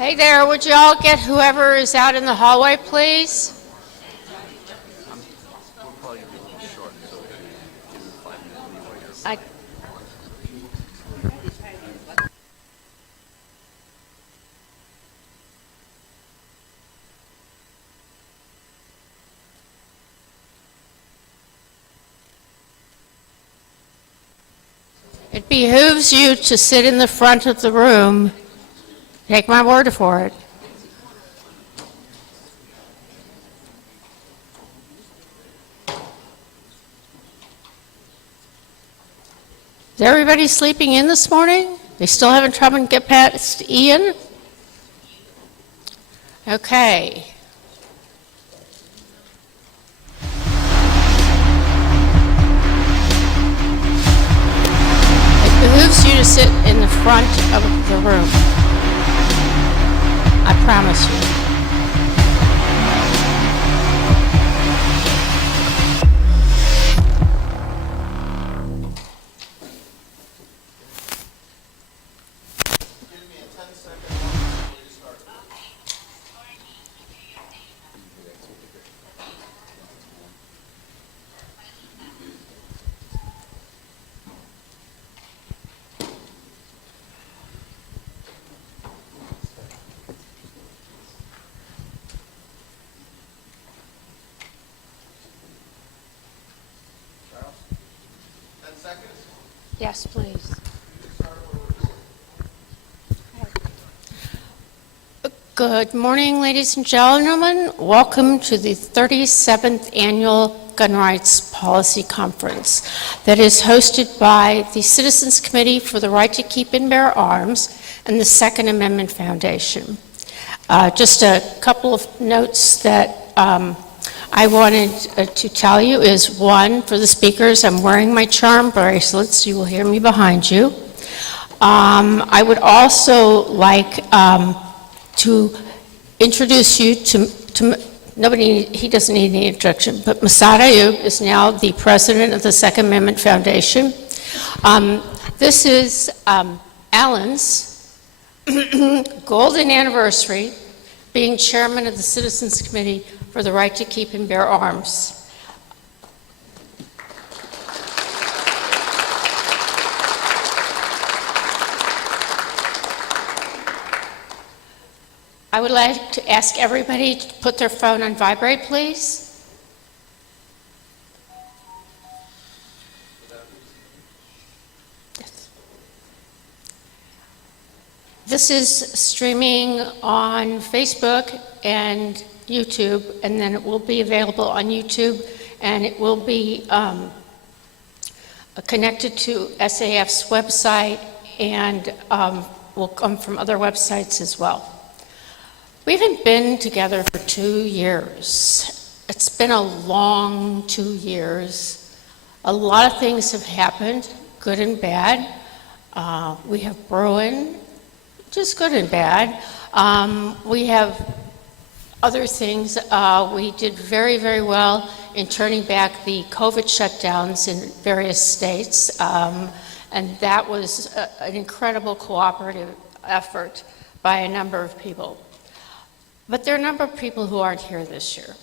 Hey there, would you all get whoever is out in the hallway, please? I It behooves you to sit in the front of the room. Take my word for it. Is everybody sleeping in this morning? They still having trouble to get past Ian? Okay. It behooves you to sit in the front of the room. I promise you. Yes, please. Good morning, ladies and gentlemen. Welcome to the 37th Annual Gun Rights Policy Conference that is hosted by the Citizens Committee for the Right to Keep and Bear Arms and the Second Amendment Foundation. Just a couple of notes that I wanted to tell you is, one, for the speakers, I'm wearing my charm bracelets. You will hear me behind you. I would also like to introduce you to nobody, he doesn't need any introduction, but Masada Ayub is now the president of the Second Amendment Foundation. This is Alan's golden anniversary being chairman of the Citizens Committee for the Right to Keep and Bear Arms. I would like to ask everybody to put their phone on vibrate, please. Yes. This is streaming on Facebook and YouTube, and then it will be available on YouTube, and it will be connected to SAF's website, and will come from other websites as well. We haven't been together for 2 years. It's been a long 2 years. A lot of things have happened, good and bad. We have Bruin, just good and bad. We have other things. We did very, very well in turning back the COVID shutdowns in various states, and that was an incredible cooperative effort by a number of people. But there are a number of people who aren't here this year,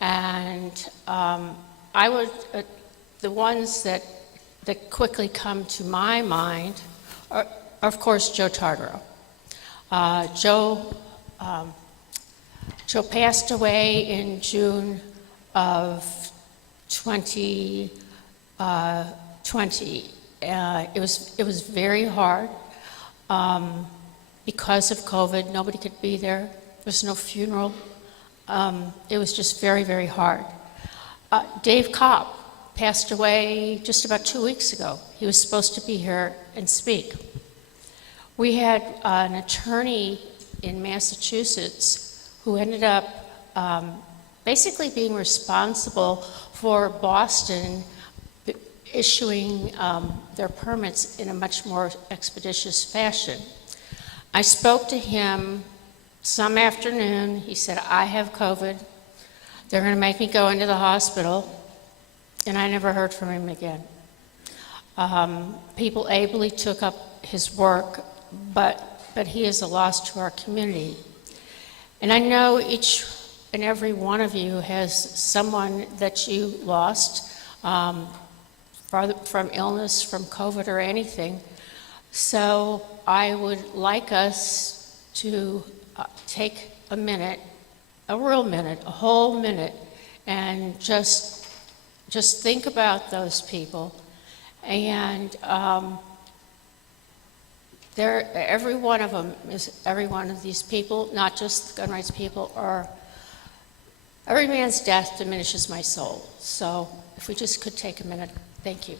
and I would, the ones that quickly come to my mind are, of course, Joe Tarboro. Joe passed away in June of 2020. It was very hard because of COVID. Nobody could be there. There was no funeral. It was just very, very hard. Dave Cobb passed away just about 2 weeks ago. He was supposed to be here and speak. We had an attorney in Massachusetts who ended up basically being responsible for Boston issuing their permits in a much more expeditious fashion. I spoke to him some afternoon. He said, I have COVID. They're going to make me go into the hospital. And I never heard from him again. People ably took up his work, but but he is a loss to our community. And I know each and every one of you has someone that you lost from illness, from COVID or anything. So I would like us to take a minute, a real minute, a whole minute, and just think about those people. And every one of them is, every one of these people, not just the gun rights people, are, every man's death diminishes my soul. So if we just could take a minute, thank you.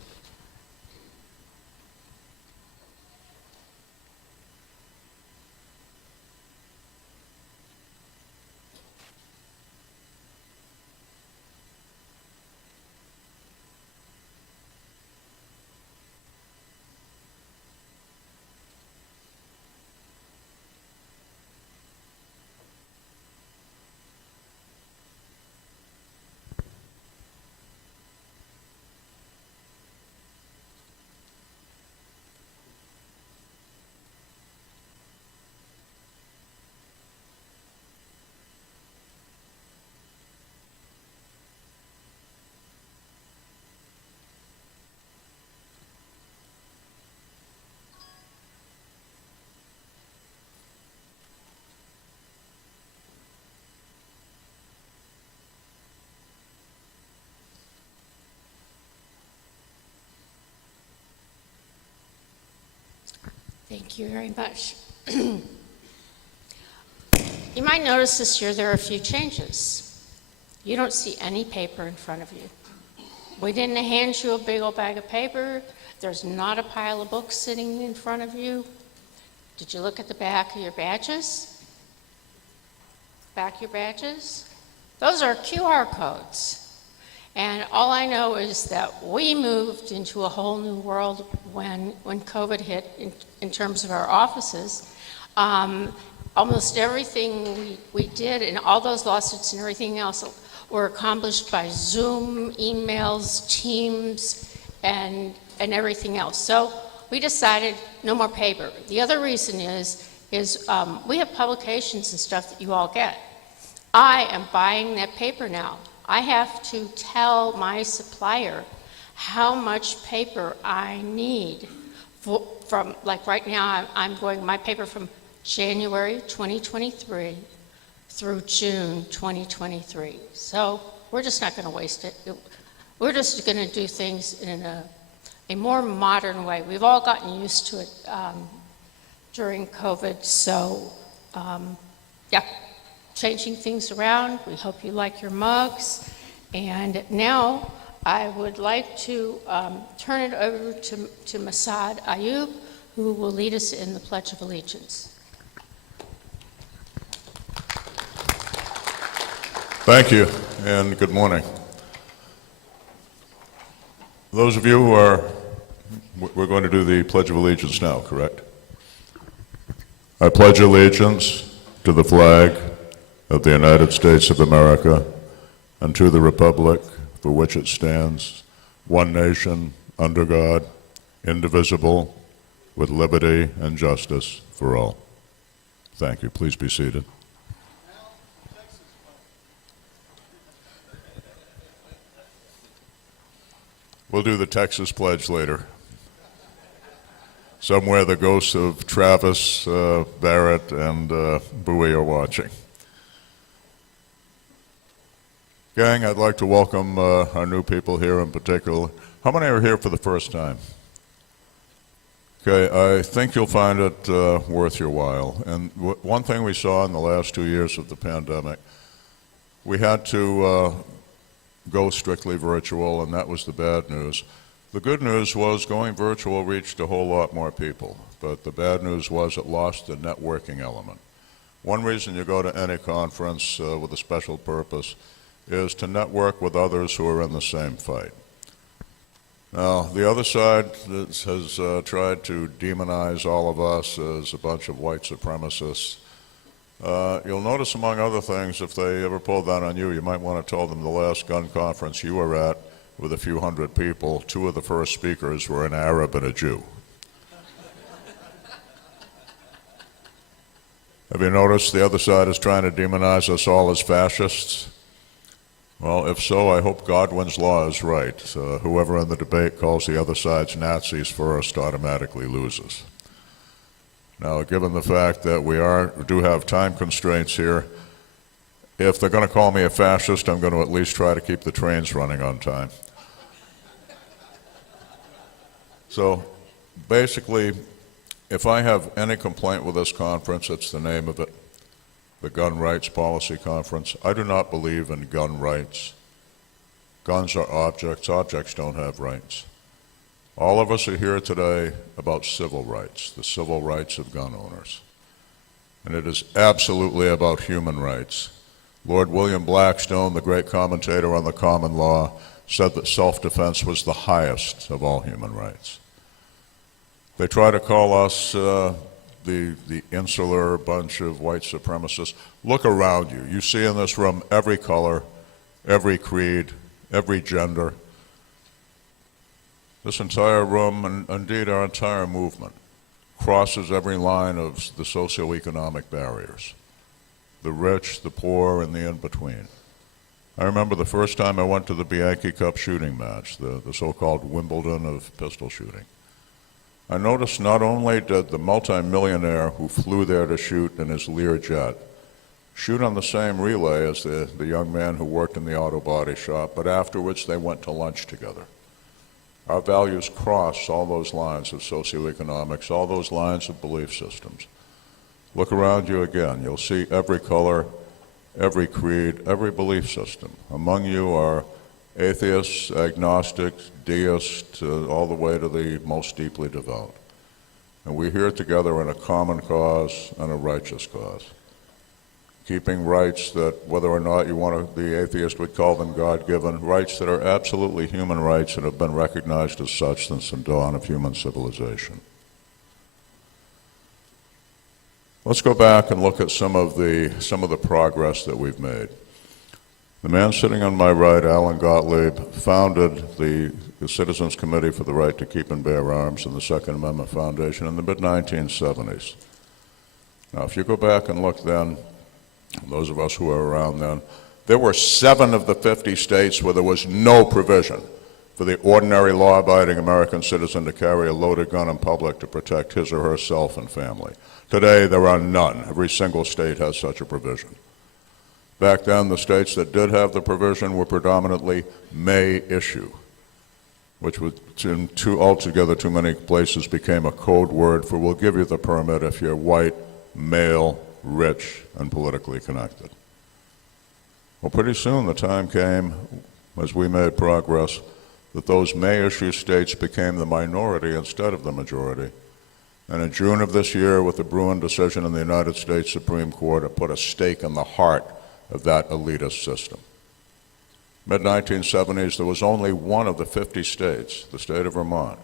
Thank you very much. You might notice this year there are a few changes. You don't see any paper in front of you. We didn't hand you a big old bag of paper. There's not a pile of books sitting in front of you. Did you look at the back of your badges? Back of your badges? Those are QR codes. And all I know is that we moved into a whole new world when COVID hit in terms of our offices. Almost everything we did and all those lawsuits and everything else were accomplished by Zoom, emails, Teams, and everything else. So we decided no more paper. The other reason is we have publications and stuff that you all get. I am buying that paper now. I have to tell my supplier how much paper I need from, like right now, I'm going my paper from January 2023 through June 2023. So we're just not going to waste it. We're just going to do things in a more modern way. We've all gotten used to it during COVID. So yeah, changing things around. We hope you like your mugs. And now I would like to turn it over to Masad Ayub, who will lead us in the Pledge of Allegiance. Thank you, and good morning. Those of you who are, we're going to do the Pledge of Allegiance now, correct? I pledge allegiance to the flag of the United States of America and to the republic for which it stands, one nation, under God, indivisible, with liberty and justice for all. Thank you. Please be seated. We'll do the Texas Pledge later. Somewhere the ghosts of Travis, Barrett, and Bowie are watching. Gang, I'd like to welcome our new people here in particular. How many are here for the first time? Okay, I think you'll find it worth your while. And one thing we saw in the last 2 years of the pandemic, we had to go strictly virtual, and that was the bad news. The good news was going virtual reached a whole lot more people, but the bad news was it lost the networking element. One reason you go to any conference with a special purpose is to network with others who are in the same fight. Now, the other side has tried to demonize all of us as a bunch of white supremacists. You'll notice, among other things, if they ever pull that on you, you might want to tell them the last gun conference you were at with a few hundred people, 2 of the first speakers were an Arab and a Jew. Have you noticed the other side is trying to demonize us all as fascists? Well, if so, I hope Godwin's law is right. Whoever in the debate calls the other side's Nazis first automatically loses. Now, given the fact that we do have time constraints here, if they're going to call me a fascist, I'm going to at least try to keep the trains running on time. So, basically, if I have any complaint with this conference, it's the name of it, the Gun Rights Policy Conference. I do not believe in gun rights. Guns are objects. Objects don't have rights. All of us are here today about civil rights, the civil rights of gun owners. And it is absolutely about human rights. Lord William Blackstone, the great commentator on the common law, said that self-defense was the highest of all human rights. They try to call us the insular bunch of white supremacists. Look around you. You see in this room every color, every creed, every gender. This entire room, and indeed our entire movement, crosses every line of the socioeconomic barriers. The rich, the poor, and the in-between. I remember the first time I went to the Bianchi Cup shooting match, the so-called Wimbledon of pistol shooting. I noticed not only did the multimillionaire who flew there to shoot in his Learjet shoot on the same relay as the young man who worked in the auto body shop, but afterwards they went to lunch together. Our values cross all those lines of socioeconomics, all those lines of belief systems. Look around you again. You'll see every color, every creed, every belief system. Among you are atheists, agnostics, deists, all the way to the most deeply devout. And we're here together in a common cause and a righteous cause. Keeping rights that, whether or not the atheist would call them God-given, rights that are absolutely human rights and have been recognized as such since the dawn of human civilization. Let's go back and look at some of the progress that we've made. The man sitting on my right, Alan Gottlieb, founded the Citizens Committee for the Right to Keep and Bear Arms and the Second Amendment Foundation in the mid-1970s. Now, if you go back and look then, those of us who were around then, there were 7 of the 50 states where there was no provision for the ordinary law-abiding American citizen to carry a loaded gun in public to protect his or herself and family. Today, there are none. Every single state has such a provision. Back then, the states that did have the provision were predominantly may issue, which was in altogether too many places became a code word for we'll give you the permit if you're white, male, rich, and politically connected. Well, pretty soon the time came, as we made progress, that those may issue states became the minority instead of the majority. And in June of this year, with the Bruin decision in the United States Supreme Court, it put a stake in the heart of that elitist system. Mid-1970s, there was only one of the 50 states, the state of Vermont,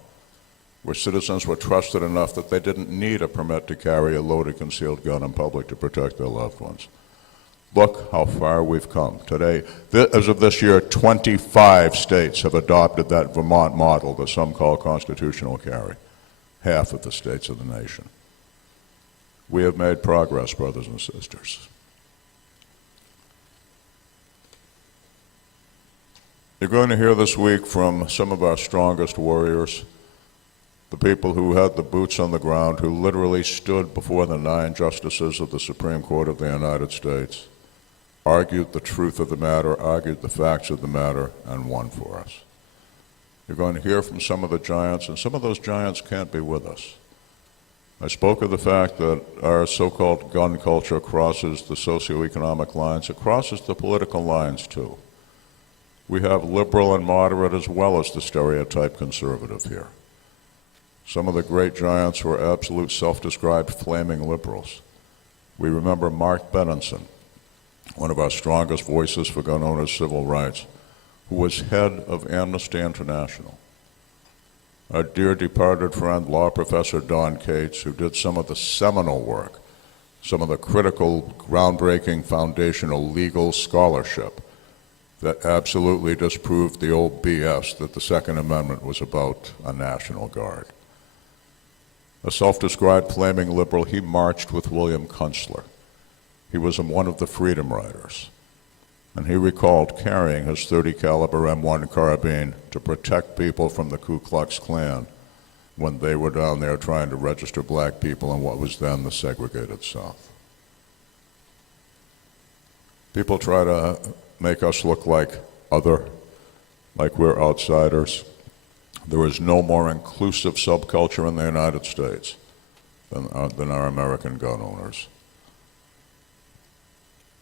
where citizens were trusted enough that they didn't need a permit to carry a loaded concealed gun in public to protect their loved ones. Look how far we've come. Today, as of this year, 25 states have adopted that Vermont model that some call constitutional carry, half of the states of the nation. We have made progress, brothers and sisters. You're going to hear this week from some of our strongest warriors, the people who had the boots on the ground, who literally stood before the 9 justices of the Supreme Court of the United States, argued the truth of the matter, argued the facts of the matter, and won for us. You're going to hear from some of the giants, and some of those giants can't be with us. I spoke of the fact that our so-called gun culture crosses the socioeconomic lines. It crosses the political lines, too. We have liberal and moderate as well as the stereotype conservative here. Some of the great giants were absolute self-described flaming liberals. We remember Mark Benenson, one of our strongest voices for gun owners' civil rights, who was head of Amnesty International. Our dear departed friend, law professor Don Cates, who did some of the seminal work, some of the critical, groundbreaking, foundational legal scholarship that absolutely disproved the old BS that the Second Amendment was about a National Guard. A self-described flaming liberal, he marched with William Kunstler He was one of the Freedom Riders. And he recalled carrying his .30 caliber M1 carbine to protect people from the Ku Klux Klan when they were down there trying to register black people in what was then the segregated South. People try to make us look like we're outsiders. There is no more inclusive subculture in the United States than our American gun owners.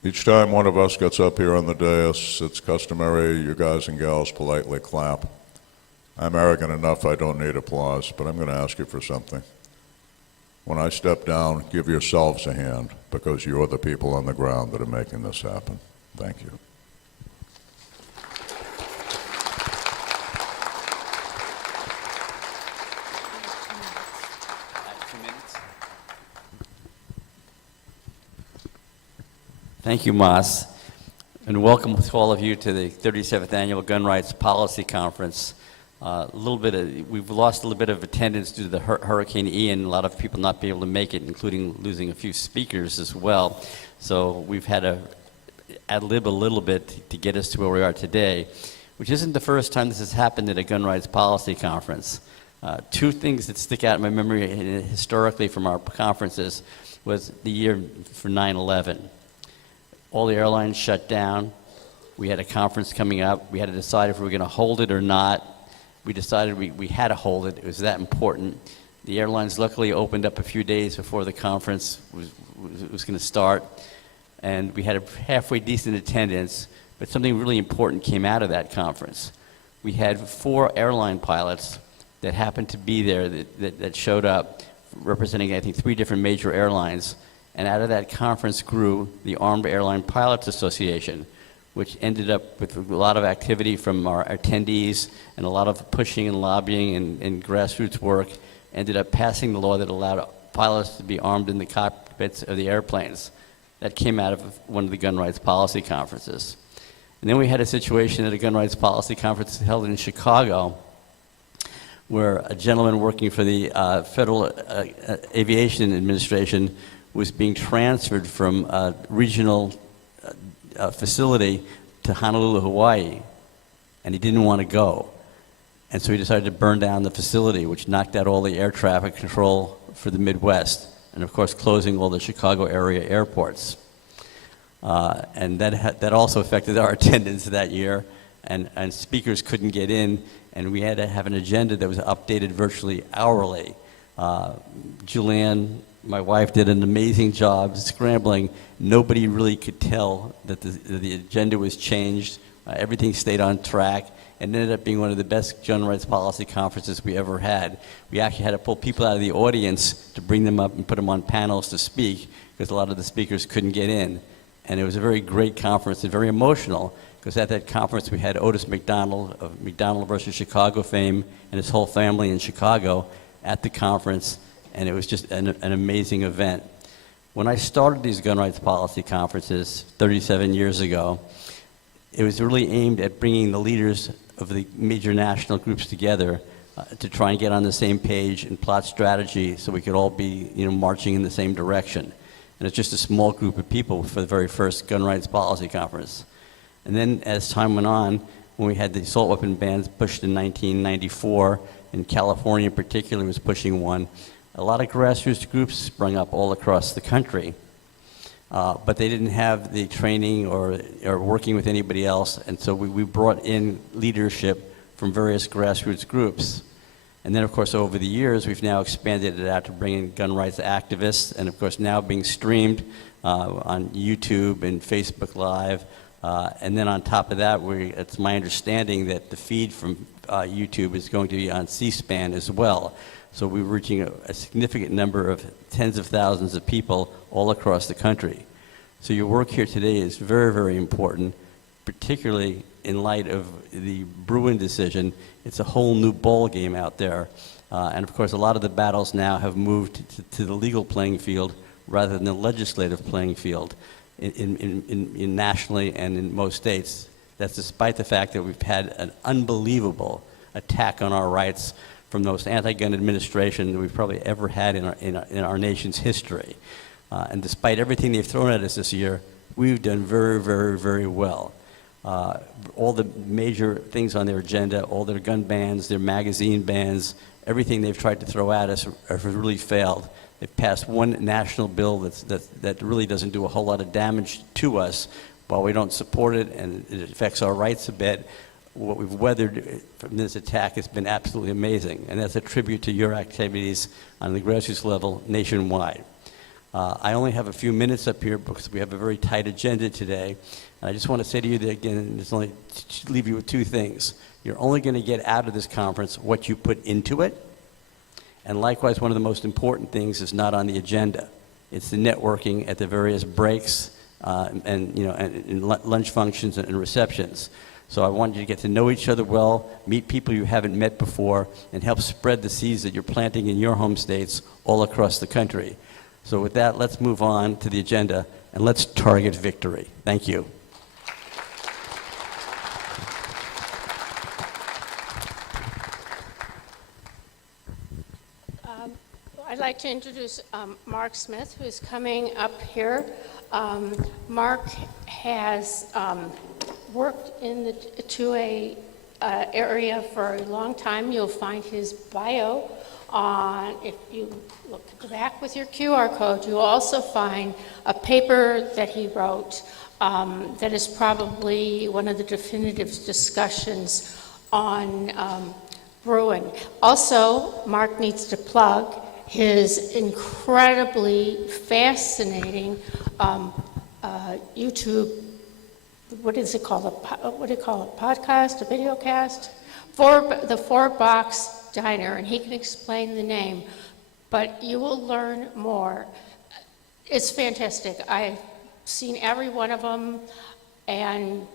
Each time one of us gets up here on the dais, it's customary you guys and gals politely clap. I'm arrogant enough I don't need applause, but I'm going to ask you for something. When I step down, give yourselves a hand, because you're the people on the ground that are making this happen. Thank you. Thank you, Mas, and welcome to all of you to the 37th Annual Gun Rights Policy Conference. We've lost a little bit of attendance due to the Hurricane Ian, a lot of people not being able to make it, including losing a few speakers as well. So we've had to ad-lib a little bit to get us to where we are today, which isn't the first time this has happened at a Gun Rights Policy Conference. Two things that stick out in my memory historically from our conferences was the year for 9/11. All the airlines shut down. We had a conference coming up. We had to decide if we were going to hold it or not. We decided we had to hold it. It was that important. The airlines luckily opened up a few days before the conference was going to start, and we had a halfway decent attendance, but something really important came out of that conference. We had 4 airline pilots that happened to be there that showed up, representing, I think, 3 different major airlines. And out of that conference grew the Armed Airline Pilots Association, which ended up with a lot of activity from our attendees and a lot of pushing and lobbying and grassroots work, ended up passing the law that allowed pilots to be armed in the cockpits of the airplanes. That came out of one of the gun rights policy conferences. And then we had a situation at a gun rights policy conference held in Chicago, where a gentleman working for the Federal Aviation Administration was being transferred from a regional facility to Honolulu, Hawaii, and he didn't want to go. And so he decided to burn down the facility, which knocked out all the air traffic control for the Midwest, and of course closing all the Chicago area airports. And that also affected our attendance that year, and speakers couldn't get in, and we had to have an agenda that was updated virtually hourly. Julianne, my wife, did an amazing job scrambling. Nobody really could tell that the agenda was changed. Everything stayed on track, and ended up being one of the best gun rights policy conferences we ever had. We actually had to pull people out of the audience to bring them up and put them on panels to speak, because a lot of the speakers couldn't get in. And it was a very great conference and very emotional, because at that conference we had Otis McDonald of McDonald versus Chicago fame and his whole family in Chicago at the conference, and it was just an amazing event. When I started these gun rights policy conferences 37 years ago, it was really aimed at bringing the leaders of the major national groups together to try and get on the same page and plot strategy so we could all be, marching in the same direction. And it's just a small group of people for the very first gun rights policy conference. And then as time went on, when we had the assault weapon bans pushed in 1994, and California in particular was pushing one, a lot of grassroots groups sprung up all across the country. But they didn't have the training or working with anybody else, and so we brought in leadership from various grassroots groups. And then, of course, over the years, we've now expanded it out to bring in gun rights activists, and of course now being streamed on YouTube and Facebook Live. And then on top of that, it's my understanding that the feed from YouTube is going to be on C-SPAN as well. So we're reaching a significant number of tens of thousands of people all across the country. So your work here today is very, very important, particularly in light of the Bruin decision. It's a whole new ball game out there. And of course, a lot of the battles now have moved to the legal playing field rather than the legislative playing field in nationally and in most states. That's despite the fact that we've had an unbelievable attack on our rights from the most anti-gun administration that we've probably ever had in our nation's history. And despite everything they've thrown at us this year, we've done very, very, very well. All the major things on their agenda, all their gun bans, their magazine bans, everything they've tried to throw at us have really failed. They've passed one national bill that really doesn't do a whole lot of damage to us. While we don't support it and it affects our rights a bit, what we've weathered from this attack has been absolutely amazing. And that's a tribute to your activities on the grassroots level nationwide. I only have a few minutes up here because we have a very tight agenda today. And I just want to say to you that, again, just only leave you with two things. You're only going to get out of this conference what you put into it. And likewise, one of the most important things is not on the agenda. It's the networking at the various breaks and lunch functions and receptions. So I want you to get to know each other well, meet people you haven't met before, and help spread the seeds that you're planting in your home states all across the country. So with that, let's move on to the agenda, and let's target victory. Thank you. I'd like to introduce Mark Smith, who's coming up here. Mark has worked in the 2A area for a long time. You'll find his bio on, if you look at the back with your QR code, you'll also find a paper that he wrote that is probably one of the definitive discussions on Bruin. Also, Mark needs to plug his incredibly fascinating YouTube, what is it called? What do you call it? Podcast, a video cast? The Four Box Diner, and he can explain the name, but you will learn more. It's fantastic. I've seen every one of them, and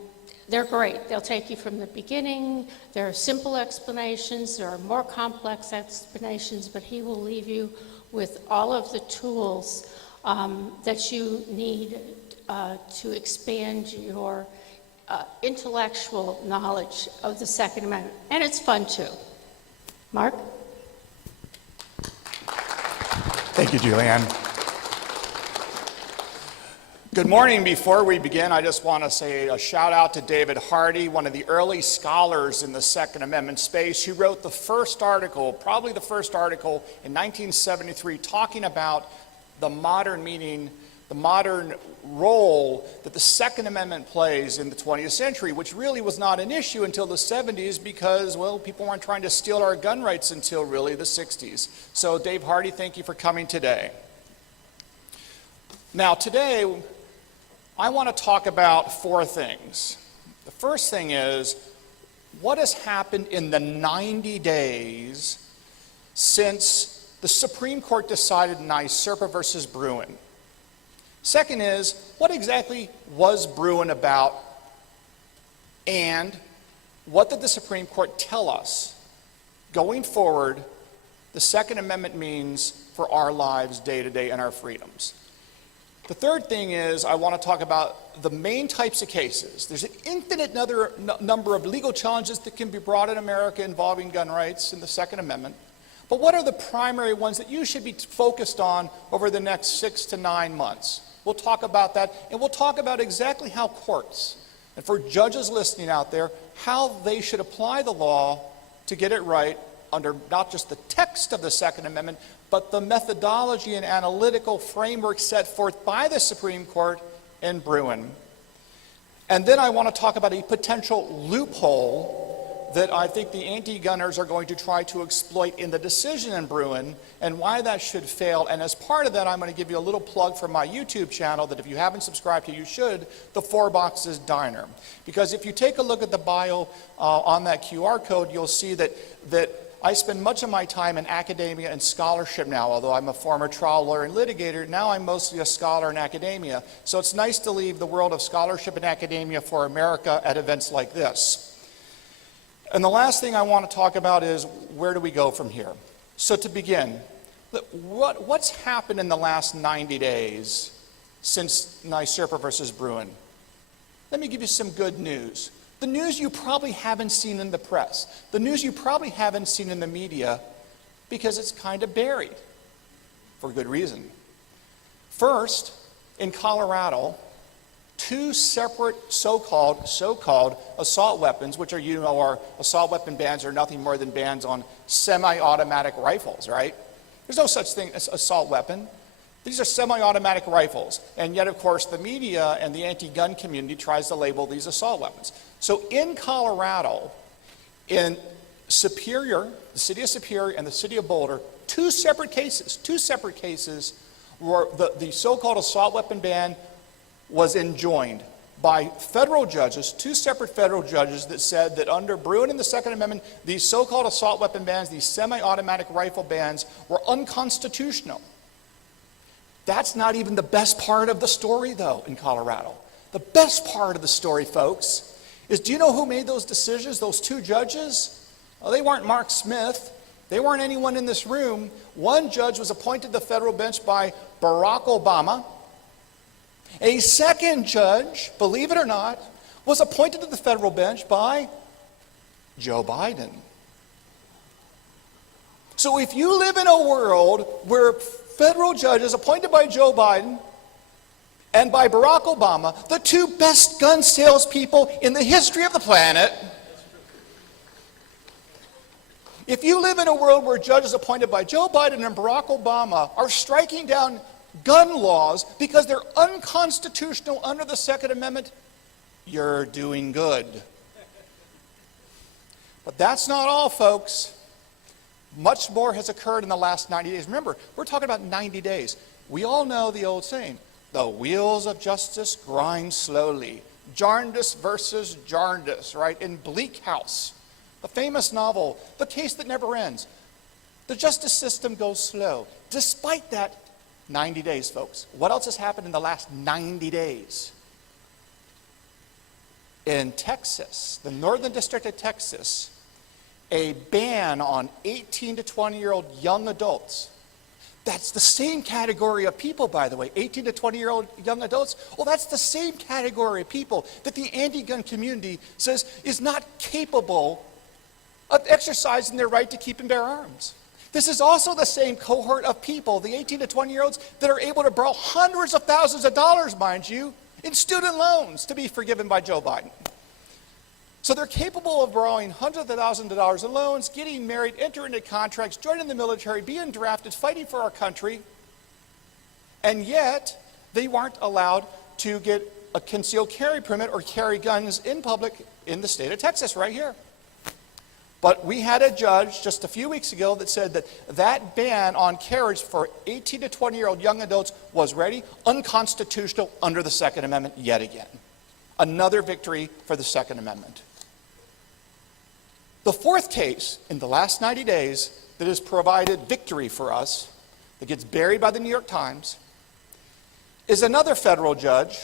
they're great. They'll take you from the beginning. There are simple explanations. There are more complex explanations, but he will leave you with all of the tools that you need to expand your intellectual knowledge of the Second Amendment. And it's fun, too. Mark? Thank you, Julianne. Good morning. Before we begin, I just want to say a shout out to David Hardy, one of the early scholars in the Second Amendment space, who wrote the first article, probably the first article in 1973, talking about the modern meaning, the modern role that the Second Amendment plays in the 20th century, which really was not an issue until the 70s because, well, people weren't trying to steal our gun rights until really the 60s. So Dave Hardy, thank you for coming today. Now today, I want to talk about four things. The first thing is, what has happened in the 90 days since the Supreme Court decided NYSERPA versus Bruin? Second is, what exactly was Bruin about, and what did the Supreme Court tell us going forward the Second Amendment means for our lives day to day and our freedoms? The third thing is, I want to talk about the main types of cases. There's an infinite number of legal challenges that can be brought in America involving gun rights and the Second Amendment. But what are the primary ones that you should be focused on over the next 6 to 9 months? We'll talk about that, and we'll talk about exactly how courts, and for judges listening out there, how they should apply the law to get it right under not just the text of the Second Amendment, but the methodology and analytical framework set forth by the Supreme Court in Bruin. And then I want to talk about a potential loophole that I think the anti-gunners are going to try to exploit in the decision in Bruin, and why that should fail. And as part of that, I'm going to give you a little plug for my YouTube channel that if you haven't subscribed to, you should, the Four Boxes Diner. Because if you take a look at the bio on that QR code, you'll see that I spend much of my time in academia and scholarship now. Although I'm a former trial lawyer and litigator, now I'm mostly a scholar in academia. So it's nice to leave the world of scholarship and academia for America at events like this. And the last thing I want to talk about is, where do we go from here? So to begin, what's happened in the last 90 days since NYSERPA versus Bruin? Let me give you some good news. The news you probably haven't seen in the press. The news you probably haven't seen in the media, because it's kind of buried, for good reason. First, in Colorado, two separate so-called assault weapons, which are assault weapon bans are nothing more than bans on semi-automatic rifles, right? There's no such thing as assault weapon. These are semi-automatic rifles. And yet, of course, the media and the anti-gun community tries to label these assault weapons. So in Colorado, in Superior, the city of Superior and the city of Boulder, two separate cases where the so-called assault weapon ban was enjoined by federal judges, two separate federal judges that said that under Bruin and the Second Amendment, these so-called assault weapon bans, these semi-automatic rifle bans, were unconstitutional. That's not even the best part of the story, though, in Colorado. The best part of the story, folks, is do you know who made those decisions, those two judges? Well, they weren't Mark Smith. They weren't anyone in this room. One judge was appointed to the federal bench by Barack Obama. A second judge, believe it or not, was appointed to the federal bench by Joe Biden. So if you live in a world where federal judges appointed by Joe Biden and by Barack Obama, the two best gun salespeople in the history of the planet, if you live in a world where judges appointed by Joe Biden and Barack Obama are striking down gun laws because they're unconstitutional under the Second Amendment, you're doing good. But that's not all, folks. Much more has occurred in the last 90 days. Remember, we're talking about 90 days. We all know the old saying, the wheels of justice grind slowly. Jarndyce versus Jarndyce, right? In Bleak House, the famous novel, The Case That Never Ends. The justice system goes slow. Despite that, 90 days, folks. What else has happened in the last 90 days? In Texas, the Northern District of Texas, a ban on 18 to 20-year-old young adults. That's the same category of people, by the way, 18 to 20-year-old young adults. Well, that's the same category of people that the anti-gun community says is not capable of exercising their right to keep and bear arms. This is also the same cohort of people, the 18 to 20-year-olds, that are able to borrow hundreds of thousands of dollars, mind you, in student loans to be forgiven by Joe Biden. So they're capable of borrowing hundreds of thousands of dollars in loans, getting married, entering into contracts, joining the military, being drafted, fighting for our country, and yet they weren't allowed to get a concealed carry permit or carry guns in public in the state of Texas right here. But we had a judge just a few weeks ago that said that that ban on carriage for 18 to 20-year-old young adults was unconstitutional under the Second Amendment yet again. Another victory for the Second Amendment. The fourth case in the last 90 days that has provided victory for us, that gets buried by the New York Times, is another federal judge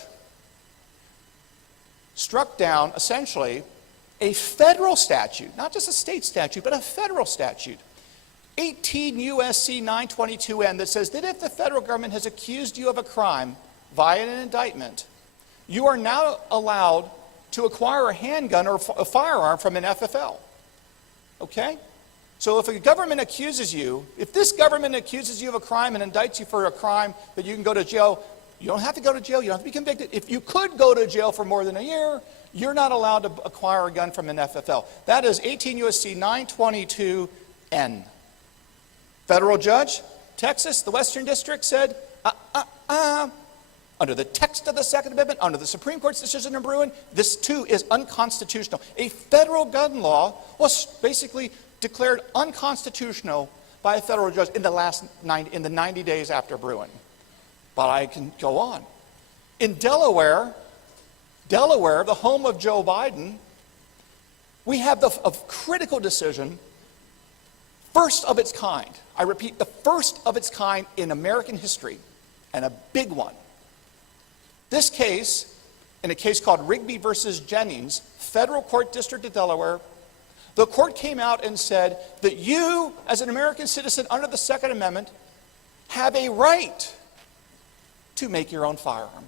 struck down essentially a federal statute, not just a state statute, but a federal statute, 18 U.S.C. 922N, that says that if the federal government has accused you of a crime via an indictment, you are now allowed to acquire a handgun or a firearm from an FFL. Okay? So if a government accuses you, if this government accuses you of a crime and indicts you for a crime that you can go to jail, you don't have to go to jail, you don't have to be convicted. If you could go to jail for more than a year, you're not allowed to acquire a gun from an FFL. That is 18 U.S.C. 922N. Federal judge, Texas, the Western District said, under the text of the Second Amendment, under the Supreme Court's decision in Bruin, this too is unconstitutional. A federal gun law was basically declared unconstitutional by a federal judge in the 90 days after Bruin. But I can go on. In Delaware, the home of Joe Biden, we have a critical decision, first of its kind. I repeat, the first of its kind in American history, and a big one. This case, in a case called Rigby versus Jennings, Federal Court District of Delaware, the court came out and said that you, as an American citizen under the Second Amendment, have a right to make your own firearm.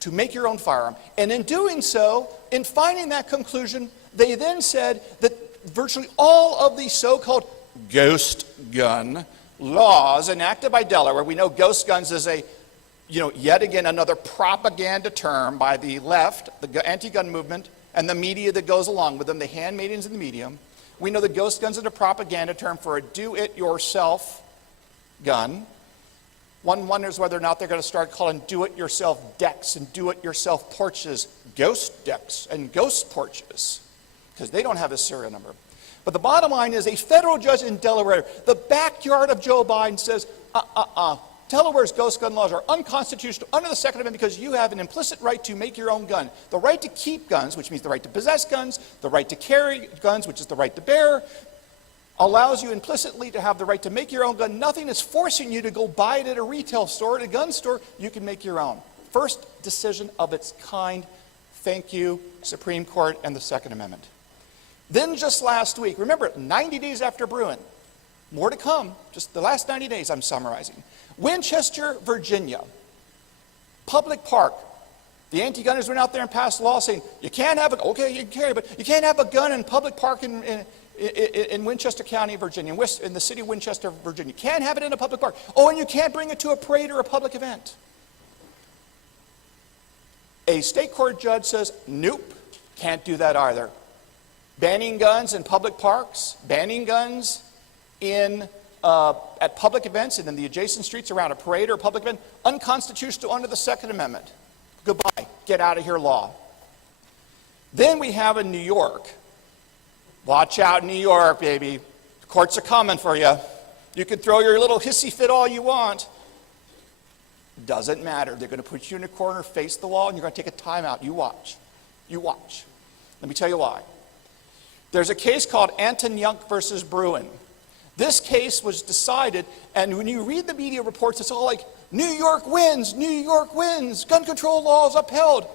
To make your own firearm. And in doing so, in finding that conclusion, they then said that virtually all of the so-called ghost gun laws enacted by Delaware. We know ghost guns is yet again another propaganda term by the left, the anti-gun movement, and the media that goes along with them, the handmaidens in the media. We know that ghost guns is a propaganda term for a do-it-yourself gun. One wonders whether or not they're going to start calling do-it-yourself decks and do-it-yourself porches ghost decks and ghost porches, because they don't have a serial number. But the bottom line is a federal judge in Delaware, the backyard of Joe Biden, says, Delaware's ghost gun laws are unconstitutional under the Second Amendment because you have an implicit right to make your own gun. The right to keep guns, which means the right to possess guns, the right to carry guns, which is the right to bear, allows you implicitly to have the right to make your own gun. Nothing is forcing you to go buy it at a retail store, at a gun store. You can make your own. First decision of its kind. Thank you, Supreme Court and the Second Amendment. Then just last week, remember, 90 days after Bruin, more to come, just the last 90 days I'm summarizing. Winchester, Virginia, public park. The anti-gunners went out there and passed a law saying, you can't have a, okay, you can carry, but you can't have a gun in public park in Winchester County, Virginia, in the city of Winchester, Virginia. You can't have it in a public park. Oh, and you can't bring it to a parade or a public event. A state court judge says, nope, can't do that either. Banning guns in public parks, banning guns at public events and in the adjacent streets around a parade or a public event, unconstitutional under the Second Amendment. Goodbye, get out of here law. Then we have in New York, watch out New York, baby. The courts are coming for you. You can throw your little hissy fit all you want. Doesn't matter. They're going to put you in a corner, face the wall, and you're going to take a timeout. You watch. You watch. Let me tell you why. There's a case called Anton Yunk versus Bruin. This case was decided, and when you read the media reports, it's all like, New York wins, gun control laws upheld.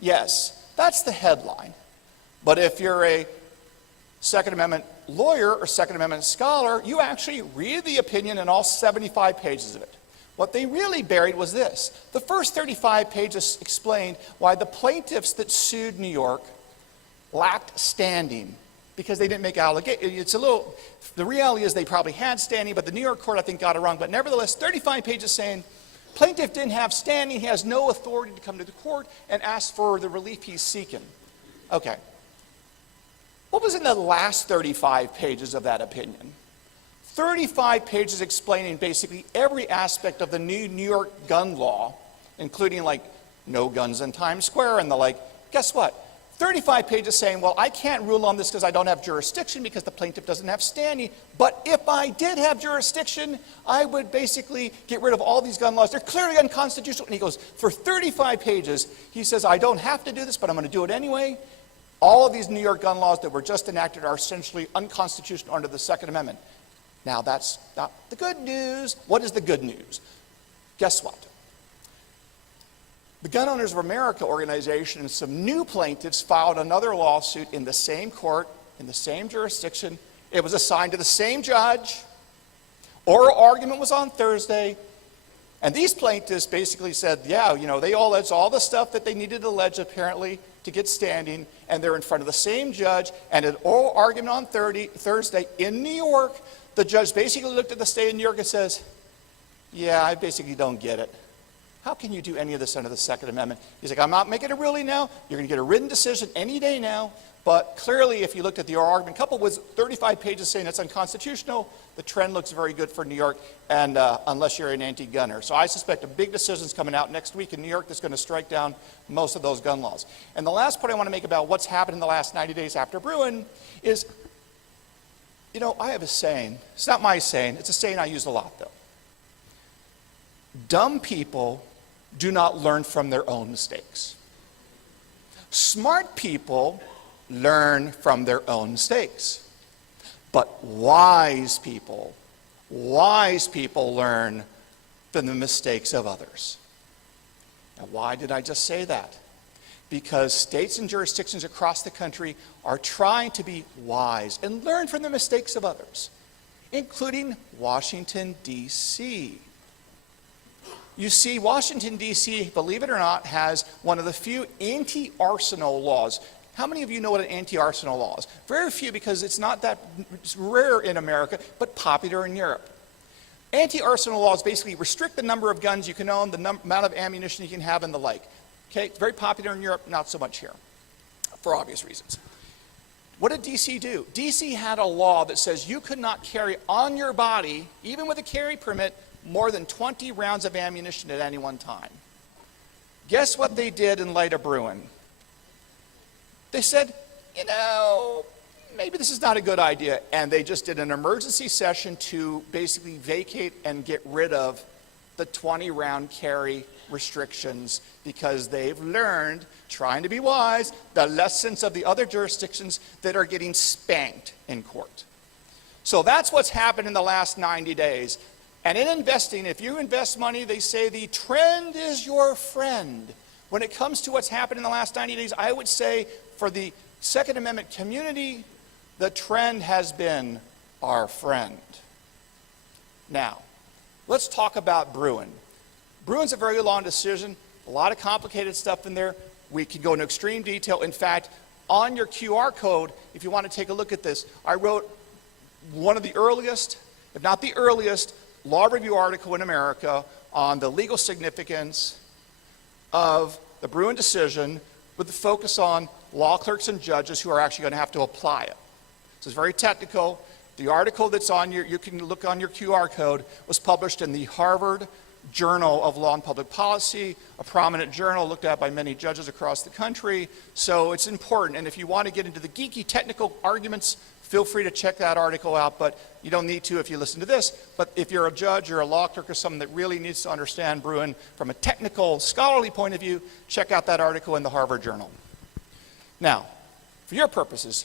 Yes, that's the headline. But if you're a Second Amendment lawyer or Second Amendment scholar, you actually read the opinion in all 75 pages of it. What they really buried was this. The first 35 pages explained why the plaintiffs that sued New York lacked standing because they didn't make allegations. The reality is they probably had standing, but the New York court, I think, got it wrong. But nevertheless, 35 pages saying plaintiff didn't have standing, he has no authority to come to the court and ask for the relief he's seeking. Okay. What was in the last 35 pages of that opinion? 35 pages explaining basically every aspect of the new New York gun law, including like no guns in Times Square and the like. Guess what? 35 pages saying, well, I can't rule on this because I don't have jurisdiction because the plaintiff doesn't have standing. But if I did have jurisdiction, I would basically get rid of all these gun laws. They're clearly unconstitutional. And he goes, for 35 pages, he says, I don't have to do this, but I'm going to do it anyway. All of these New York gun laws that were just enacted are essentially unconstitutional under the Second Amendment. Now, that's not the good news. What is the good news? Guess what? The Gun Owners of America organization and some new plaintiffs filed another lawsuit in the same court, in the same jurisdiction. It was assigned to the same judge. Oral argument was on Thursday. And these plaintiffs basically said, yeah, they all alleged all the stuff that they needed to allege apparently to get standing, and they're in front of the same judge. And an oral argument on Thursday in New York, the judge basically looked at the state of New York and says, yeah, I basically don't get it. How can you do any of this under the Second Amendment? He's like, I'm not making a ruling now. You're going to get a written decision any day now. But clearly, if you looked at the oral argument, coupled with 35 pages saying it's unconstitutional, the trend looks very good for New York, and unless you're an anti-gunner. So I suspect a big decision's coming out next week in New York that's going to strike down most of those gun laws. And the last point I want to make about what's happened in the last 90 days after Bruin is, I have a saying. It's not my saying. It's a saying I use a lot, though. Dumb people do not learn from their own mistakes. Smart people learn from their own mistakes. But wise people learn from the mistakes of others. Now, why did I just say that? Because states and jurisdictions across the country are trying to be wise and learn from the mistakes of others, including Washington, D.C. You see, Washington, D.C., believe it or not, has one of the few anti-arsenal laws. How many of you know what an anti-arsenal law is? Very few, because it's not that it's rare in America, but popular in Europe. Anti-arsenal laws basically restrict the number of guns you can own, the amount of ammunition you can have, and the like. Okay, it's very popular in Europe, not so much here, for obvious reasons. What did DC do? DC had a law that says you could not carry on your body, even with a carry permit, more than 20 rounds of ammunition at any one time. Guess what they did in light of Bruin? They said, you know, maybe this is not a good idea, and they just did an emergency session to basically vacate and get rid of the 20-round carry restrictions because they've learned, trying to be wise, the lessons of the other jurisdictions that are getting spanked in court. So that's what's happened in the last 90 days. And in investing, if you invest money, they say the trend is your friend. When it comes to what's happened in the last 90 days, I would say for the Second Amendment community, the trend has been our friend. Now, let's talk about Bruin. Bruin's a very long decision, a lot of complicated stuff in there. We can go into extreme detail. In fact, on your QR code, if you want to take a look at this, I wrote one of the earliest, if not the earliest, law review article in America on the legal significance of the Bruin decision with the focus on law clerks and judges who are actually going to have to apply it. So it's very technical. The article that's on you can look on your QR code, was published in the Harvard Journal of Law and Public Policy, a prominent journal looked at by many judges across the country. So it's important. And if you want to get into the geeky technical arguments, feel free to check that article out, but you don't need to if you listen to this. But if you're a judge or a law clerk or someone that really needs to understand Bruin from a technical, scholarly point of view, check out that article in the Harvard Journal. Now, for your purposes,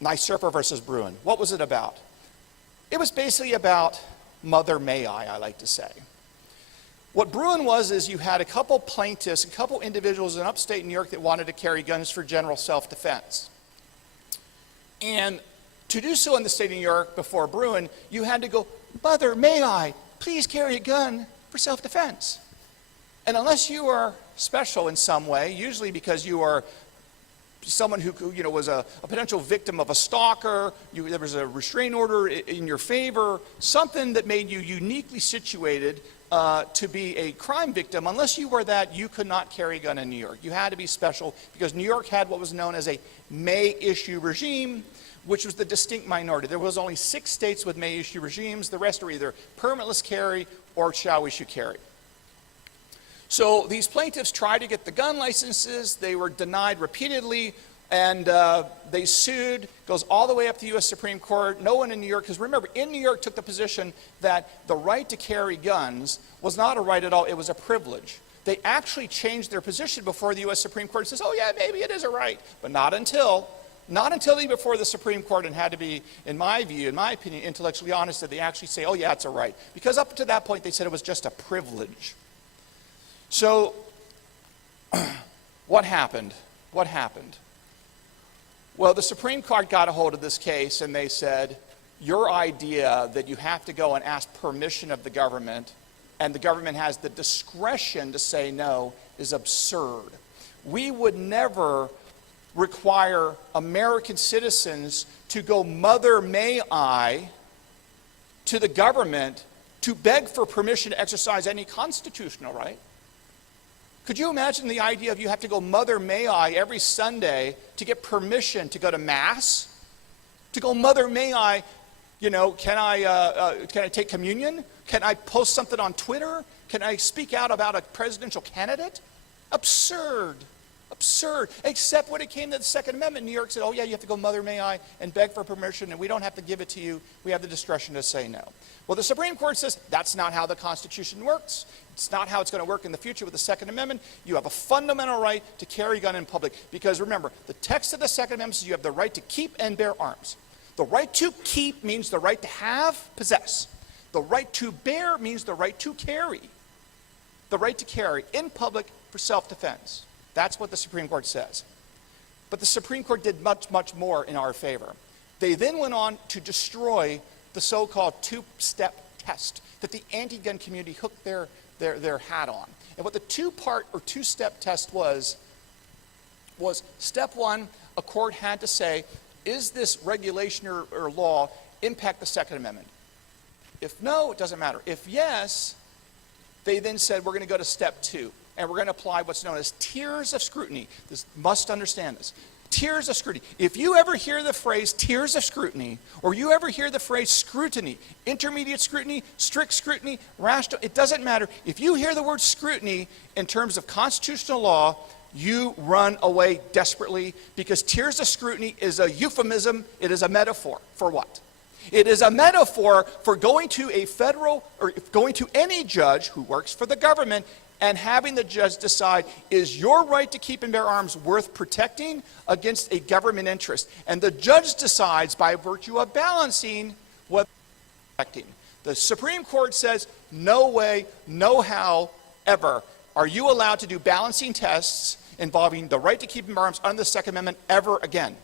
NYSERPA versus Bruin, what was it about? It was basically about Mother May I like to say. What Bruin was is you had a couple plaintiffs, a couple individuals in upstate New York that wanted to carry guns for general self-defense. And to do so in the state of New York before Bruin, you had to go, Mother, may I please carry a gun for self-defense? And unless you are special in some way, usually because you are someone who was a potential victim of a stalker, there was a restraining order in your favor, something that made you uniquely situated to be a crime victim, unless you were that, you could not carry a gun in New York. You had to be special because New York had what was known as a May-issue regime, which was the distinct minority. There was only 6 states with May-issue regimes. The rest are either permitless carry or shall-issue carry. So these plaintiffs tried to get the gun licenses. They were denied repeatedly, and they sued. Goes all the way up to the U.S. Supreme Court. No one in New York, because remember, in New York took the position that the right to carry guns was not a right at all. It was a privilege. They actually changed their position before the U.S. Supreme Court. Says, oh yeah, maybe it is a right, but not until before the Supreme Court, and had to be, in my view, in my opinion, intellectually honest, that they actually say, oh yeah, it's a right. Because up to that point, they said it was just a privilege. So, what happened? What happened? Well, the Supreme Court got a hold of this case, and they said, your idea that you have to go and ask permission of the government, and the government has the discretion to say no, is absurd. We would never require American citizens to go Mother May I to the government to beg for permission to exercise any constitutional right. Could you imagine the idea of you have to go Mother May I every Sunday to get permission to go to Mass? To go Mother May I, can I take communion? Can I post something on Twitter? Can I speak out about a presidential candidate? Absurd. Absurd. Except when it came to the Second Amendment, New York said, oh yeah, you have to go Mother May I and beg for permission, and we don't have to give it to you. We have the discretion to say no. Well, the Supreme Court says that's not how the Constitution works. It's not how it's going to work in the future with the Second Amendment. You have a fundamental right to carry a gun in public. Because remember, the text of the Second Amendment says you have the right to keep and bear arms. The right to keep means the right to have, possess. The right to bear means the right to carry. The right to carry in public for self-defense. That's what the Supreme Court says. But the Supreme Court did much, much more in our favor. They then went on to destroy the so-called two-step test that the anti-gun community hooked their hat on. And what the two-part or two-step test was step one, a court had to say, is this regulation or law impact the Second Amendment? If no, it doesn't matter. If yes, they then said, we're going to go to step 2, and we're going to apply what's known as tiers of scrutiny. This must understand this. Tiers of scrutiny. If you ever hear the phrase tiers of scrutiny, or you ever hear the phrase scrutiny, intermediate scrutiny, strict scrutiny, rational, it doesn't matter. If you hear the word scrutiny in terms of constitutional law, you run away desperately, because tiers of scrutiny is a euphemism. It is a metaphor for what? It is a metaphor for going to a federal, or going to any judge who works for the government and having the judge decide, is your right to keep and bear arms worth protecting against a government interest? And the judge decides by virtue of balancing what protecting. The Supreme Court says, no way, no how, ever are you allowed to do balancing tests involving the right to keep and bear arms under the Second Amendment ever again.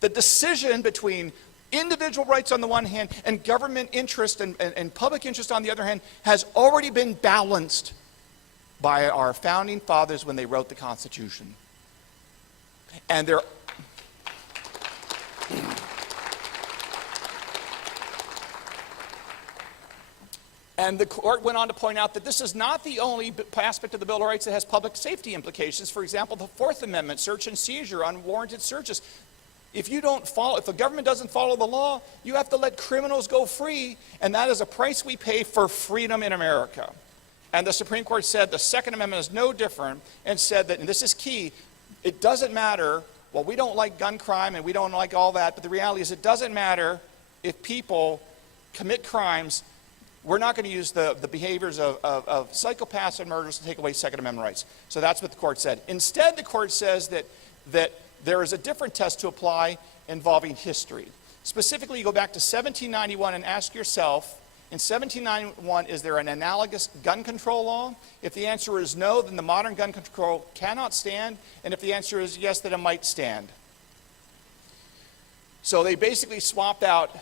The decision between individual rights on the one hand and government interest and public interest on the other hand has already been balanced by our founding fathers when they wrote the Constitution. And they're And the court went on to point out that this is not the only aspect of the Bill of Rights that has public safety implications. For example, the Fourth Amendment, search and seizure, unwarranted searches. If the government doesn't follow the law, you have to let criminals go free, and that is a price we pay for freedom in America. And the Supreme Court said the Second Amendment is no different, and said that, and this is key, it doesn't matter, well, we don't like gun crime and we don't like all that, but the reality is it doesn't matter if people commit crimes. We're not going to use the behaviors of psychopaths and murderers to take away Second Amendment rights. So that's what the court said. Instead, the court says that there is a different test to apply involving history. Specifically, you go back to 1791 and ask yourself, in 1791, is there an analogous gun control law? If the answer is no, then the modern gun control cannot stand. And if the answer is yes, then it might stand. So they basically swapped out,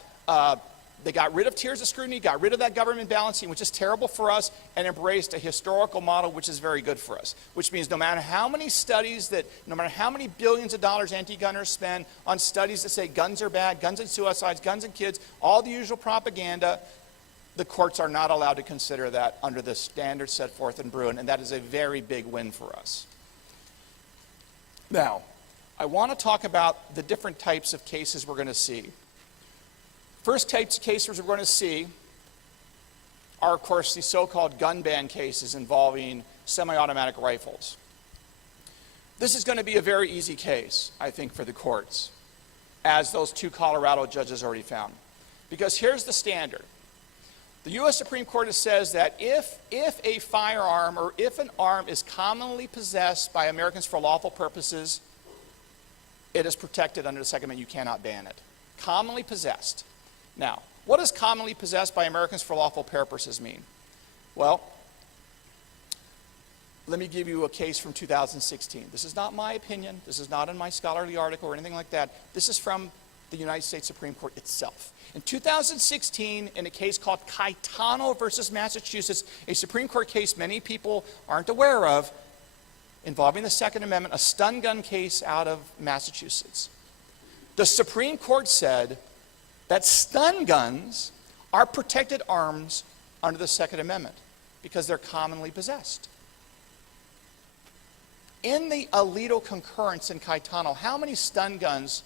they got rid of tiers of scrutiny, got rid of that government balancing, which is terrible for us, and embraced a historical model, which is very good for us. Which means no matter how many studies no matter how many billions of dollars anti-gunners spend on studies that say guns are bad, guns and suicides, guns and kids, all the usual propaganda, the courts are not allowed to consider that under the standards set forth in Bruin, and that is a very big win for us. Now, I want to talk about the different types of cases we're going to see. First types of cases we're going to see are, of course, the so-called gun ban cases involving semi-automatic rifles. This is going to be a very easy case, I think, for the courts, as those two Colorado judges already found. Because here's the standard. The U.S. Supreme Court says that if a firearm or if an arm is commonly possessed by Americans for lawful purposes, it is protected under the Second Amendment. You cannot ban it. Commonly possessed. Now, what does commonly possessed by Americans for lawful purposes mean? Well, let me give you a case from 2016. This is not my opinion. This is not in my scholarly article or anything like that. This is from the United States Supreme Court itself. In 2016, in a case called Kaitano versus Massachusetts, a Supreme Court case many people aren't aware of, involving the Second Amendment, a stun gun case out of Massachusetts. The Supreme Court said that stun guns are protected arms under the Second Amendment because they're commonly possessed. In the Alito concurrence in Kaitano, how many stun guns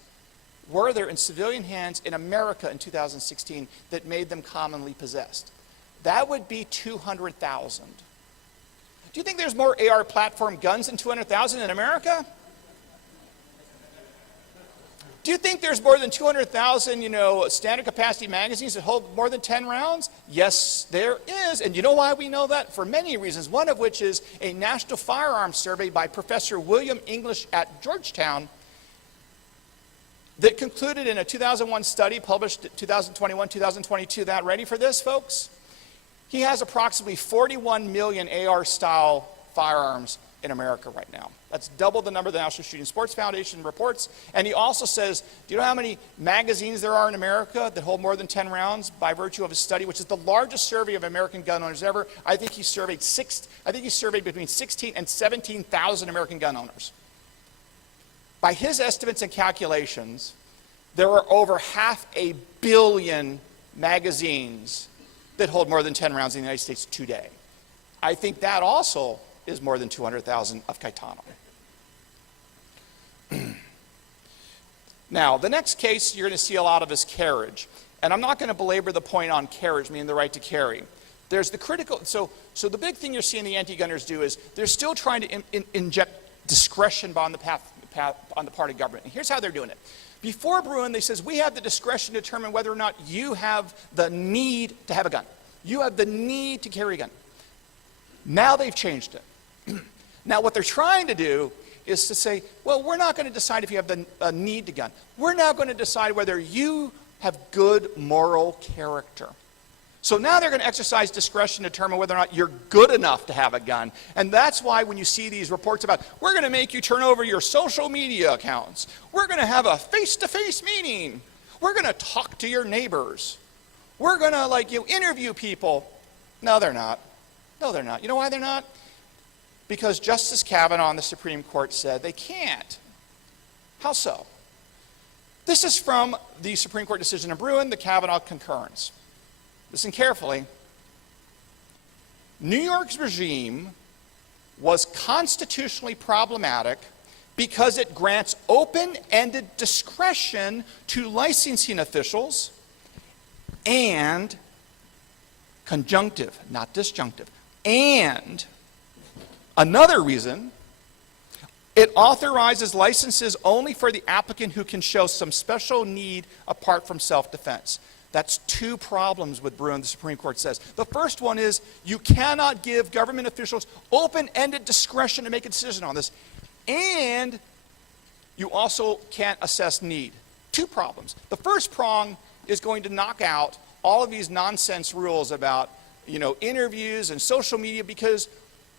were there in civilian hands in America in 2016 that made them commonly possessed? That would be 200,000. Do you think there's more AR platform guns than 200,000 in America? Do you think there's more than 200,000, standard capacity magazines that hold more than 10 rounds? Yes, there is. And you know why we know that? For many reasons, one of which is a National Firearm Survey by Professor William English at Georgetown that concluded in a 2001 study published 2021, 2022, that, ready for this, folks? He has approximately 41 million AR-style firearms in America right now. That's double the number the National Shooting Sports Foundation reports. And he also says, do you know how many magazines there are in America that hold more than 10 rounds by virtue of his study, which is the largest survey of American gun owners ever? I think he surveyed between 16 and 17,000 American gun owners. By his estimates and calculations, there are over 500 million magazines that hold more than 10 rounds in the United States today. I think that also is more than 200,000 of Kaitano. Now, the next case you're going to see a lot of is carriage. And I'm not going to belabor the point on carriage, meaning the right to carry. There's the critical, so the big thing you're seeing the anti-gunners do is they're still trying to inject discretion on the part of government. And here's how they're doing it. Before Bruin, they says, we have the discretion to determine whether or not you have the need to have a gun. You have the need to carry a gun. Now they've changed it. Now what they're trying to do is to say, well, we're not going to decide if you have the need to gun. We're now going to decide whether you have good moral character. So now they're going to exercise discretion to determine whether or not you're good enough to have a gun. And that's why when you see these reports about, we're going to make you turn over your social media accounts. We're going to have a face-to-face meeting. We're going to talk to your neighbors. We're going to interview people. No, they're not. No, they're not. You know why they're not? Because Justice Kavanaugh on the Supreme Court said they can't. How so? This is from the Supreme Court decision in Bruin, the Kavanaugh concurrence. Listen carefully. New York's regime was constitutionally problematic because it grants open-ended discretion to licensing officials and conjunctive, not disjunctive, and another reason, it authorizes licenses only for the applicant who can show some special need apart from self-defense. That's two problems with Bruin, the Supreme Court says. The first one is you cannot give government officials open-ended discretion to make a decision on this, and you also can't assess need. Two problems. The first prong is going to knock out all of these nonsense rules about, interviews and social media, because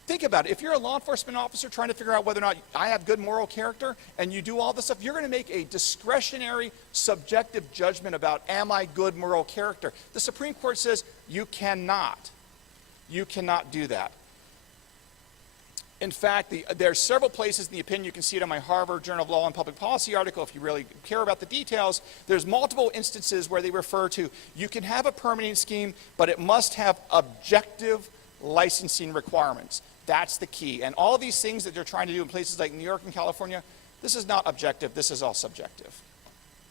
think about it. If you're a law enforcement officer trying to figure out whether or not I have good moral character and you do all this stuff, you're going to make a discretionary, subjective judgment about, am I good moral character? The Supreme Court says you cannot. You cannot do that. In fact, there are several places in the opinion, you can see it on my Harvard Journal of Law and Public Policy article if you really care about the details. There's multiple instances where they refer to, you can have a permitting scheme, but it must have objective licensing requirements. That's the key. And all these things that they're trying to do in places like New York and California, this is not objective, this is all subjective.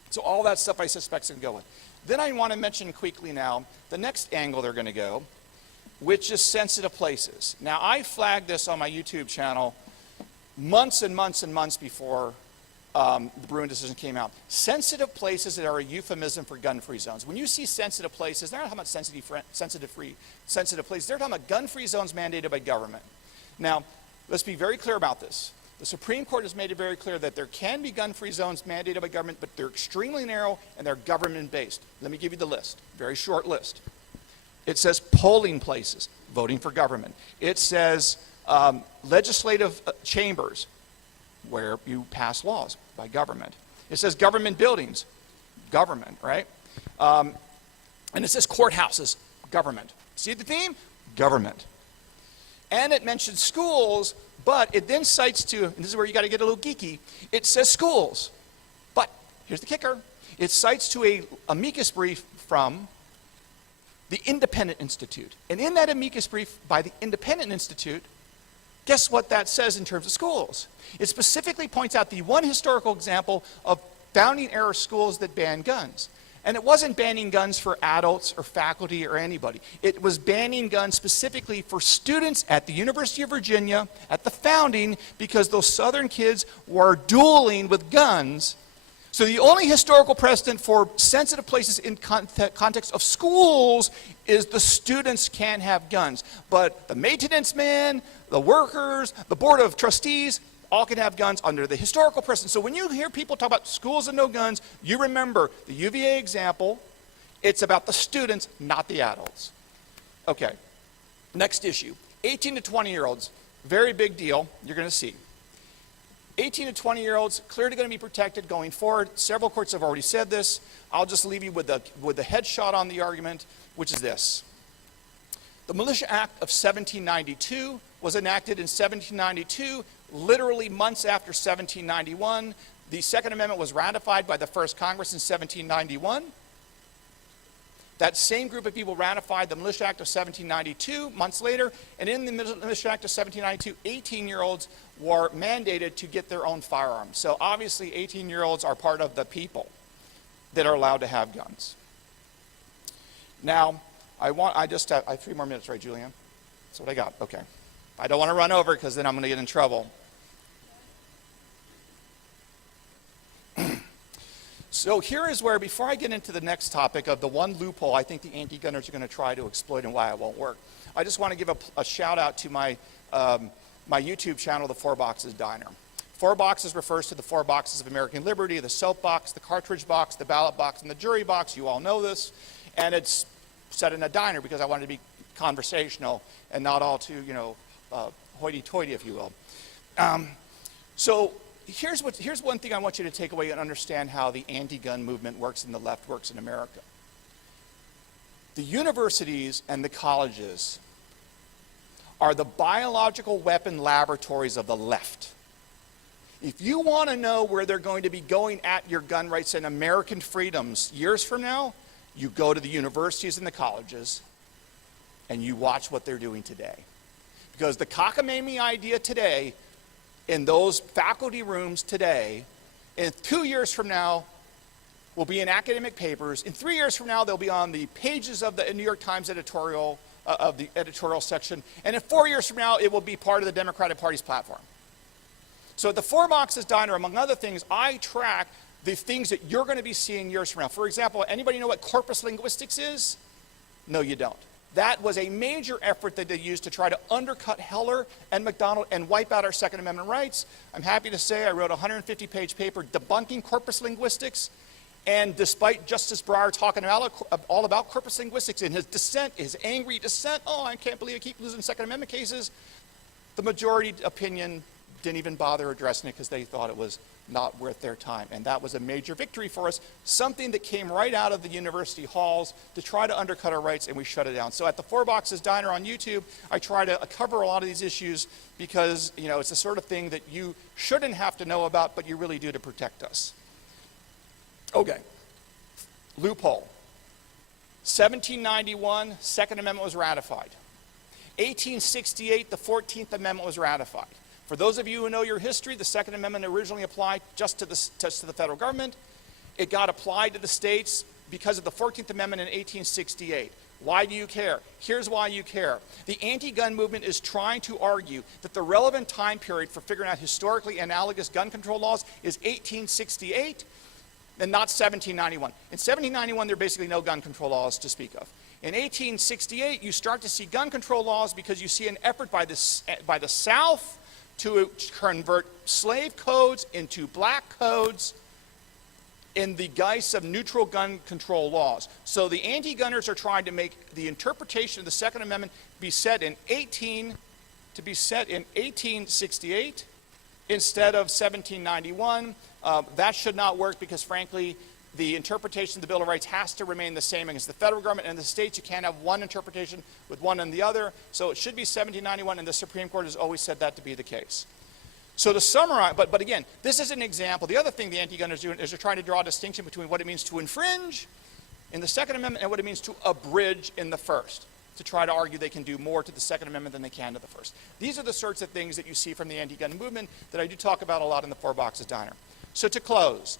So all that stuff I suspect is going to go with. Then I want to mention quickly now the next angle they're going to go, which is sensitive places. Now I flagged this on my YouTube channel months and months and months before the Bruin decision came out. Sensitive places that are a euphemism for gun-free zones. When you see sensitive places, they're not talking about sensitive places. They're talking about gun-free zones mandated by government. Now, let's be very clear about this. The Supreme Court has made it very clear that there can be gun-free zones mandated by government, but they're extremely narrow and they're government-based. Let me give you the list, very short list. It says polling places, voting for government. It says legislative chambers, where you pass laws by government. It says government buildings, government, right? And it says courthouses, government. See the theme? Government. And it mentions schools, but it then cites to, and this is where you got to get a little geeky, it says schools. But here's the kicker. It cites to a amicus brief from the Independent Institute. And in that amicus brief by the Independent Institute, guess what that says in terms of schools? It specifically points out the one historical example of founding era schools that banned guns. And it wasn't banning guns for adults or faculty or anybody. It was banning guns specifically for students at the University of Virginia at the founding, because those Southern kids were dueling with guns. So the only historical precedent for sensitive places in context of schools is the students can't have guns. But the maintenance men, the workers, the board of trustees, all can have guns under the historical precedent. So when you hear people talk about schools and no guns, you remember the UVA example. It's about the students, not the adults. Okay, next issue. 18 to 20-year-olds, very big deal, you're going to see. 18 to 20-year-olds, clearly going to be protected going forward. Several courts have already said this. I'll just leave you with the headshot on the argument, which is this. The Militia Act of 1792 was enacted in 1792, literally months after 1791. The Second Amendment was ratified by the First Congress in 1791. That same group of people ratified the Militia Act of 1792 months later, and in the Militia Act of 1792, 18-year-olds were mandated to get their own firearms. So obviously 18-year-olds are part of the people that are allowed to have guns. Now, I have 3 more minutes, right, Julianne? That's what I got, okay. I don't want to run over because then I'm going to get in trouble. So here is where, before I get into the next topic of the one loophole I think the anti-gunners are going to try to exploit and why it won't work, I just want to give a shout out to my YouTube channel, The 4 Boxes Diner. 4 boxes refers to the 4 boxes of American liberty: the soap box, the cartridge box, the ballot box, and the jury box. You all know this. And it's set in a diner because I wanted to be conversational and not all too, hoity-toity, if you will. So here's one thing I want you to take away and understand how the anti-gun movement works and the left works in America. The universities and the colleges are the biological weapon laboratories of the left. If you want to know where they're going to be going at your gun rights and American freedoms years from now, you go to the universities and the colleges and you watch what they're doing today. Because the cockamamie idea today in those faculty rooms today, in 2 years from now, will be in academic papers. In 3 years from now, they'll be on the pages of the New York Times editorial, of the editorial section. And in 4 years from now, it will be part of the Democratic Party's platform. So at the 4 Boxes Diner, among other things, I track the things that you're going to be seeing years from now. For example, anybody know what corpus linguistics is? No, you don't. That was a major effort that they used to try to undercut Heller and McDonald and wipe out our Second Amendment rights. I'm happy to say I wrote a 150-page paper debunking corpus linguistics. And despite Justice Breyer talking all about corpus linguistics in his dissent, his angry dissent, oh, I can't believe I keep losing Second Amendment cases, the majority opinion didn't even bother addressing it because they thought it was not worth their time. And that was a major victory for us, something that came right out of the university halls to try to undercut our rights, and we shut it down. So at the 4 Boxes Diner on YouTube, I try to cover a lot of these issues because, it's the sort of thing that you shouldn't have to know about, but you really do to protect us. Okay, loophole. 1791, Second Amendment was ratified. 1868, the 14th Amendment was ratified. For those of you who know your history, the Second Amendment originally applied just to the federal government. It got applied to the states because of the 14th Amendment in 1868. Why do you care? Here's why you care. The anti-gun movement is trying to argue that the relevant time period for figuring out historically analogous gun control laws is 1868 and not 1791. In 1791, there are basically no gun control laws to speak of. In 1868, you start to see gun control laws because you see an effort by the South to convert slave codes into black codes in the guise of neutral gun control laws. So the anti-gunners are trying to make the interpretation of the Second Amendment be set in 1868 instead of 1791. That should not work because, frankly, the interpretation of the Bill of Rights has to remain the same against the federal government and the states. You can't have one interpretation with one and the other. So it should be 1791, and the Supreme Court has always said that to be the case. So to summarize, but again, this is an example. The other thing the anti-gunners do is they're trying to draw a distinction between what it means to infringe in the Second Amendment and what it means to abridge in the First, to try to argue they can do more to the Second Amendment than they can to the First. These are the sorts of things that you see from the anti-gun movement that I do talk about a lot in the 4 Boxes Diner. So to close,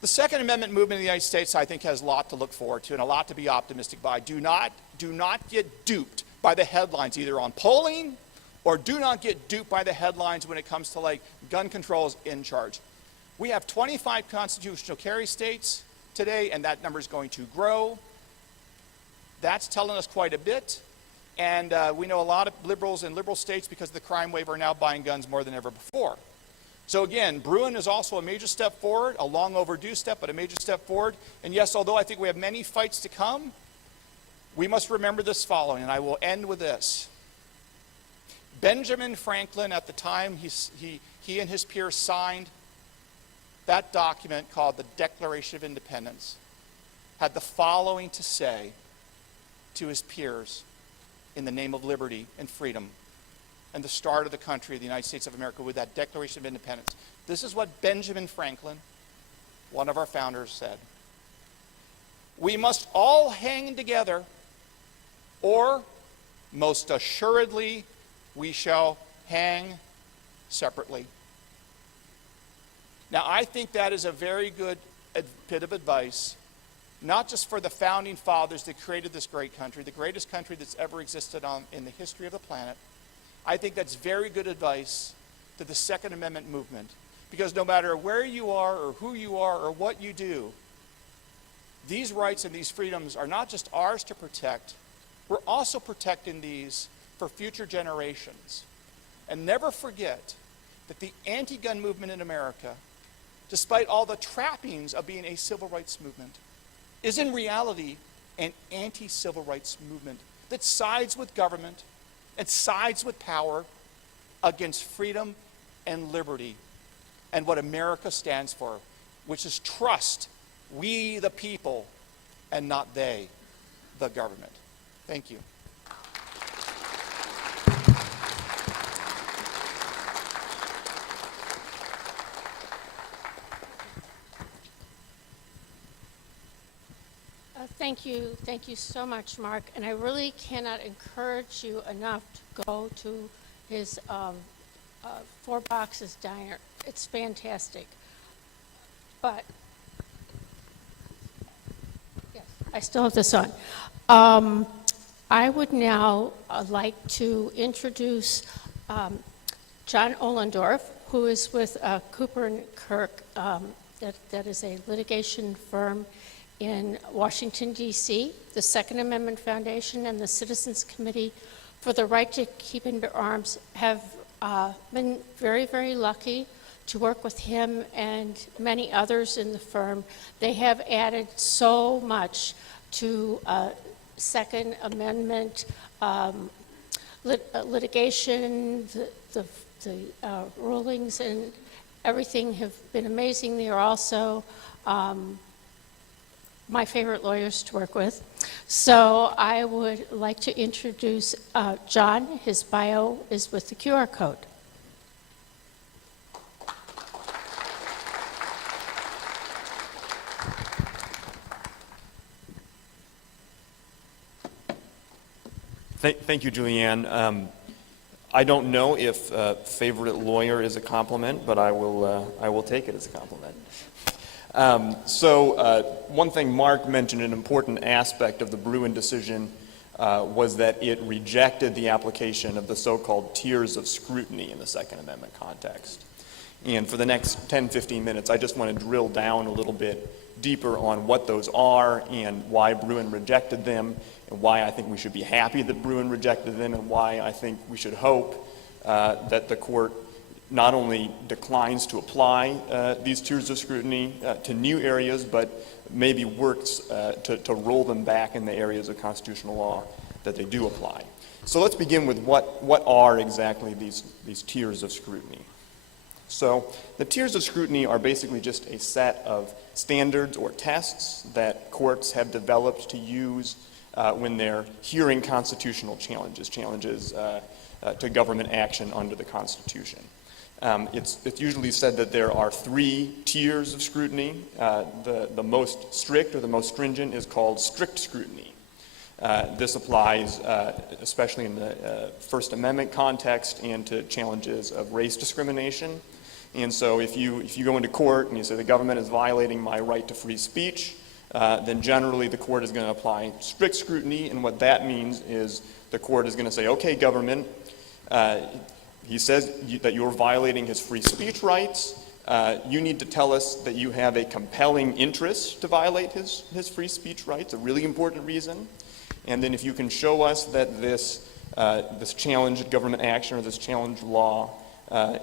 the Second Amendment movement in the United States, I think, has a lot to look forward to and a lot to be optimistic by. Do not get duped by the headlines, either on polling or do not get duped by the headlines when it comes to gun controls in charge. We have 25 constitutional carry states today, and that number is going to grow. That's telling us quite a bit. And we know a lot of liberals in liberal states, because of the crime wave, are now buying guns more than ever before. So again, Bruin is also a major step forward, a long overdue step, but a major step forward. And yes, although I think we have many fights to come, we must remember this following, and I will end with this. Benjamin Franklin, at the time he and his peers signed that document called the Declaration of Independence, had the following to say to his peers in the name of liberty and freedom and the start of the country of the United States of America with that Declaration of Independence. This is what Benjamin Franklin, one of our founders, said. We must all hang together, or most assuredly we shall hang separately. Now, I think that is a very good bit of advice, not just for the founding fathers that created this great country, the greatest country that's ever existed in the history of the planet. I think that's very good advice to the Second Amendment movement, because no matter where you are or who you are or what you do, these rights and these freedoms are not just ours to protect, we're also protecting these for future generations. And never forget that the anti-gun movement in America, despite all the trappings of being a civil rights movement, is in reality an anti-civil rights movement that sides with government and sides with power against freedom and liberty and what America stands for, which is trust, we the people, and not they, the government. Thank you. Thank you so much, Mark. And I really cannot encourage you enough to go to his Four Boxes Diner. It's fantastic. But, yes, I still have this on. I would now like to introduce John Olendorf, who is with Cooper and Kirk, that is a litigation firm in Washington, D.C., the Second Amendment Foundation and the Citizens Committee for the Right to Keep and Bear Arms have been very, very lucky to work with him and many others in the firm. They have added so much to Second Amendment litigation, the rulings and everything have been amazing. They are also my favorite lawyers to work with. So I would like to introduce John. His bio is with the QR code. Thank you, Julianne. I don't know if favorite lawyer is a compliment, but I will take it as a compliment. One thing Mark mentioned, an important aspect of the Bruin decision was that it rejected the application of the so-called tiers of scrutiny in the Second Amendment context. And for the next 10-15 minutes, I just want to drill down a little bit deeper on what those are and why Bruin rejected them, and why I think we should be happy that Bruin rejected them, and why I think we should hope that the court not only declines to apply these tiers of scrutiny to new areas, but maybe works to roll them back in the areas of constitutional law that they do apply. So let's begin with what are exactly these tiers of scrutiny. So the tiers of scrutiny are basically just a set of standards or tests that courts have developed to use when they're hearing constitutional challenges to government action under the Constitution. It's usually said that there are 3 tiers of scrutiny. The most strict or the most stringent is called strict scrutiny. This applies especially in the First Amendment context and to challenges of race discrimination. And so if you go into court and you say the government is violating my right to free speech, then generally the court is going to apply strict scrutiny, and what that means is the court is going to say, okay, government, he says that you're violating his free speech rights. You need to tell us that you have a compelling interest to violate his free speech rights, a really important reason. And then if you can show us that this challenged government action or this challenged law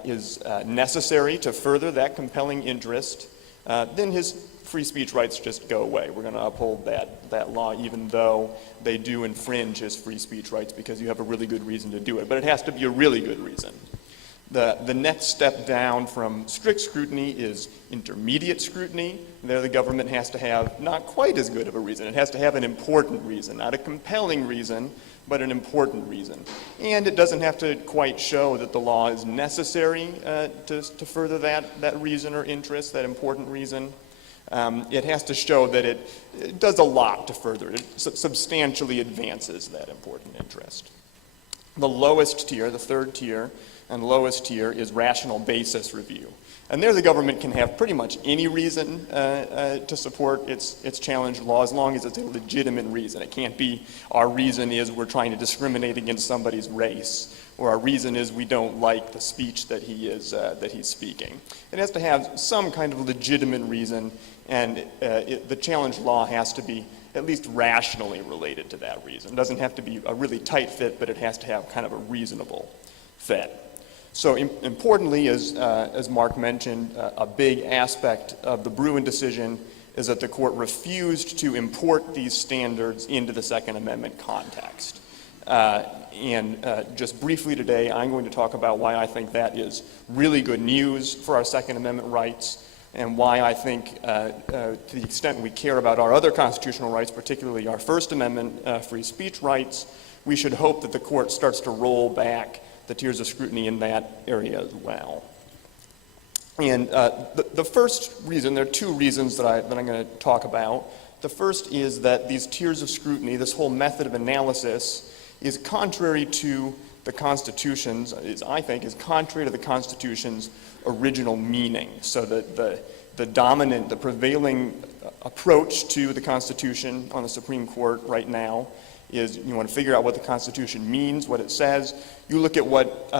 is necessary to further that compelling interest, then his free speech rights just go away. We're going to uphold that law even though they do infringe his free speech rights because you have a really good reason to do it. But it has to be a really good reason. The next step down from strict scrutiny is intermediate scrutiny. There the government has to have not quite as good of a reason. It has to have an important reason, not a compelling reason, but an important reason. And it doesn't have to quite show that the law is necessary to further that reason or interest, that important reason. It has to show that it does a lot to further it, substantially advances that important interest. The lowest tier, the third tier, and lowest tier is rational basis review. And there the government can have pretty much any reason to support its challenge law as long as it's a legitimate reason. It can't be our reason is we're trying to discriminate against somebody's race, or our reason is we don't like the speech that he's speaking. It has to have some kind of legitimate reason, and the challenge law has to be at least rationally related to that reason. It doesn't have to be a really tight fit, but it has to have kind of a reasonable fit. So importantly, as Mark mentioned, a big aspect of the Bruin decision is that the court refused to import these standards into the Second Amendment context. Just briefly today, I'm going to talk about why I think that is really good news for our Second Amendment rights, and why I think, to the extent we care about our other constitutional rights, particularly our First Amendment free speech rights, we should hope that the court starts to roll back the tiers of scrutiny in that area as well. And the first reason, there are two reasons that I'm going to talk about. The first is that these tiers of scrutiny, this whole method of analysis, is contrary to the Constitution's, I think, is contrary to the Constitution's original meaning. So that the prevailing approach to the Constitution on the Supreme Court right now is you want to figure out what the Constitution means, what it says. You look at what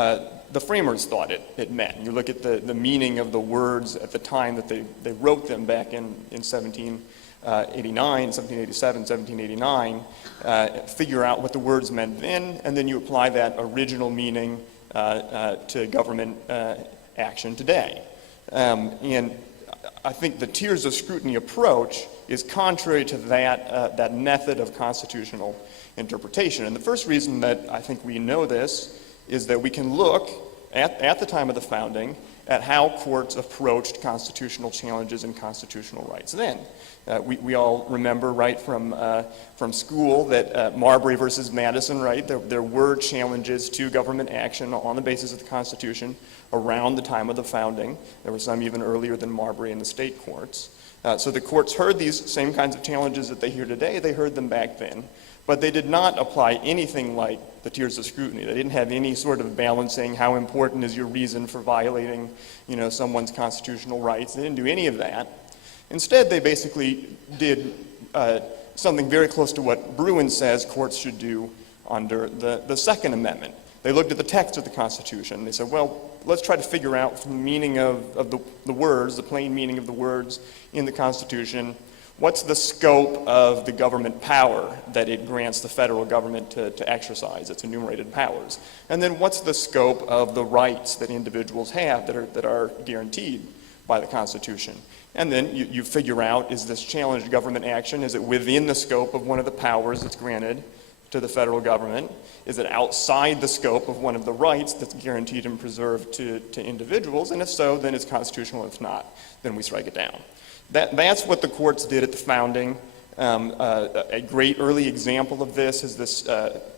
the framers thought it meant. You look at the meaning of the words at the time that they wrote them back in 1789, 1787, 1789, figure out what the words meant then, and then you apply that original meaning to government action today. And I think the tiers of scrutiny approach is contrary to that method of constitutional interpretation. And the first reason that I think we know this is that we can look at the time of the founding at how courts approached constitutional challenges and constitutional rights then. We all remember, right, from school that Marbury versus Madison, right, there were challenges to government action on the basis of the Constitution around the time of the founding. There were some even earlier than Marbury in the state courts. So the courts heard these same kinds of challenges that they hear today. They heard them back then. But they did not apply anything like the tiers of scrutiny. They didn't have any sort of balancing, how important is your reason for violating, someone's constitutional rights. They didn't do any of that. Instead, they basically did something very close to what Bruin says courts should do under the Second Amendment. They looked at the text of the Constitution. They said, well, let's try to figure out from the meaning of the words, the plain meaning of the words in the Constitution, what's the scope of the government power that it grants the federal government to exercise, its enumerated powers? And then what's the scope of the rights that individuals have that are guaranteed by the Constitution? And then you figure out, is this challenge to government action, is it within the scope of one of the powers that's granted to the federal government? Is it outside the scope of one of the rights that's guaranteed and preserved to individuals? And if so, then it's constitutional. If not, then we strike it down. That's what the courts did at the founding. A great early example of this is this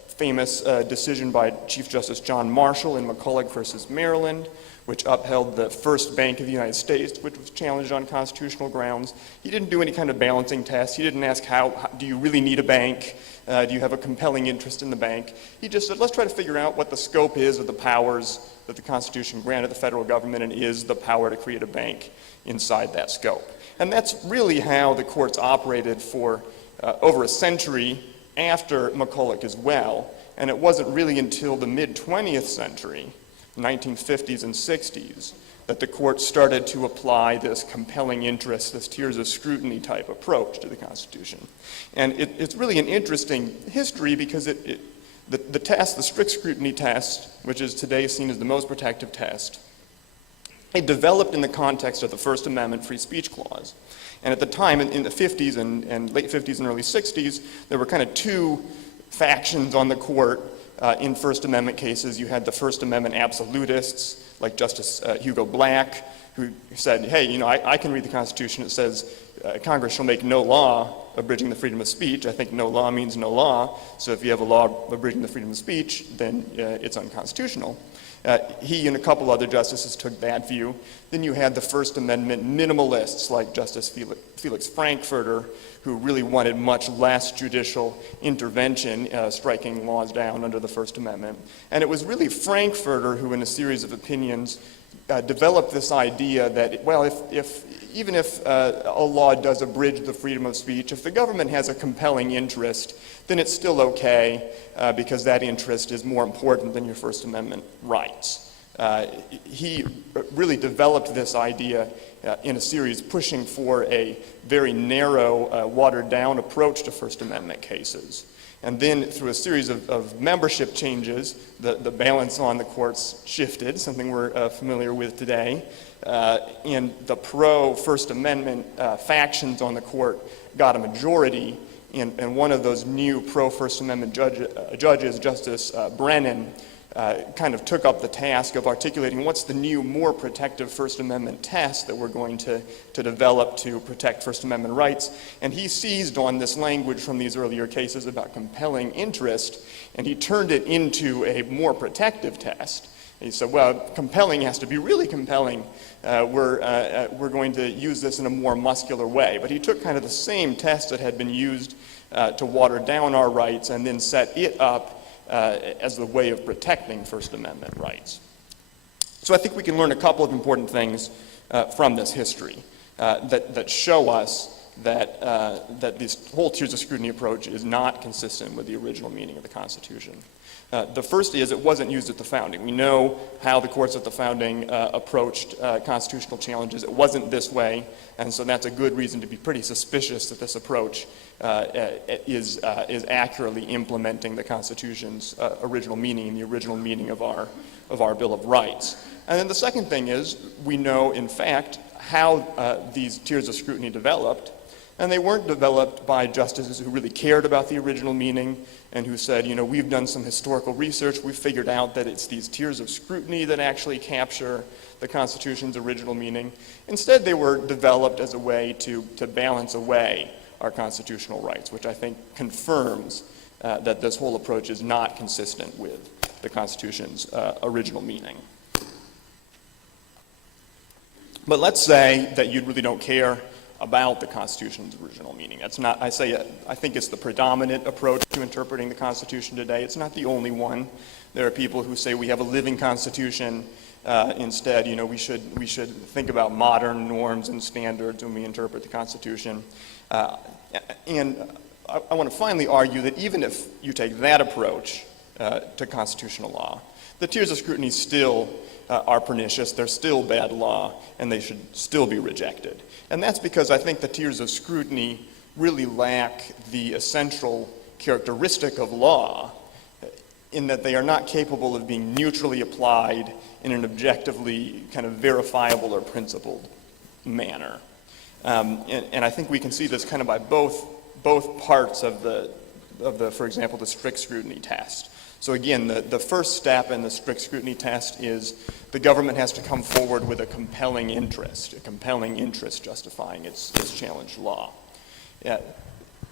famous decision by Chief Justice John Marshall in McCulloch versus Maryland, which upheld the first bank of the United States, which was challenged on constitutional grounds. He didn't do any kind of balancing test. He didn't ask how do you really need a bank? Do you have a compelling interest in the bank? He just said, let's try to figure out what the scope is of the powers that the Constitution granted the federal government, and is the power to create a bank inside that scope. And that's really how the courts operated for over a century after McCulloch as well. And it wasn't really until the mid-20th century, 1950s and 60s, that the courts started to apply this compelling interest, this tiers of scrutiny type approach to the Constitution. And it's really an interesting history because the test, the strict scrutiny test, which is today seen as the most protective test, it developed in the context of the First Amendment free speech clause. And at the time, in the 50s and late 50s and early 60s, there were kind of two factions on the court in First Amendment cases. You had the First Amendment absolutists, like Justice Hugo Black, who said, hey, I can read the Constitution. It says Congress shall make no law abridging the freedom of speech. I think no law means no law, so if you have a law abridging the freedom of speech, then it's unconstitutional. He and a couple other justices took that view. Then you had the First Amendment minimalists like Justice Felix Frankfurter, who really wanted much less judicial intervention, striking laws down under the First Amendment. And it was really Frankfurter who, in a series of opinions, developed this idea that, well, even if a law does abridge the freedom of speech, if the government has a compelling interest, then it's still okay because that interest is more important than your First Amendment rights. He really developed this idea in a series pushing for a very narrow, watered-down approach to First Amendment cases. And then through a series of membership changes, the balance on the courts shifted, something we're familiar with today. And the pro-First Amendment factions on the court got a majority, and one of those new pro-First Amendment judges, Justice Brennan, kind of took up the task of articulating what's the new, more protective First Amendment test that we're going to develop to protect First Amendment rights. And he seized on this language from these earlier cases about compelling interest, and he turned it into a more protective test. And he said, well, compelling has to be really compelling. We're going to use this in a more muscular way. But he took kind of the same test that had been used to water down our rights and then set it up as the way of protecting First Amendment rights. So I think we can learn a couple of important things from this history that show us that this whole tiers of scrutiny approach is not consistent with the original meaning of the Constitution. The first is it wasn't used at the founding. We know how the courts at the founding approached constitutional challenges. It wasn't this way, and so that's a good reason to be pretty suspicious that this approach is accurately implementing the Constitution's original meaning, the original meaning of our Bill of Rights. And then the second thing is we know, in fact, how these tiers of scrutiny developed. And they weren't developed by justices who really cared about the original meaning and who said, you know, we've done some historical research, we've figured out that it's these tiers of scrutiny that actually capture the Constitution's original meaning. Instead, they were developed as a way to balance away our constitutional rights, which I think confirms that this whole approach is not consistent with the Constitution's original meaning. But let's say that you really don't care about the Constitution's original meaning. That's not, I think it's the predominant approach to interpreting the Constitution today. It's not the only one. There are people who say we have a living Constitution. Instead, you know, we should think about modern norms and standards when we interpret the Constitution. And I want to finally argue that even if you take that approach to constitutional law, the tiers of scrutiny still are pernicious, they're still bad law, and they should still be rejected. And that's because I think the tiers of scrutiny really lack the essential characteristic of law in that they are not capable of being neutrally applied in an objectively kind of verifiable or principled manner. And I think we can see this kind of by both parts of the, for example, the strict scrutiny test. So again, the first step in the strict scrutiny test is the government has to come forward with a compelling interest justifying its challenged law.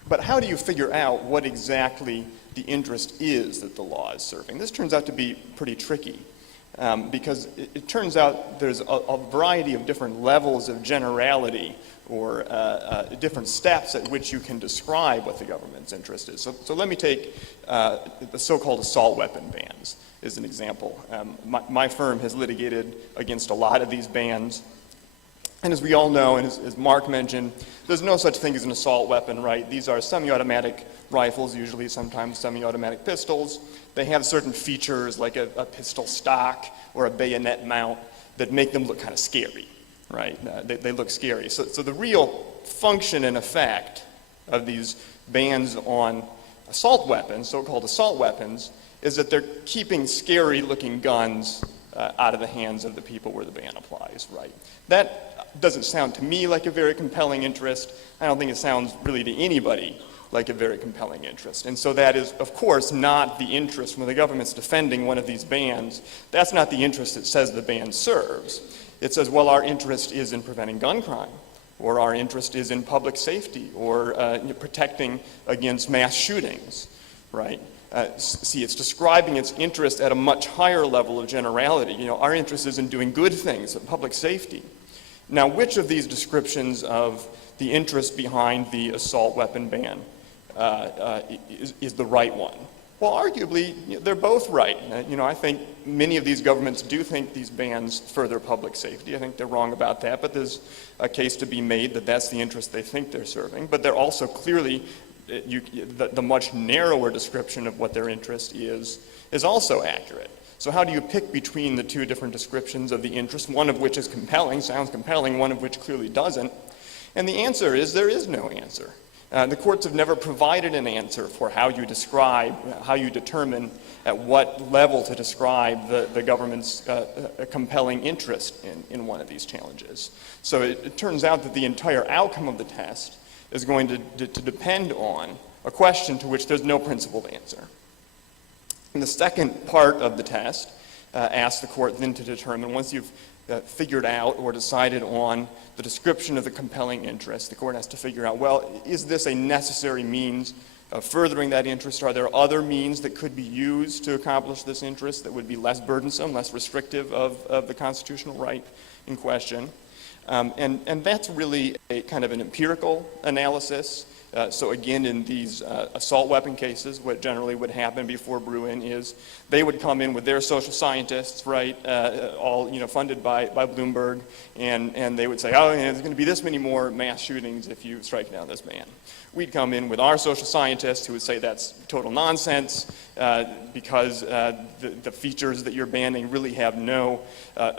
But how do you figure out what exactly the interest is that the law is serving? This turns out to be pretty tricky because it turns out there's a variety of different levels of generality or different steps at which you can describe what the government's interest is. So let me take the so-called assault weapon bans as an example. My firm has litigated against a lot of these bans. And as we all know, and as Mark mentioned, there's no such thing as an assault weapon, right? These are semi-automatic rifles, usually sometimes semi-automatic pistols. They have certain features like a pistol stock or a bayonet mount that make them look kind of scary, right? They look scary. So the real function and effect of these bans on assault weapons, so-called assault weapons, is that they're keeping scary-looking guns out of the hands of the people where the ban applies, right? That doesn't sound to me like a very compelling interest. I don't think it sounds really to anybody like a very compelling interest. And so that is, of course, not the interest when the government's defending one of these bans. That's not the interest it says the ban serves. It says, well, our interest is in preventing gun crime. or our interest is in public safety, or protecting against mass shootings, right? See, it's describing its interest at a much higher level of generality. Our interest is in doing good things, public safety. Now, which of these descriptions of the interest behind the assault weapon ban is the right one? Well, arguably, they're both right. I think many of these governments do think these bans further public safety. I think they're wrong about that, but there's a case to be made that that's the interest they think they're serving. But they're also clearly, the much narrower description of what their interest is also accurate. So how do you pick between the two different descriptions of the interest, one of which is compelling, sounds compelling, one of which clearly doesn't? And the answer is there is no answer. The courts have never provided an answer for how you determine at what level to describe the government's compelling interest in one of these challenges. So it turns out that the entire outcome of the test is going to depend on a question to which there's no principled answer. And the second part of the test asks the court then to determine, once you've figured out or decided on the description of the compelling interest, the court has to figure out, well, is this a necessary means of furthering that interest? Are there other means that could be used to accomplish this interest that would be less burdensome, less restrictive of the constitutional right in question? And that's really a kind of an empirical analysis. So again, in these assault weapon cases, what generally would happen before Bruin is they would come in with their social scientists, right, all funded by Bloomberg, and they would say, oh, there's going to be this many more mass shootings if you strike down this ban. We'd come in with our social scientists who would say that's total nonsense because the features that you're banning really have no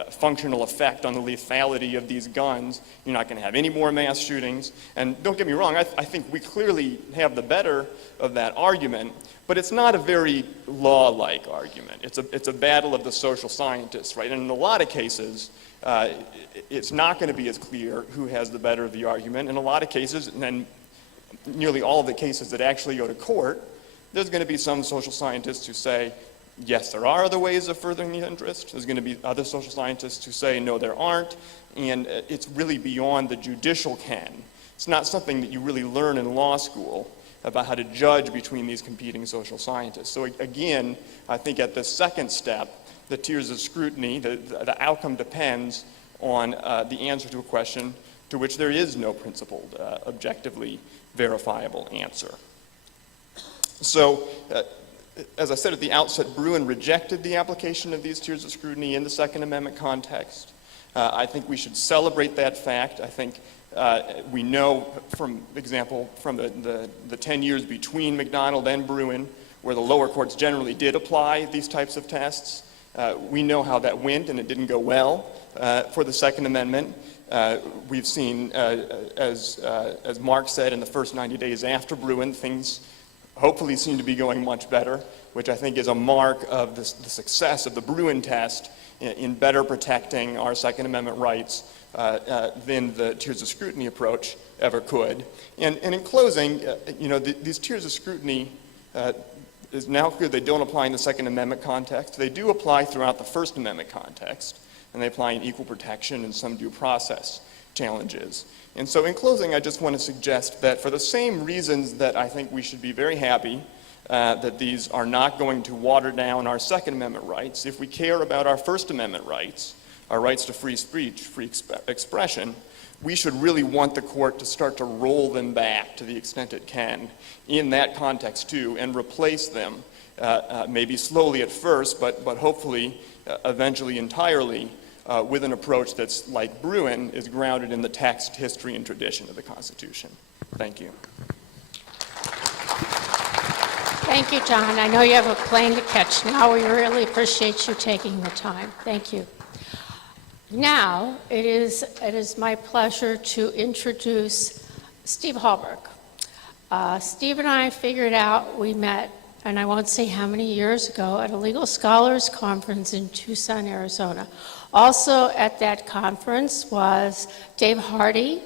functional effect on the lethality of these guns. You're not going to have any more mass shootings. And don't get me wrong, I think we clearly have the better of that argument, but it's not a very law-like argument. It's a battle of the social scientists, right? And in a lot of cases, it's not going to be as clear who has the better of the argument. In a lot of cases, and then nearly all of the cases that actually go to court, there's going to be some social scientists who say, yes, there are other ways of furthering the interest. There's going to be other social scientists who say, no, there aren't. And it's really beyond the judicial ken. It's not something that you really learn in law school about how to judge between these competing social scientists. So again, I think at the second step, the tiers of scrutiny, the outcome depends on the answer to a question to which there is no principled, objectively verifiable answer. So, as I said at the outset, Bruin rejected the application of these tiers of scrutiny in the Second Amendment context. I think we should celebrate that fact. I think we know, from example, from the 10 years between McDonald and Bruin, where the lower courts generally did apply these types of tests. We know how that went, and it didn't go well for the Second Amendment. We've seen, as Mark said, in the first 90 days after Bruin, things hopefully seem to be going much better, which I think is a mark of the success of the Bruin test in better protecting our Second Amendment rights than the tiers of scrutiny approach ever could. And in closing, these tiers of scrutiny is now clear they don't apply in the Second Amendment context. They do apply throughout the First Amendment context, and they apply in equal protection and some due process challenges. And so in closing, I just want to suggest that for the same reasons that I think we should be very happy that these are not going to water down our Second Amendment rights, if we care about our First Amendment rights, our rights to free speech, free expression, we should really want the court to start to roll them back to the extent it can in that context too, and replace them, maybe slowly at first, but hopefully eventually entirely, with an approach that's, like Bruin, is grounded in the text, history, and tradition of the Constitution. Thank you. Thank you, John. I know you have a plane to catch now. We really appreciate you taking the time. Thank you. Now, it is my pleasure to introduce Steve Hallberg. Steve and I figured out, we met, and I won't say how many years ago, at a Legal Scholars Conference in Tucson, Arizona. Also at that conference was Dave Hardy,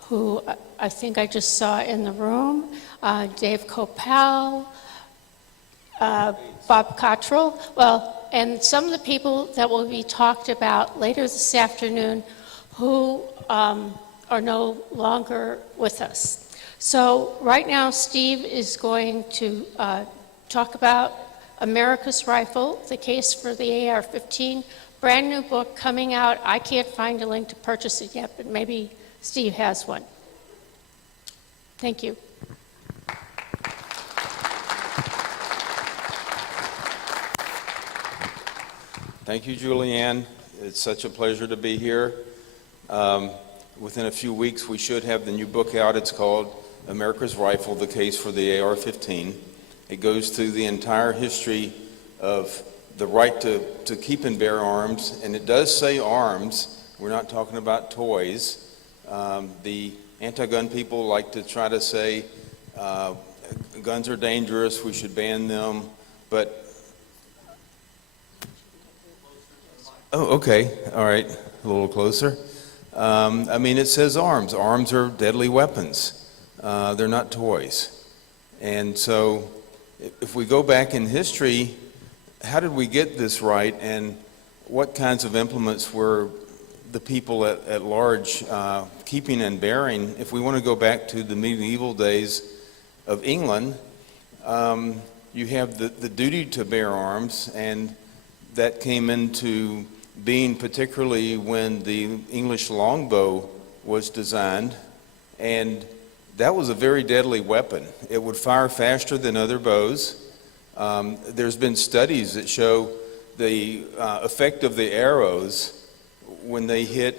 who I think I just saw in the room, Dave Coppell, Bob Cottrell, and some of the people that will be talked about later this afternoon who are no longer with us. So right now, Steve is going to talk about America's Rifle, the case for the AR-15, brand new book coming out. I can't find a link to purchase it yet, but maybe Steve has one. Thank you. Thank you, Julianne. It's such a pleasure to be here. Within a few weeks, we should have the new book out. It's called America's Rifle, the Case for the AR-15. It goes through the entire history of the right to keep and bear arms, and it does say arms. We're not talking about toys. The anti-gun people like to try to say guns are dangerous, we should ban them, but oh, okay, all right, a little closer. I mean, it says arms. Arms are deadly weapons. They're not toys. And so if we go back in history, how did we get this right, and what kinds of implements were the people at large keeping and bearing? If we want to go back to the medieval days of England, you have the duty to bear arms, and that came into being particularly when the English longbow was designed, and that was a very deadly weapon. It would fire faster than other bows. There's been studies that show the effect of the arrows when they hit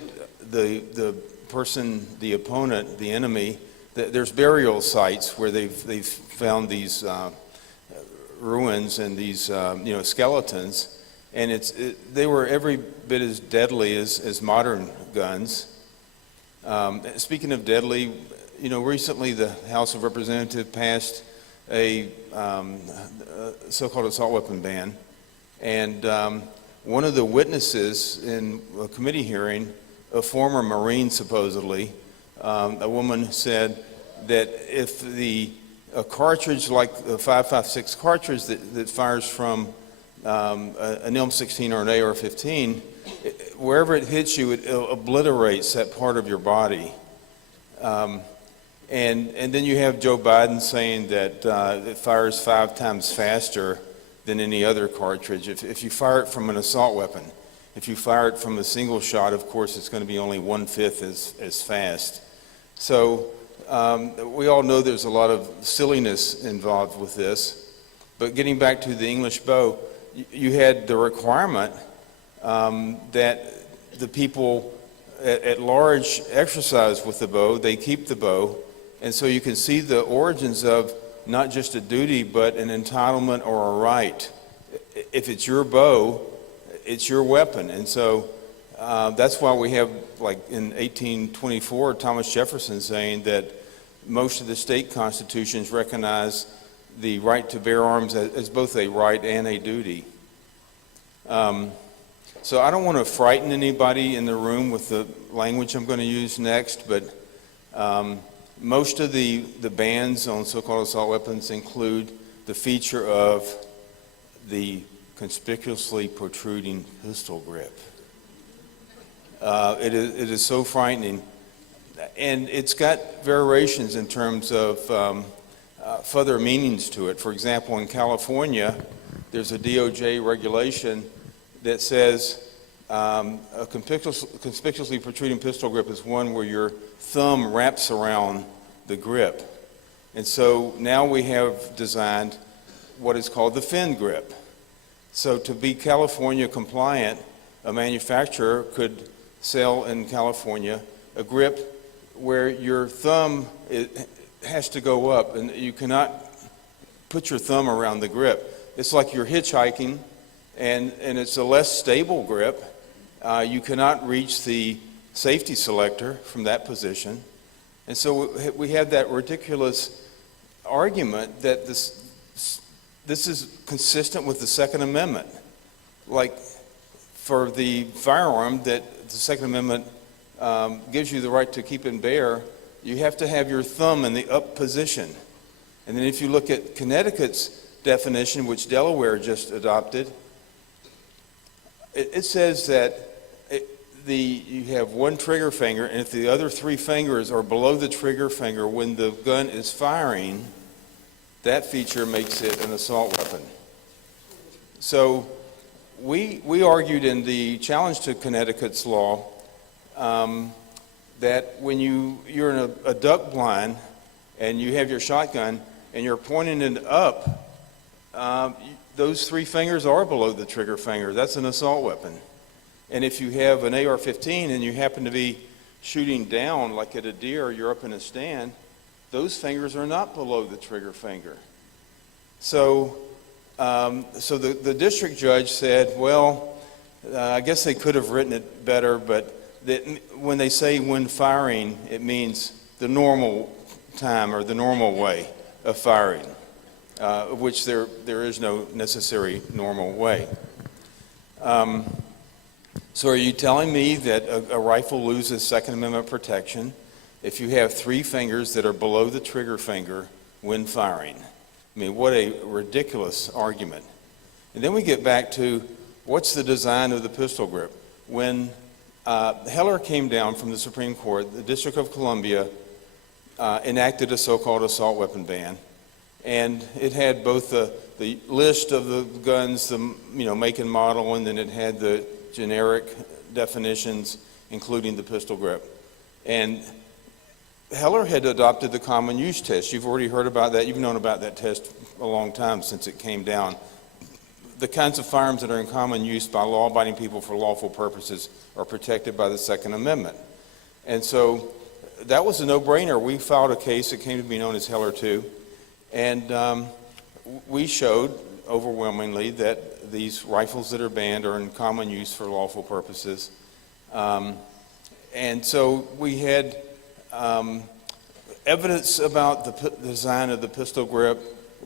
the person, the opponent, the enemy. There's burial sites where they've found these ruins and these skeletons, and they were every bit as deadly as modern guns. Speaking of deadly, recently the House of Representatives passed a so-called assault weapon ban, and one of the witnesses in a committee hearing, a former Marine supposedly, a woman said that if a cartridge like the 5.56 cartridge that fires from an M16 or an AR-15, wherever it hits you, it obliterates that part of your body. And then you have Joe Biden saying that it fires 5 times faster than any other cartridge. If you fire it from an assault weapon, if you fire it from a single shot, of course, it's going to be only 1/5 as fast. So we all know there's a lot of silliness involved with this. But getting back to the English bow, you had the requirement that the people at large exercise with the bow, they keep the bow, and so you can see the origins of not just a duty, but an entitlement or a right. If it's your bow, it's your weapon, and so that's why we have, like in 1824, Thomas Jefferson saying that most of the state constitutions recognize the right to bear arms as both a right and a duty. So I don't want to frighten anybody in the room with the language I'm going to use next, but most of the bans on so-called assault weapons include the feature of the conspicuously protruding pistol grip. It is so frightening, and it's got variations in terms of further meanings to it. For example, in California, there's a DOJ regulation that says a conspicuously protruding pistol grip is one where your thumb wraps around the grip. And so now we have designed what is called the fin grip. So to be California compliant, a manufacturer could sell in California a grip where your thumb has to go up, and you cannot put your thumb around the grip. It's like you're hitchhiking, and it's a less stable grip. You cannot reach the safety selector from that position. And so we have that ridiculous argument that this is consistent with the Second Amendment. Like for the firearm, that the Second Amendment gives you the right to keep and bear, you have to have your thumb in the up position. And then if you look at Connecticut's definition, which Delaware just adopted, it says that you have one trigger finger, and if the other three fingers are below the trigger finger when the gun is firing, that feature makes it an assault weapon. So we argued in the challenge to Connecticut's law that when you're in a duck blind and you have your shotgun and you're pointing it up, those three fingers are below the trigger finger. That's an assault weapon. And if you have an AR-15 and you happen to be shooting down, like at a deer, you're up in a stand, those fingers are not below the trigger finger. So, the district judge said, well, I guess they could have written it better, but that when they say when firing, it means the normal time or the normal way of firing, which there is no necessary normal way. So are you telling me that a rifle loses Second Amendment protection if you have three fingers that are below the trigger finger when firing? I mean, what a ridiculous argument. And then we get back to what's the design of the pistol grip. When Heller came down from the Supreme Court, the District of Columbia enacted a so-called assault weapon ban, and it had both the list of the guns, the make and model, and then it had the generic definitions, including the pistol grip. And Heller had adopted the common use test. You've already heard about that. You've known about that test a long time since it came down. The kinds of firearms that are in common use by law-abiding people for lawful purposes are protected by the Second Amendment. And so that was a no-brainer. We filed a case that came to be known as Heller 2, and we showed overwhelmingly that these rifles that are banned are in common use for lawful purposes. And so we had evidence about the design of the pistol grip.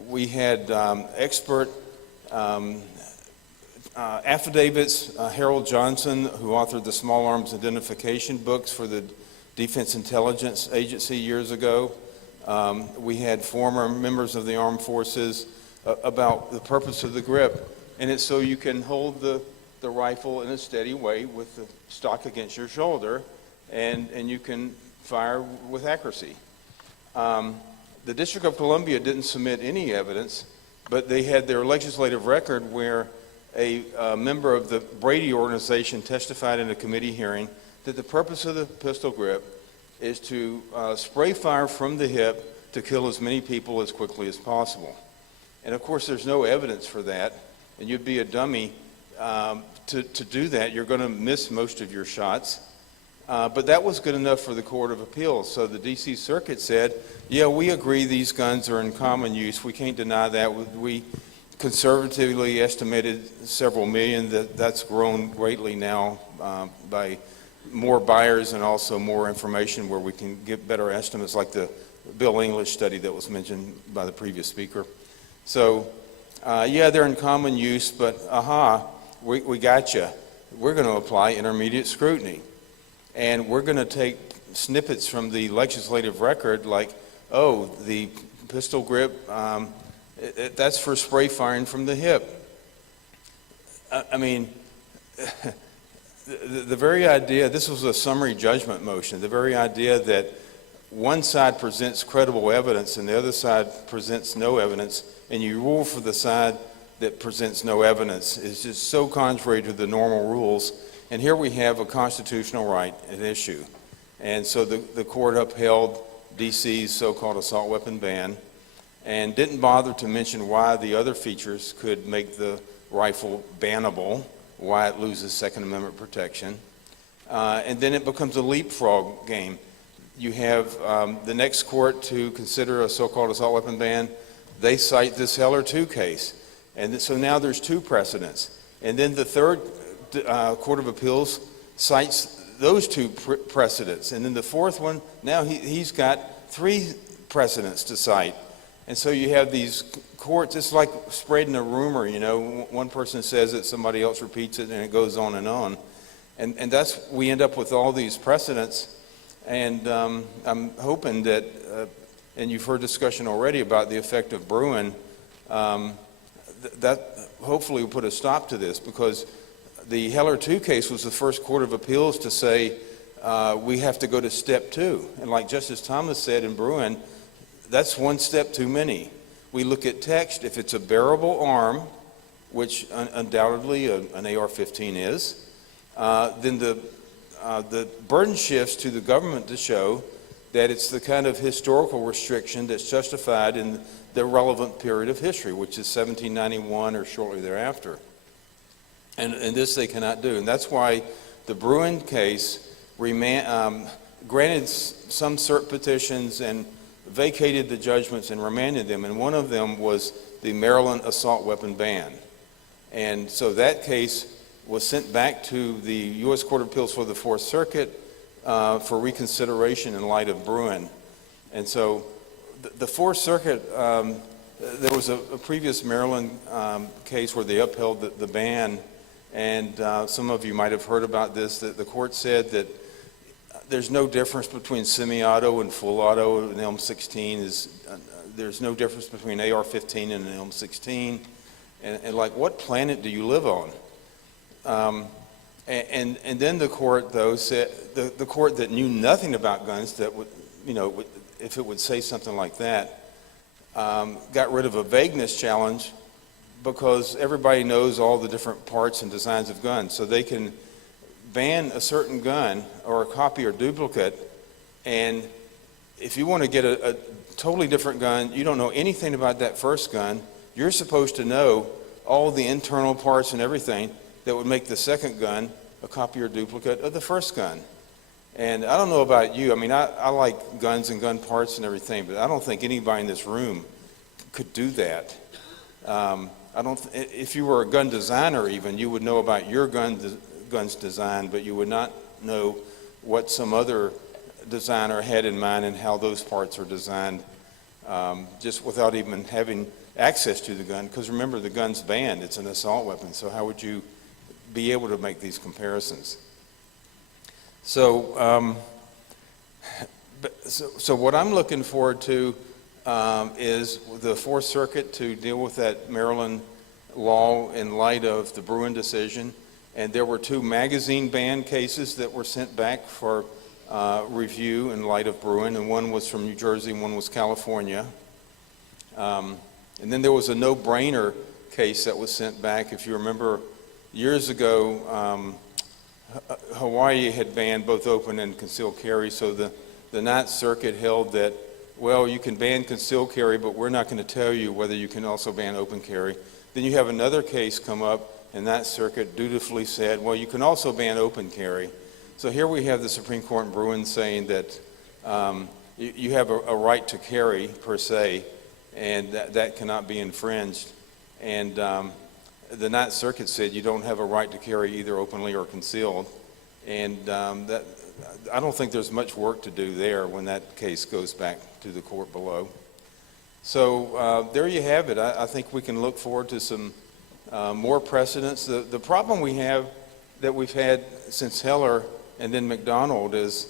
We had expert affidavits. Harold Johnson, who authored the Small Arms Identification books for the Defense Intelligence Agency years ago. We had former members of the armed forces about the purpose of the grip. And it's so you can hold the rifle in a steady way with the stock against your shoulder, and you can fire with accuracy. The District of Columbia didn't submit any evidence, but they had their legislative record where a member of the Brady organization testified in a committee hearing that the purpose of the pistol grip is to spray fire from the hip to kill as many people as quickly as possible. And of course, there's no evidence for that, and you'd be a dummy to do that. You're going to miss most of your shots. But that was good enough for the Court of Appeals. So the D.C. Circuit said, yeah, we agree these guns are in common use. We can't deny that. We conservatively estimated several million. That's grown greatly now by more buyers and also more information where we can get better estimates, like the Bill English study that was mentioned by the previous speaker. So, yeah, they're in common use, but we got you. We're going to apply intermediate scrutiny. And we're going to take snippets from the legislative record like, oh, the pistol grip, that's for spray firing from the hip. I mean, the very idea, this was a summary judgment motion, the very idea that one side presents credible evidence and the other side presents no evidence, and you rule for the side that presents no evidence is just so contrary to the normal rules. And here we have a constitutional right at issue. And so the court upheld D.C.'s so-called assault weapon ban and didn't bother to mention why the other features could make the rifle bannable, why it loses Second Amendment protection. And then it becomes a leapfrog game. You have the next court to consider a so-called assault weapon ban. They cite this Heller 2 case. And so now there's two precedents. And then the third Court of Appeals cites those two precedents. And then the fourth one, now he's got three precedents to cite. And so you have these courts, it's like spreading a rumor, one person says it, somebody else repeats it, and it goes on and on. And that's, we end up with all these precedents. And I'm hoping that, and you've heard discussion already about the effect of Bruin, that hopefully will put a stop to this, because the Heller 2 case was the first court of appeals to say we have to go to step 2. And like Justice Thomas said in Bruin, that's one step too many. We look at text. If it's a bearable arm, which undoubtedly an AR-15 is, then the burden shifts to the government to show that it's the kind of historical restriction that's justified in the relevant period of history, which is 1791 or shortly thereafter. And this they cannot do. And that's why the Bruin case granted some cert petitions and vacated the judgments and remanded them. And one of them was the Maryland assault weapon ban. And so that case was sent back to the U.S. Court of Appeals for the Fourth Circuit for reconsideration in light of Bruin. And so the Fourth Circuit, there was a previous Maryland case where they upheld the ban, and some of you might have heard about this, that the court said that there's no difference between semi-auto and full auto. An M16 there's no difference between AR-15 and an M16. And like, what planet do you live on? And then the court, though, said, the court that knew nothing about guns, that would, if it would say something like that, got rid of a vagueness challenge because everybody knows all the different parts and designs of guns. So they can ban a certain gun or a copy or duplicate, and if you want to get a totally different gun, you don't know anything about that first gun, you're supposed to know all the internal parts and everything that would make the second gun a copy or duplicate of the first gun. And I don't know about you, I mean, I like guns and gun parts and everything, but I don't think anybody in this room could do that. If you were a gun designer even, you would know about your gun's design, but you would not know what some other designer had in mind and how those parts are designed, just without even having access to the gun. Because remember, the gun's banned, it's an assault weapon, so how would you be able to make these comparisons? So what I'm looking forward to is the Fourth Circuit to deal with that Maryland law in light of the Bruin decision. And there were 2 magazine ban cases that were sent back for review in light of Bruin, and one was from New Jersey and one was California. And then there was a no-brainer case that was sent back. If you remember, years ago, Hawaii had banned both open and concealed carry, so the Ninth Circuit held that, well, you can ban concealed carry, but we're not going to tell you whether you can also ban open carry. Then you have another case come up, and that circuit dutifully said, well, you can also ban open carry. So here we have the Supreme Court in Bruin saying that you have a right to carry, per se, and that cannot be infringed. And the Ninth Circuit said you don't have a right to carry either openly or concealed. And I don't think there's much work to do there when that case goes back to the court below. So there you have it. I think we can look forward to some more precedents. The problem we have that we've had since Heller and then McDonald is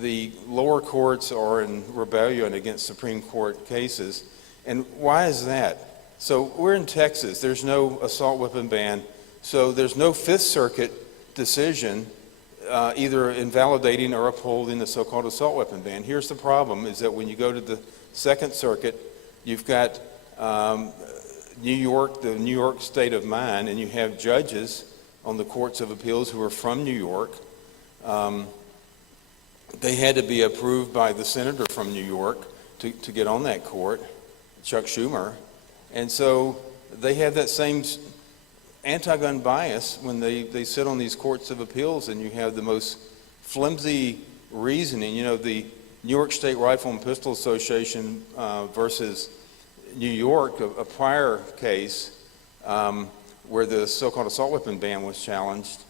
the lower courts are in rebellion against Supreme Court cases. And why is that? So we're in Texas. There's no assault weapon ban. So there's no Fifth Circuit decision either invalidating or upholding the so-called assault weapon ban. Here's the problem, is that when you go to the Second Circuit, you've got New York, the New York state of mind, and you have judges on the courts of appeals who are from New York. They had to be approved by the senator from New York to get on that court, Chuck Schumer. And so they have that same anti-gun bias when they sit on these courts of appeals, and you have the most flimsy reasoning. You know, the New York State Rifle and Pistol Association versus New York, a prior case where the so-called assault weapon ban was challenged,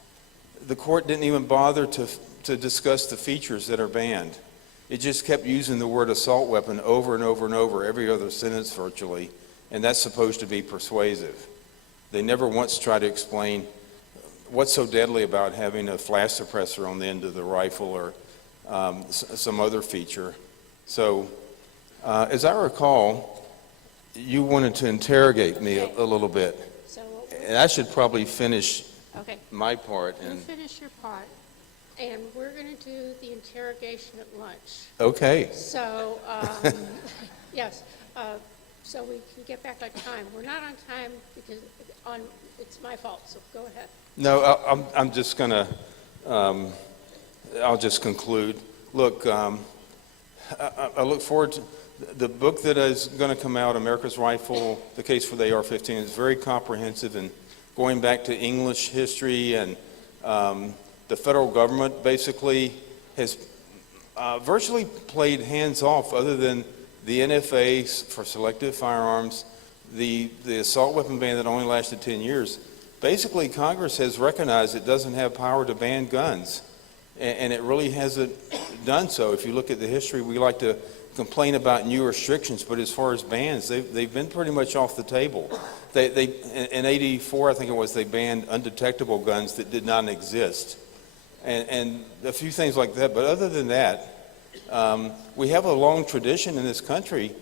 the court didn't even bother to discuss the features that are banned. It just kept using the word assault weapon over and over and over, every other sentence virtually, and that's supposed to be persuasive. They never once try to explain what's so deadly about having a flash suppressor on the end of the rifle or some other feature. So, as I recall, you wanted to interrogate me a little bit, and I should probably finish Okay, my part, you and, finish your part, and we're going to do the interrogation at lunch. okay. So, yes, so we can get back on time. We're not on time because it's my fault, so go ahead. No, I'm just gonna, I'll just conclude. Look, I look forward to, the book that is gonna come out, America's Rifle, The Case for the AR-15, is very comprehensive and going back to English history, and the federal government basically has virtually played hands off, other than the NFA for selective firearms, the assault weapon ban that only lasted 10 years. Basically, Congress has recognized it doesn't have power to ban guns, and it really hasn't done so. If you look at the history, we like to complain about new restrictions, but as far as bans, they've been pretty much off the table. They in '84, I think it was, they banned undetectable guns that did not exist, and a few things like that. But other than that, we have a long tradition in this country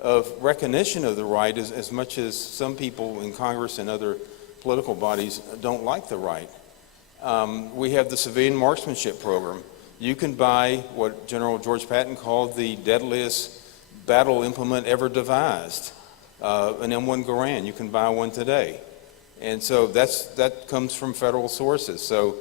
of recognition of the right, as much as some people in Congress and other political bodies don't like the right. We have the civilian marksmanship program. You can buy what General George Patton called the deadliest battle implement ever devised, an M1 Garand. You can buy one today. And so that comes from federal sources. So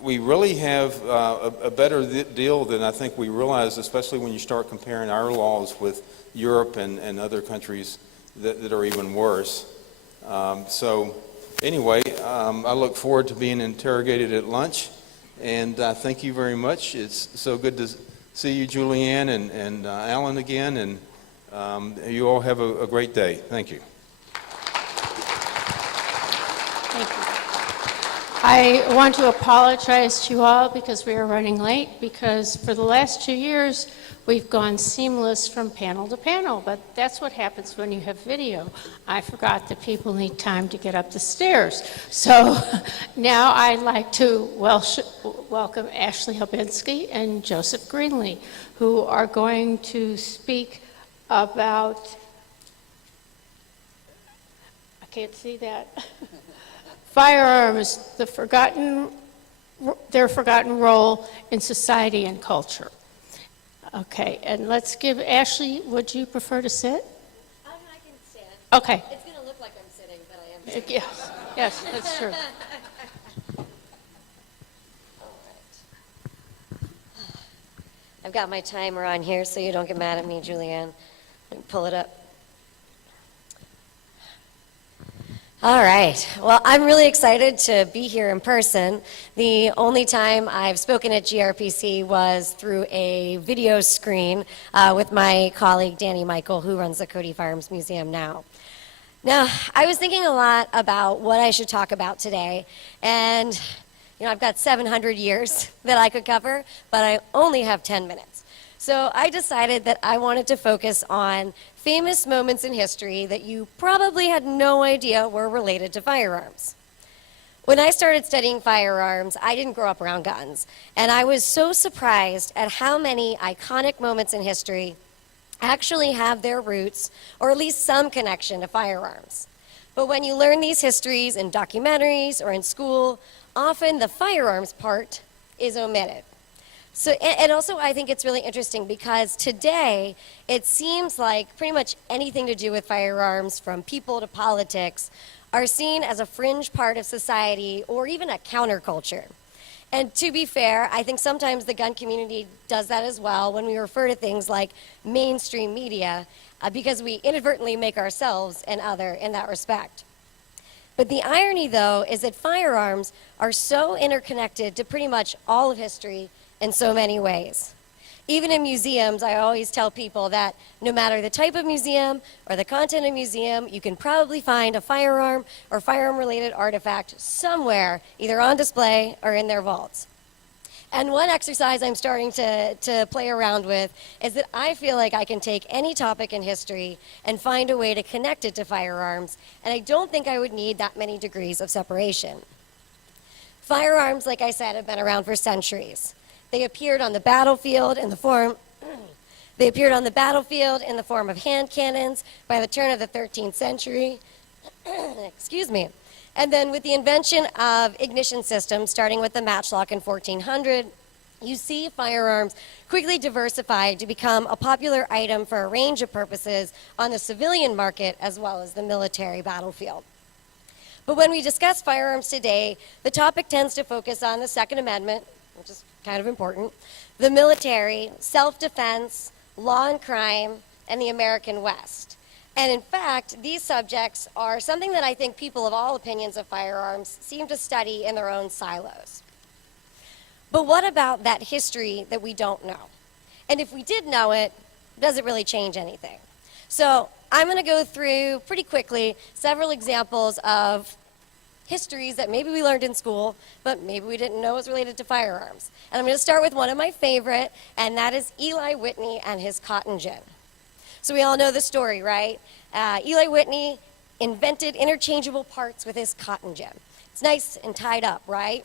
we really have a better deal than I think we realize, especially when you start comparing our laws with Europe and other countries that are even worse. So anyway, I look forward to being interrogated at lunch, and thank you very much. It's so good to see you, Julianne, and Alan again, and you all have a great day. Thank you. Thank you. I want to apologize to you all because we are running late, because for the last 2 years, we've gone seamless from panel to panel, but that's what happens when you have video. I forgot that people need time to get up the stairs. So now I'd like to welcome Ashley Hobinski and Joseph Greenlee, who are going to speak about, I can't see that, firearms, their forgotten role in society and culture. Okay, and let's give Ashley, would you prefer to sit? I can sit. Okay. It's going to look like I'm sitting, but I am sitting. Yes, that's true. All right. I've got my timer on here so you don't get mad at me, Julianne. Let me pull it up. All right. Well, I'm really excited to be here in person. The only time I've spoken at GRPC was through a video screen with my colleague Danny Michael, who runs the Cody Firearms Museum now. Now, I was thinking a lot about what I should talk about today, and I've got 700 years that I could cover, but I only have 10 minutes. So I decided that I wanted to focus on famous moments in history that you probably had no idea were related to firearms. When I started studying firearms, I didn't grow up around guns, and I was so surprised at how many iconic moments in history actually have their roots, or at least some connection to firearms. But when you learn these histories in documentaries or in school, often the firearms part is omitted. So, and also I think it's really interesting because today it seems like pretty much anything to do with firearms, from people to politics, are seen as a fringe part of society or even a counterculture. And to be fair, I think sometimes the gun community does that as well when we refer to things like mainstream media, because we inadvertently make ourselves an other in that respect. But the irony, though, is that firearms are so interconnected to pretty much all of history in so many ways. Even in museums, I always tell people that no matter the type of museum or the content of museum, you can probably find a firearm or firearm-related artifact somewhere, either on display or in their vaults. And one exercise I'm starting to play around with is that I feel like I can take any topic in history and find a way to connect it to firearms, and I don't think I would need that many degrees of separation. Firearms, like I said, have been around for centuries. They appeared on the battlefield in the form of hand cannons by the turn of the 13th century. Excuse me. And then with the invention of ignition systems, starting with the matchlock in 1400, you see firearms quickly diversified to become a popular item for a range of purposes on the civilian market as well as the military battlefield. But when we discuss firearms today, the topic tends to focus on the Second Amendment, which is kind of important, the military, self-defense, law and crime, and the American West. And in fact, these subjects are something that I think people of all opinions of firearms seem to study in their own silos. But what about that history that we don't know? And if we did know it, does it really change anything? So I'm going to go through pretty quickly several examples of histories that maybe we learned in school, but maybe we didn't know was related to firearms. And I'm going to start with one of my favorite, and that is Eli Whitney and his cotton gin. So we all know the story, right? Eli Whitney invented interchangeable parts with his cotton gin. It's nice and tied up, right?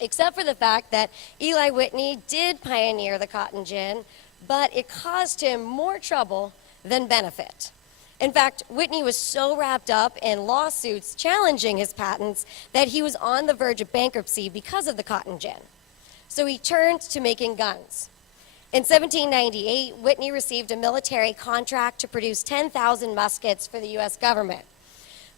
Except for the fact that Eli Whitney did pioneer the cotton gin, but it caused him more trouble than benefit. In fact, Whitney was so wrapped up in lawsuits challenging his patents that he was on the verge of bankruptcy because of the cotton gin. So he turned to making guns. In 1798, Whitney received a military contract to produce 10,000 muskets for the U.S. government.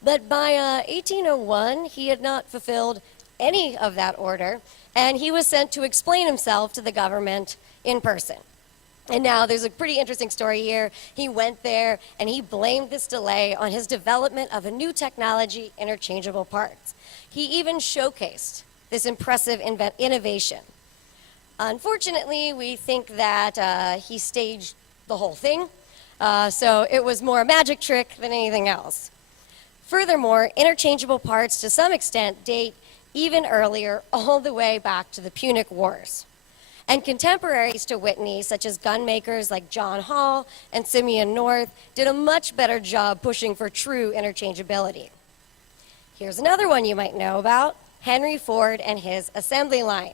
But by 1801, he had not fulfilled any of that order, and he was sent to explain himself to the government in person. And now there's a pretty interesting story here. He went there and he blamed this delay on his development of a new technology, interchangeable parts. He even showcased this impressive innovation. Unfortunately, we think that he staged the whole thing, so it was more a magic trick than anything else. Furthermore, interchangeable parts to some extent date even earlier, all the way back to the Punic Wars. And contemporaries to Whitney, such as gun makers like John Hall and Simeon North, did a much better job pushing for true interchangeability. Here's another one you might know about, Henry Ford and his assembly line.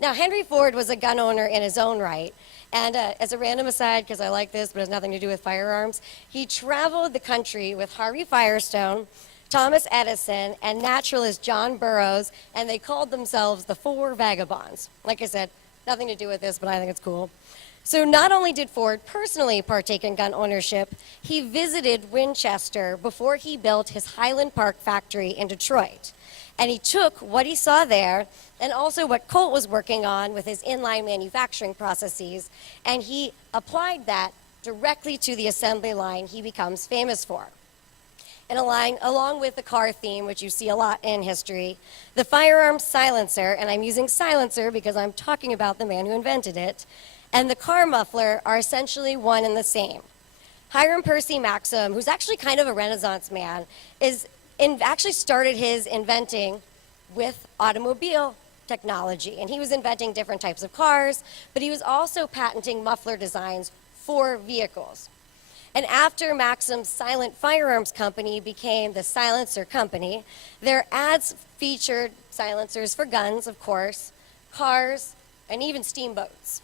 Now, Henry Ford was a gun owner in his own right, and as a random aside, because I like this, but it has nothing to do with firearms, he traveled the country with Harvey Firestone, Thomas Edison, and naturalist John Burroughs, and they called themselves the Four Vagabonds. Like I said, nothing to do with this, but I think it's cool. So not only did Ford personally partake in gun ownership, he visited Winchester before he built his Highland Park factory in Detroit. And he took what he saw there and also what Colt was working on with his inline manufacturing processes, and he applied that directly to the assembly line he becomes famous for. And along with the car theme, which you see a lot in history, the firearm silencer, and I'm using silencer because I'm talking about the man who invented it, and the car muffler are essentially one and the same. Hiram Percy Maxim, who's actually kind of a Renaissance man, actually started his inventing with automobile technology, and he was inventing different types of cars, but he was also patenting muffler designs for vehicles. And after Maxim's Silent Firearms Company became the Silencer Company, their ads featured silencers for guns, of course, cars, and even steamboats.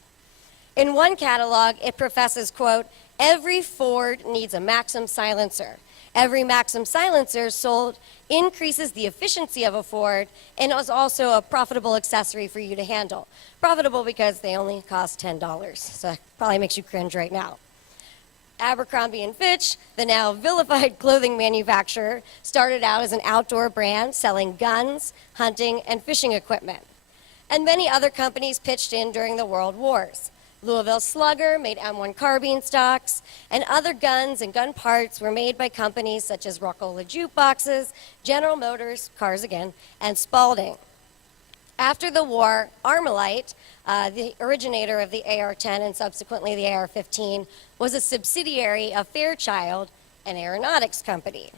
In one catalog, it professes, quote, "Every Ford needs a Maxim silencer. Every Maxim silencer sold increases the efficiency of a Ford and is also a profitable accessory for you to handle." Profitable because they only cost $10, so that probably makes you cringe right now. Abercrombie & Fitch, the now vilified clothing manufacturer, started out as an outdoor brand selling guns, hunting, and fishing equipment. And many other companies pitched in during the World Wars. Louisville Slugger made M1 carbine stocks, and other guns and gun parts were made by companies such as Rockola jukeboxes, General Motors, cars again, and Spalding. After the war, Armalite, the originator of the AR-10 and subsequently the AR-15, was a subsidiary of Fairchild, an aeronautics company.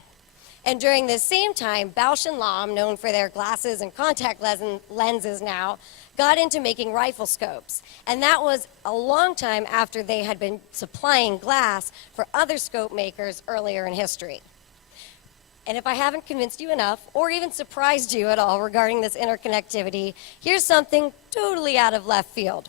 And during this same time, Bausch & Lomb, known for their glasses and contact lenses now, got into making rifle scopes. And that was a long time after they had been supplying glass for other scope makers earlier in history. And if I haven't convinced you enough, or even surprised you at all regarding this interconnectivity, here's something totally out of left field.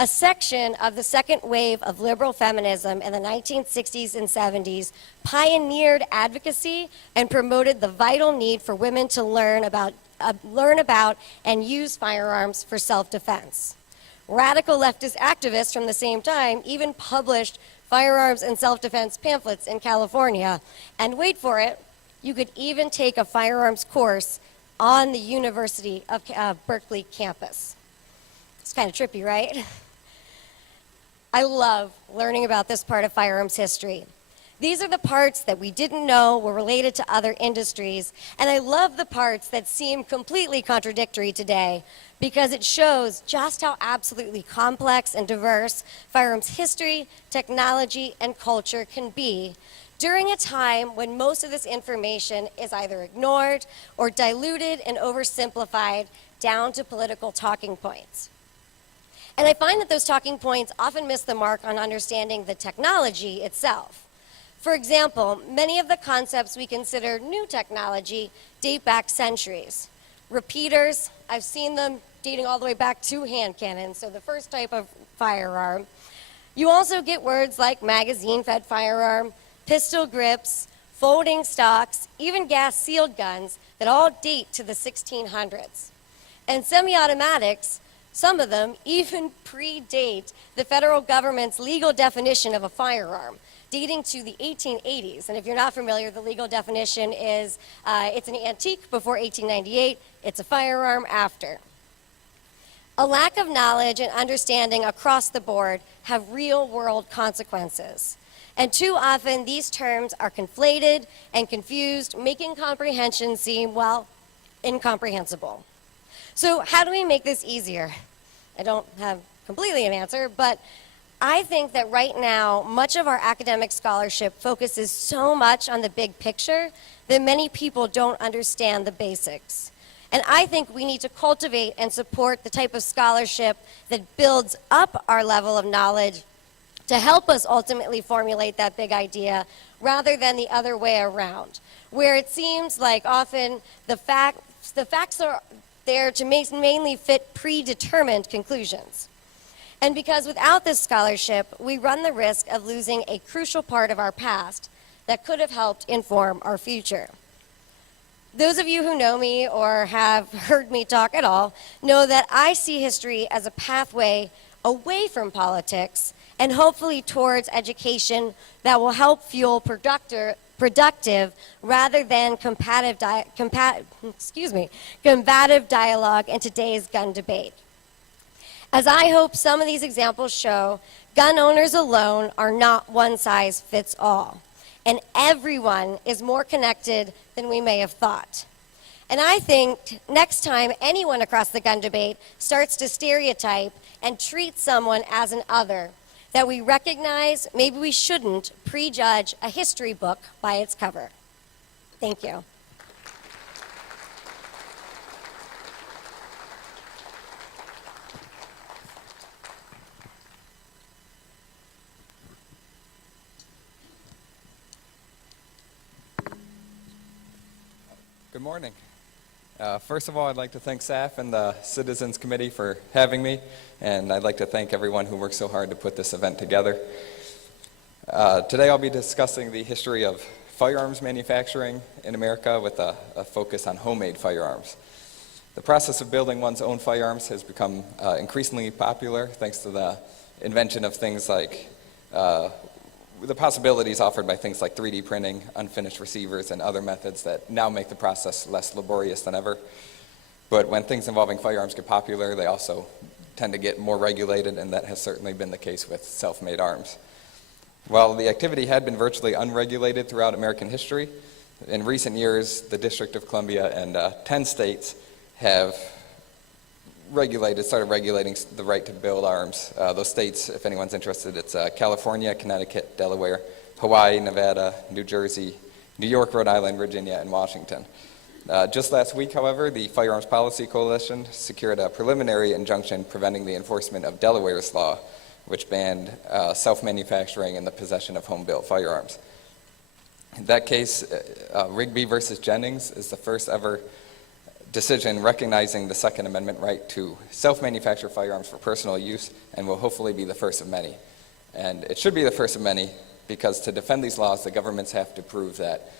a section of the second wave of liberal feminism in the 1960s and 70s pioneered advocacy and promoted the vital need for women to learn about and use firearms for self-defense. Radical leftist activists from the same time even published firearms and self-defense pamphlets in California. And wait for it, you could even take a firearms course on the University of Berkeley campus. It's kind of trippy, right? I love learning about this part of firearms history. These are the parts that we didn't know were related to other industries, and I love the parts that seem completely contradictory today because it shows just how absolutely complex and diverse firearms history, technology, and culture can be during a time when most of this information is either ignored or diluted and oversimplified down to political talking points. And I find that those talking points often miss the mark on understanding the technology itself. For example, many of the concepts we consider new technology date back centuries. Repeaters, I've seen them dating all the way back to hand cannons, so the first type of firearm. You also get words like magazine-fed firearm, pistol grips, folding stocks, even gas-sealed guns that all date to the 1600s. And semi-automatics, some of them even predate the federal government's legal definition of a firearm, dating to the 1880s. And if you're not familiar, the legal definition is it's an antique before 1898, it's a firearm after. A lack of knowledge and understanding across the board have real-world consequences. And too often, these terms are conflated and confused, making comprehension seem, well, incomprehensible. So how do we make this easier? I don't have completely an answer, but I think that right now, much of our academic scholarship focuses so much on the big picture that many people don't understand the basics. And I think we need to cultivate and support the type of scholarship that builds up our level of knowledge to help us ultimately formulate that big idea rather than the other way around, where it seems like often the facts are there to mainly fit predetermined conclusions. And because without this scholarship, we run the risk of losing a crucial part of our past that could have helped inform our future. Those of you who know me or have heard me talk at all know that I see history as a pathway away from politics and hopefully towards education that will help fuel productive rather than combative dialogue in today's gun debate. As I hope some of these examples show, gun owners alone are not one size fits all, and everyone is more connected than we may have thought. And I think next time anyone across the gun debate starts to stereotype and treat someone as an other, that we recognize maybe we shouldn't prejudge a history book by its cover. Thank you. Good morning. First of all, I'd like to thank SAF and the Citizens Committee for having me, and I'd like to thank everyone who worked so hard to put this event together. Today I'll be discussing the history of firearms manufacturing in America with a focus on homemade firearms. The process of building one's own firearms has become increasingly popular thanks to the invention of things like the possibilities offered by things like 3D printing, unfinished receivers, and other methods that now make the process less laborious than ever. But when things involving firearms get popular, they also tend to get more regulated, and that has certainly been the case with self-made arms. While the activity had been virtually unregulated throughout American history, in recent years, the District of Columbia and 10 states have started regulating the right to build arms. Those states, if anyone's interested, it's California, Connecticut, Delaware, Hawaii, Nevada, New Jersey, New York, Rhode Island, Virginia, and Washington. Just last week, however, the Firearms Policy Coalition secured a preliminary injunction preventing the enforcement of Delaware's law, which banned self-manufacturing and the possession of home-built firearms. In that case, Rigby versus Jennings is the first ever decision recognizing the Second Amendment right to self-manufacture firearms for personal use, and will hopefully be the first of many. And it should be the first of many because to defend these laws, the governments have to prove that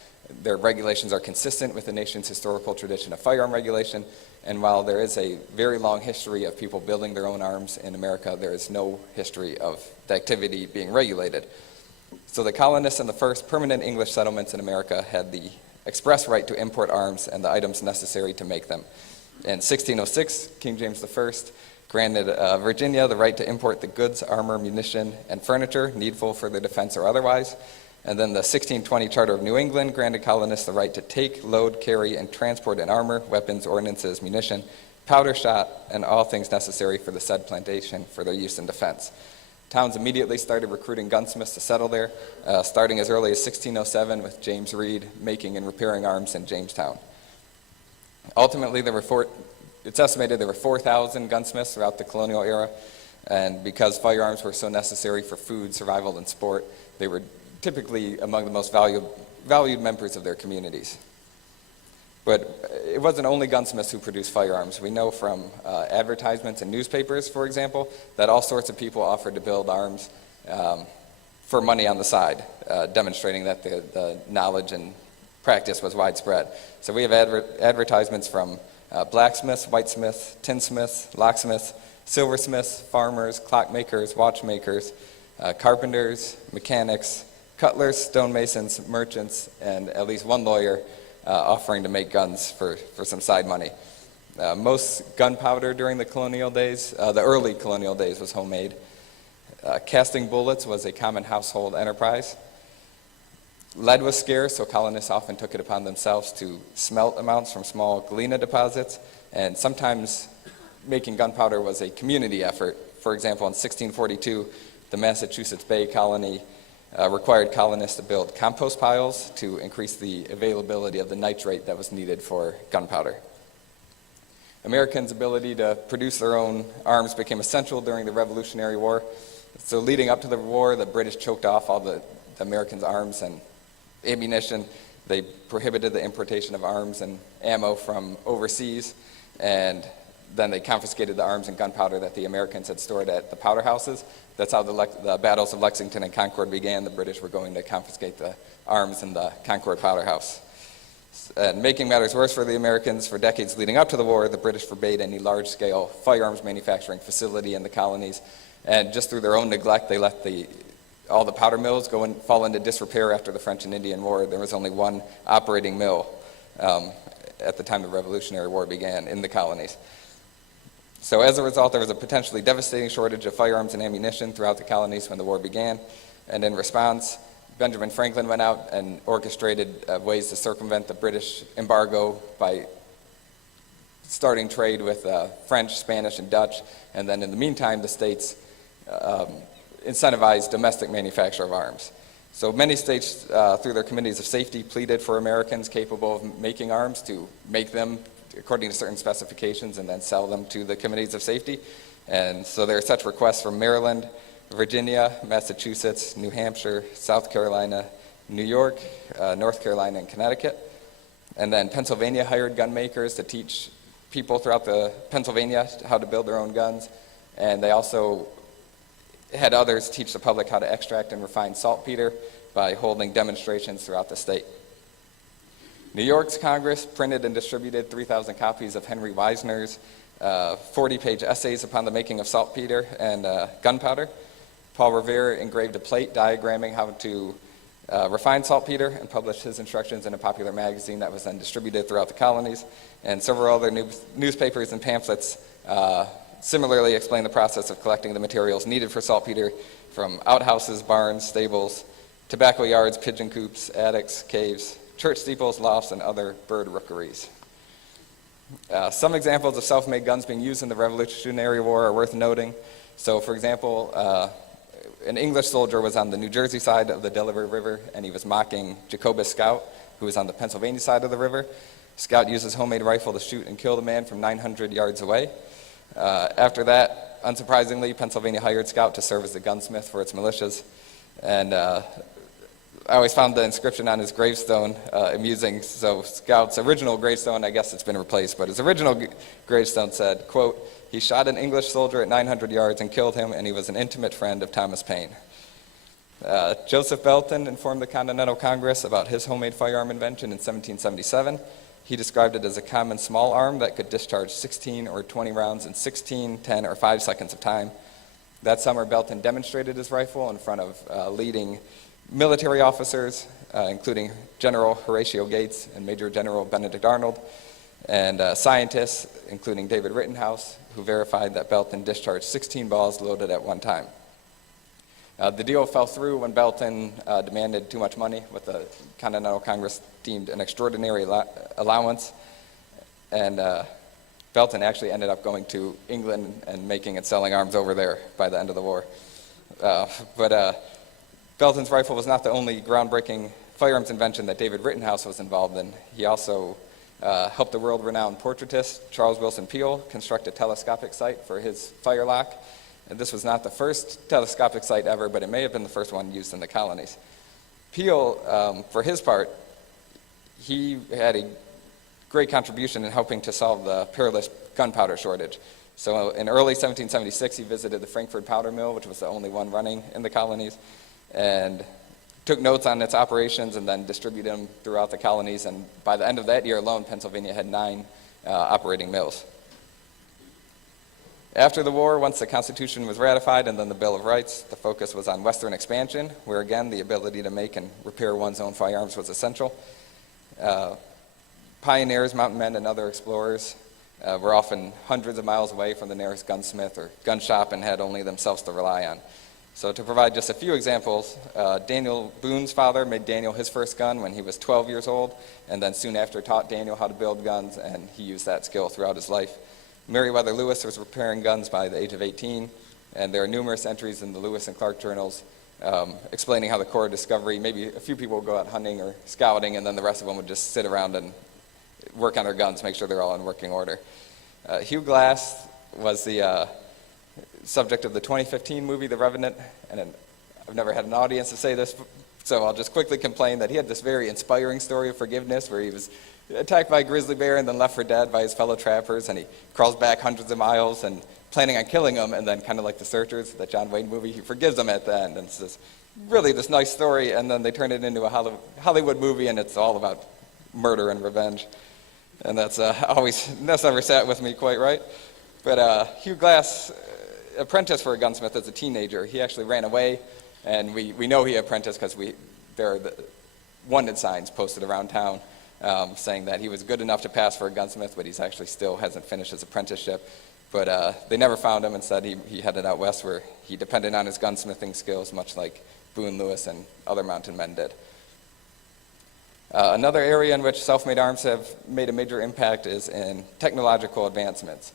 their regulations are consistent with the nation's historical tradition of firearm regulation. And while there is a very long history of people building their own arms in America, there is no history of the activity being regulated. So the colonists in the first permanent English settlements in America had the express right to import arms and the items necessary to make them. In 1606, King James I granted Virginia the right to import the goods, armor, munition, and furniture needful for their defense or otherwise. And then the 1620 Charter of New England granted colonists the right to take, load, carry, and transport in armor, weapons, ordnances, munition, powder, shot, and all things necessary for the said plantation for their use in defense. Towns immediately started recruiting gunsmiths to settle there, starting as early as 1607 with James Reed making and repairing arms in Jamestown. Ultimately, it's estimated there were 4,000 gunsmiths throughout the colonial era, and because firearms were so necessary for food, survival, and sport, they were typically among the most valued members of their communities. But it wasn't only gunsmiths who produced firearms. We know from advertisements in newspapers, for example, that all sorts of people offered to build arms for money on the side, demonstrating that the knowledge and practice was widespread. So we have advertisements from blacksmiths, whitesmiths, tinsmiths, locksmiths, silversmiths, farmers, clockmakers, watchmakers, carpenters, mechanics, cutlers, stonemasons, merchants, and at least one lawyer offering to make guns for some side money. Most gunpowder during the colonial days, the early colonial days, was homemade. Casting bullets was a common household enterprise. Lead was scarce, so colonists often took it upon themselves to smelt amounts from small galena deposits, and sometimes making gunpowder was a community effort. For example, in 1642, the Massachusetts Bay Colony required colonists to build compost piles to increase the availability of the nitrate that was needed for gunpowder. Americans' ability to produce their own arms became essential during the Revolutionary War. So leading up to the war, the British choked off all the Americans' arms and ammunition. They prohibited the importation of arms and ammo from overseas, and then they confiscated the arms and gunpowder that the Americans had stored at the powder houses. That's how the battles of Lexington and Concord began. The British were going to confiscate the arms in the Concord powder house. And making matters worse for the Americans, for decades leading up to the war, the British forbade any large-scale firearms manufacturing facility in the colonies. And just through their own neglect, they let all the powder mills fall into disrepair after the French and Indian War. There was only one operating mill at the time the Revolutionary War began in the colonies. So as a result, there was a potentially devastating shortage of firearms and ammunition throughout the colonies when the war began. And in response, Benjamin Franklin went out and orchestrated ways to circumvent the British embargo by starting trade with French, Spanish, and Dutch. And then in the meantime, the states incentivized domestic manufacture of arms. So many states, through their committees of safety, pleaded for Americans capable of making arms to make them according to certain specifications and then sell them to the committees of safety. And so there are such requests from Maryland, Virginia, Massachusetts, New Hampshire, South Carolina, New York, North Carolina, and Connecticut. And then Pennsylvania hired gun makers to teach people throughout Pennsylvania how to build their own guns. And they also had others teach the public how to extract and refine saltpeter by holding demonstrations throughout the state. New York's Congress printed and distributed 3,000 copies of Henry Wisner's 40-page essays upon the making of saltpeter and gunpowder. Paul Revere engraved a plate diagramming how to refine saltpeter and published his instructions in a popular magazine that was then distributed throughout the colonies. And several other newspapers and pamphlets similarly explain the process of collecting the materials needed for saltpeter from outhouses, barns, stables, tobacco yards, pigeon coops, attics, caves, church steeples, lofts, and other bird rookeries. Some examples of self-made guns being used in the Revolutionary War are worth noting. So, for example, an English soldier was on the New Jersey side of the Delaware River, and he was mocking Jacobus Scout, who was on the Pennsylvania side of the river. Scout used his homemade rifle to shoot and kill the man from 900 yards away. After that, unsurprisingly, Pennsylvania hired Scout to serve as the gunsmith for its militias. And I always found the inscription on his gravestone amusing. So Scout's original gravestone, I guess it's been replaced, but his original gravestone said, quote, "He shot an English soldier at 900 yards and killed him, and he was an intimate friend of Thomas Paine." Joseph Belton informed the Continental Congress about his homemade firearm invention in 1777. He described it as a common small arm that could discharge 16 or 20 rounds in 16, 10, or 5 seconds of time. That summer, Belton demonstrated his rifle in front of leading military officers, including General Horatio Gates and Major General Benedict Arnold, and scientists, including David Rittenhouse, who verified that Belton discharged 16 balls loaded at one time. The deal fell through when Belton demanded too much money, what the Continental Congress deemed an extraordinary allowance, and Belton actually ended up going to England and making and selling arms over there by the end of the war. But Belton's rifle was not the only groundbreaking firearms invention that David Rittenhouse was involved in. He also helped the world-renowned portraitist Charles Wilson Peale construct a telescopic sight for his firelock. And this was not the first telescopic sight ever, but it may have been the first one used in the colonies. Peale, for his part, he had a great contribution in helping to solve the perilous gunpowder shortage. So in early 1776, he visited the Frankfurt powder mill, which was the only one running in the colonies, and took notes on its operations and then distributed them throughout the colonies. And by the end of that year alone, Pennsylvania had 9 operating mills. After the war, once the Constitution was ratified and then the Bill of Rights, the focus was on Western expansion, where again the ability to make and repair one's own firearms was essential. Pioneers, mountain men, and other explorers were often hundreds of miles away from the nearest gunsmith or gun shop and had only themselves to rely on. So to provide just a few examples, Daniel Boone's father made Daniel his first gun when he was 12 years old, and then soon after taught Daniel how to build guns, and he used that skill throughout his life. Meriwether Lewis was repairing guns by the age of 18, and there are numerous entries in the Lewis and Clark journals explaining how the Corps of Discovery, maybe a few people would go out hunting or scouting, and then the rest of them would just sit around and work on their guns, make sure they're all in working order. Hugh Glass was the subject of the 2015 movie, The Revenant, and I've never had an audience to say this, so I'll just quickly complain that he had this very inspiring story of forgiveness where he was attacked by a grizzly bear and then left for dead by his fellow trappers, and he crawls back hundreds of miles and planning on killing them, and then kind of like The Searchers, that John Wayne movie, he forgives them at the end, and it's just really this nice story, and then they turn it into a Hollywood movie, and it's all about murder and revenge, and that's never sat with me quite right. But Hugh Glass, apprenticed for a gunsmith as a teenager, he actually ran away, and we know he apprenticed because there are the wanted signs posted around town saying that he was good enough to pass for a gunsmith, but he's actually still hasn't finished his apprenticeship. But they never found him. Instead, he headed out west where he depended on his gunsmithing skills, much like Boone Lewis and other mountain men did. Another area in which self-made arms have made a major impact is in technological advancements.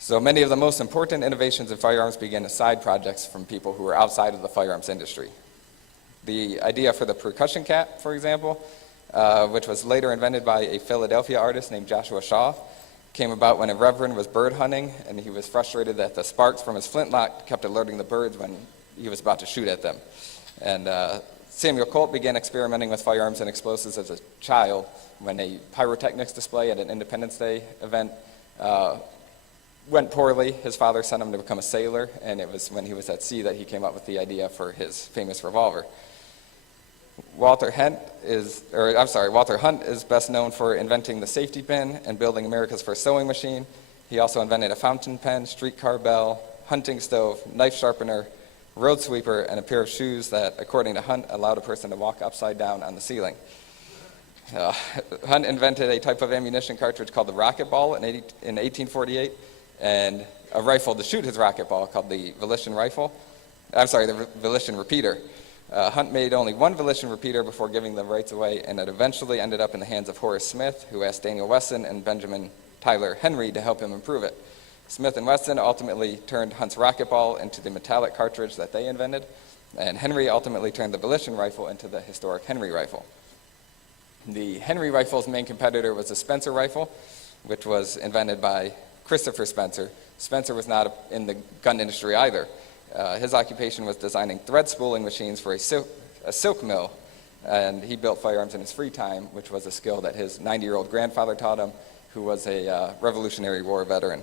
So many of the most important innovations in firearms began as side projects from people who were outside of the firearms industry. The idea for the percussion cap, for example, which was later invented by a Philadelphia artist named Joshua Shaw, came about when a reverend was bird hunting, and he was frustrated that the sparks from his flintlock kept alerting the birds when he was about to shoot at them. And Samuel Colt began experimenting with firearms and explosives as a child when a pyrotechnics display at an Independence Day event went poorly. His father sent him to become a sailor, and it was when he was at sea that he came up with the idea for his famous revolver. Walter Hunt is best known for inventing the safety pin and building America's first sewing machine. He also invented a fountain pen, streetcar bell, hunting stove, knife sharpener, road sweeper, and a pair of shoes that, according to Hunt, allowed a person to walk upside down on the ceiling. Hunt invented a type of ammunition cartridge called the rocket ball in 1848, and a rifle to shoot his rocket ball called the Volition repeater. Hunt made only one Volition repeater before giving the rights away, and it eventually ended up in the hands of Horace Smith, who asked Daniel Weston and Benjamin Tyler Henry to help him improve it. Smith and Weston ultimately turned Hunt's rocket ball into the metallic cartridge that they invented, and Henry ultimately turned the Volition rifle into the historic Henry rifle. The Henry rifle's main competitor was the Spencer rifle, which was invented by Christopher Spencer. Spencer was not in the gun industry either. His occupation was designing thread spooling machines for a silk mill and he built firearms in his free time, which was a skill that his 90-year-old grandfather taught him, who was a Revolutionary War veteran.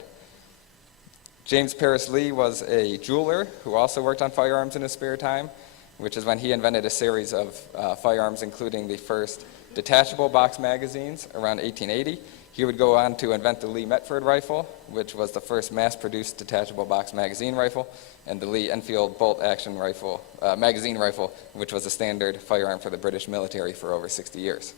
James Paris Lee was a jeweler who also worked on firearms in his spare time, which is when he invented a series of firearms, including the first detachable box magazines around 1880. He would go on to invent the Lee Metford rifle, which was the first mass-produced detachable box magazine rifle, and the Lee Enfield bolt-action rifle, magazine rifle, which was a standard firearm for the British military for over 60 years.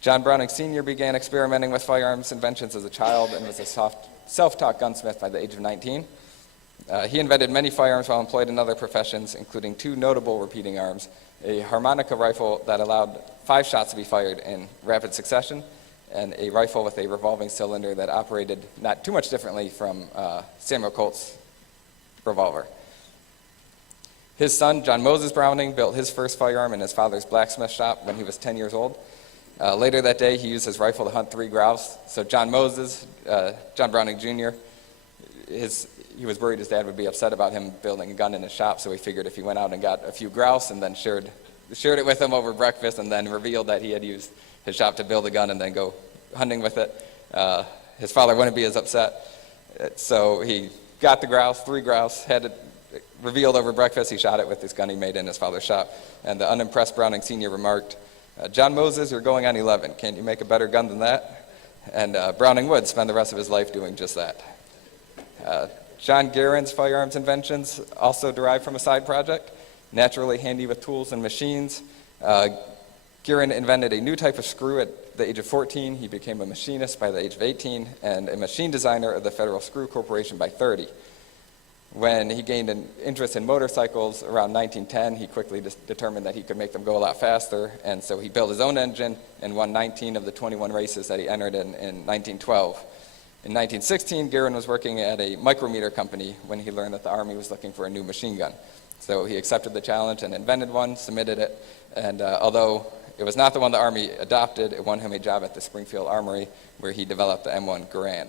John Browning Sr. began experimenting with firearms inventions as a child and was a self-taught gunsmith by the age of 19. He invented many firearms while employed in other professions, including two notable repeating arms, a harmonica rifle that allowed 5 shots to be fired in rapid succession, and a rifle with a revolving cylinder that operated not too much differently from Samuel Colt's revolver. His son, John Moses Browning, built his first firearm in his father's blacksmith shop when he was 10 years old. Later that day, he used his rifle to hunt 3 grouse. So John Moses, John Browning Jr., he was worried his dad would be upset about him building a gun in his shop, so he figured if he went out and got a few grouse and then shared it with him over breakfast and then revealed that he had used his shop to build a gun and then go hunting with it, his father wouldn't be as upset. So he got the grouse, 3 grouse, had it revealed over breakfast. He shot it with this gun he made in his father's shop. And the unimpressed Browning Sr. remarked, "John Moses, you're going on 11. Can't you make a better gun than that?" And Browning would spend the rest of his life doing just that. John Guerin's firearms inventions also derived from a side project. Naturally handy with tools and machines, Guerin invented a new type of screw at the age of 14. He became a machinist by the age of 18 and a machine designer of the Federal Screw Corporation by 30. When he gained an interest in motorcycles around 1910, he quickly determined that he could make them go a lot faster, and so he built his own engine and won 19 of the 21 races that he entered in 1912. In 1916, Guerin was working at a micrometer company when he learned that the Army was looking for a new machine gun. So he accepted the challenge and invented one, submitted it, and although it was not the one the Army adopted, it won him a job at the Springfield Armory, where he developed the M1 Garand.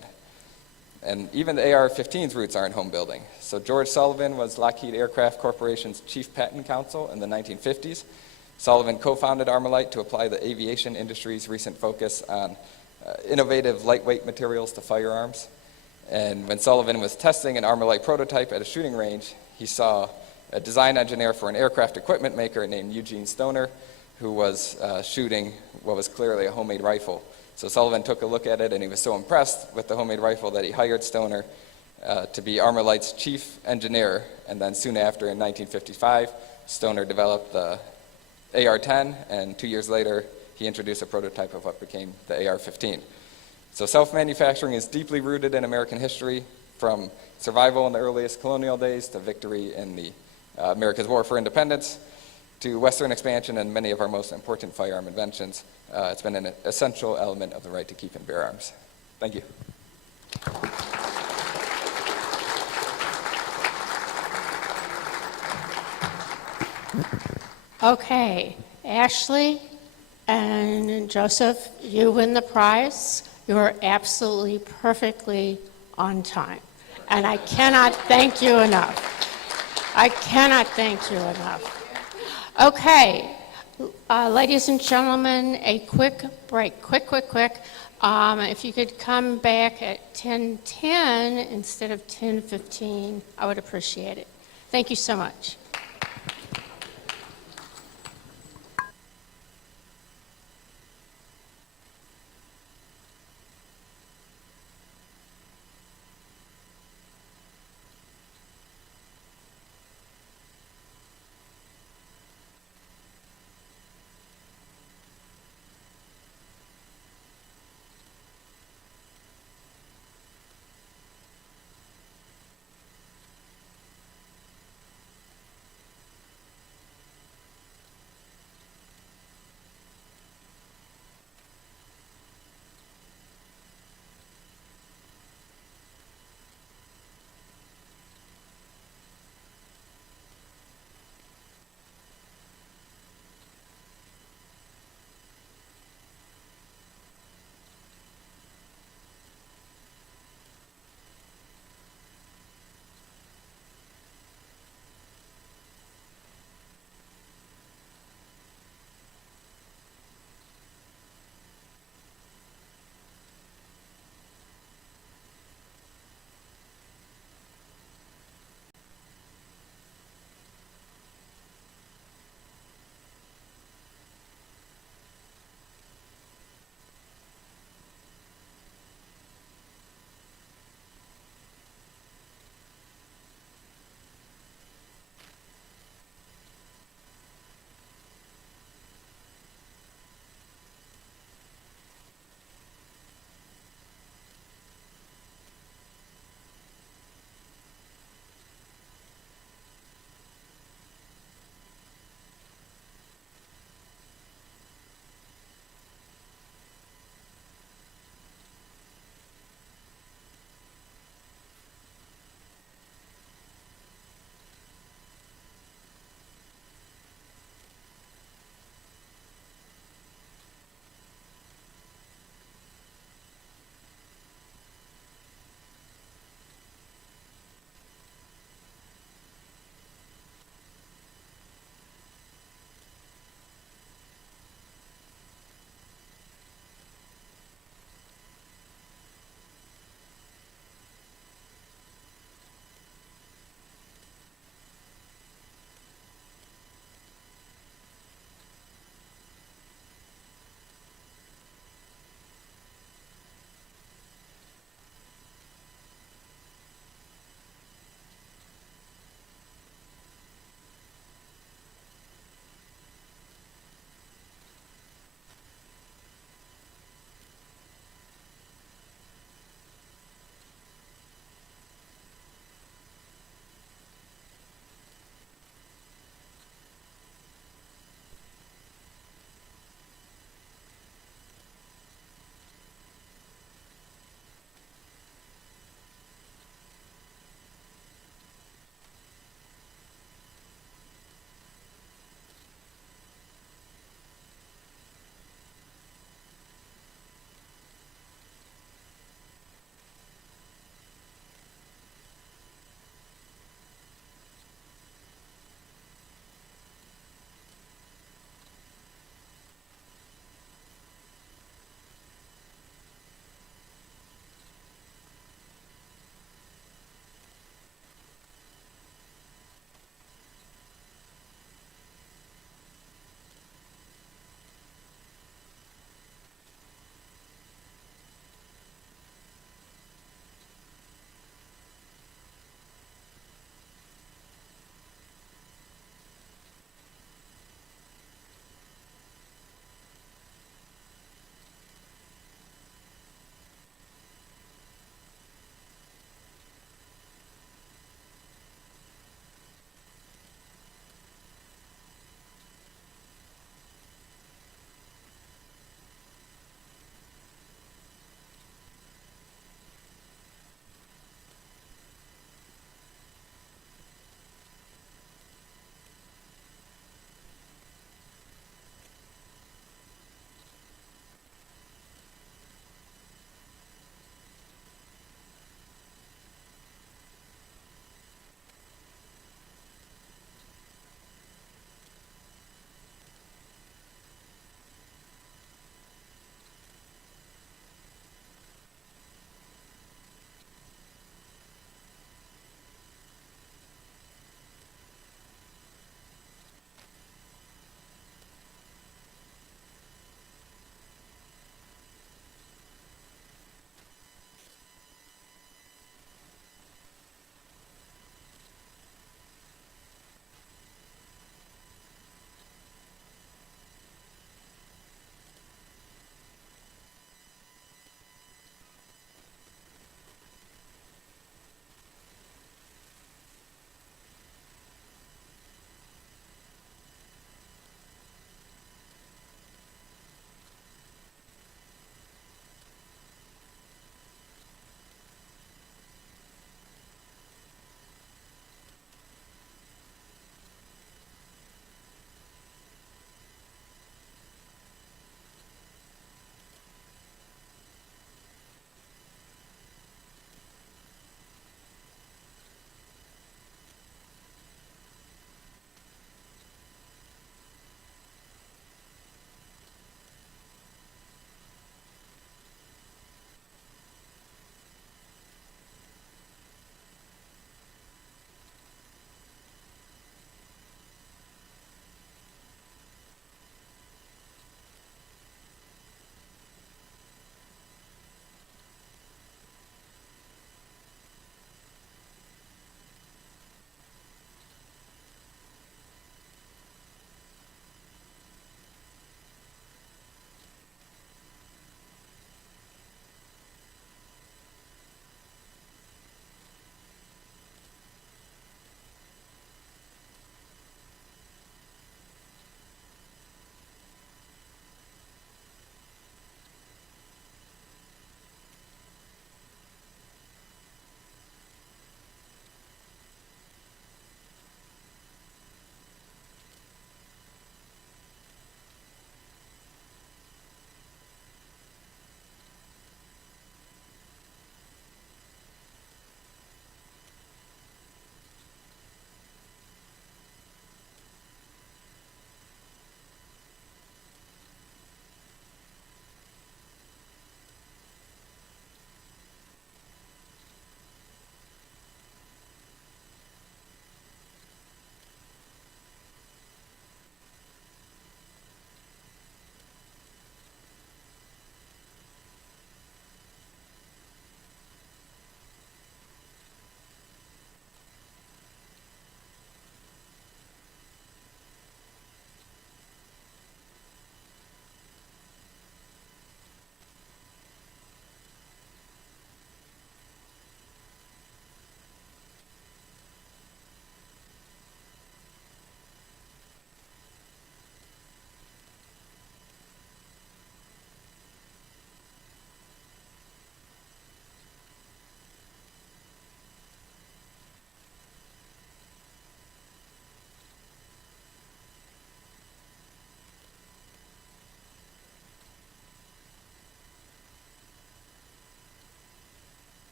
And even the AR-15's roots are in home building. So George Sullivan was Lockheed Aircraft Corporation's chief patent counsel in the 1950s. Sullivan co-founded Armalite to apply the aviation industry's recent focus on innovative lightweight materials to firearms. And when Sullivan was testing an Armalite prototype at a shooting range, he saw a design engineer for an aircraft equipment maker named Eugene Stoner, who was shooting what was clearly a homemade rifle. So Sullivan took a look at it, and he was so impressed with the homemade rifle that he hired Stoner to be Armalite's chief engineer. And then soon after, in 1955, Stoner developed the AR-10, and 2 years later, he introduced a prototype of what became the AR-15. So self-manufacturing is deeply rooted in American history, from survival in the earliest colonial days to victory in the America's War for Independence, to Western expansion and many of our most important firearm inventions. It's been an essential element of the right to keep and bear arms. Thank you. Okay, Ashley and Joseph, you win the prize. You are absolutely perfectly on time. And I cannot thank you enough. I cannot thank you enough. Okay, ladies and gentlemen, a quick break. Quick. If you could come back at 10:10 instead of 10:15, I would appreciate it. Thank you so much.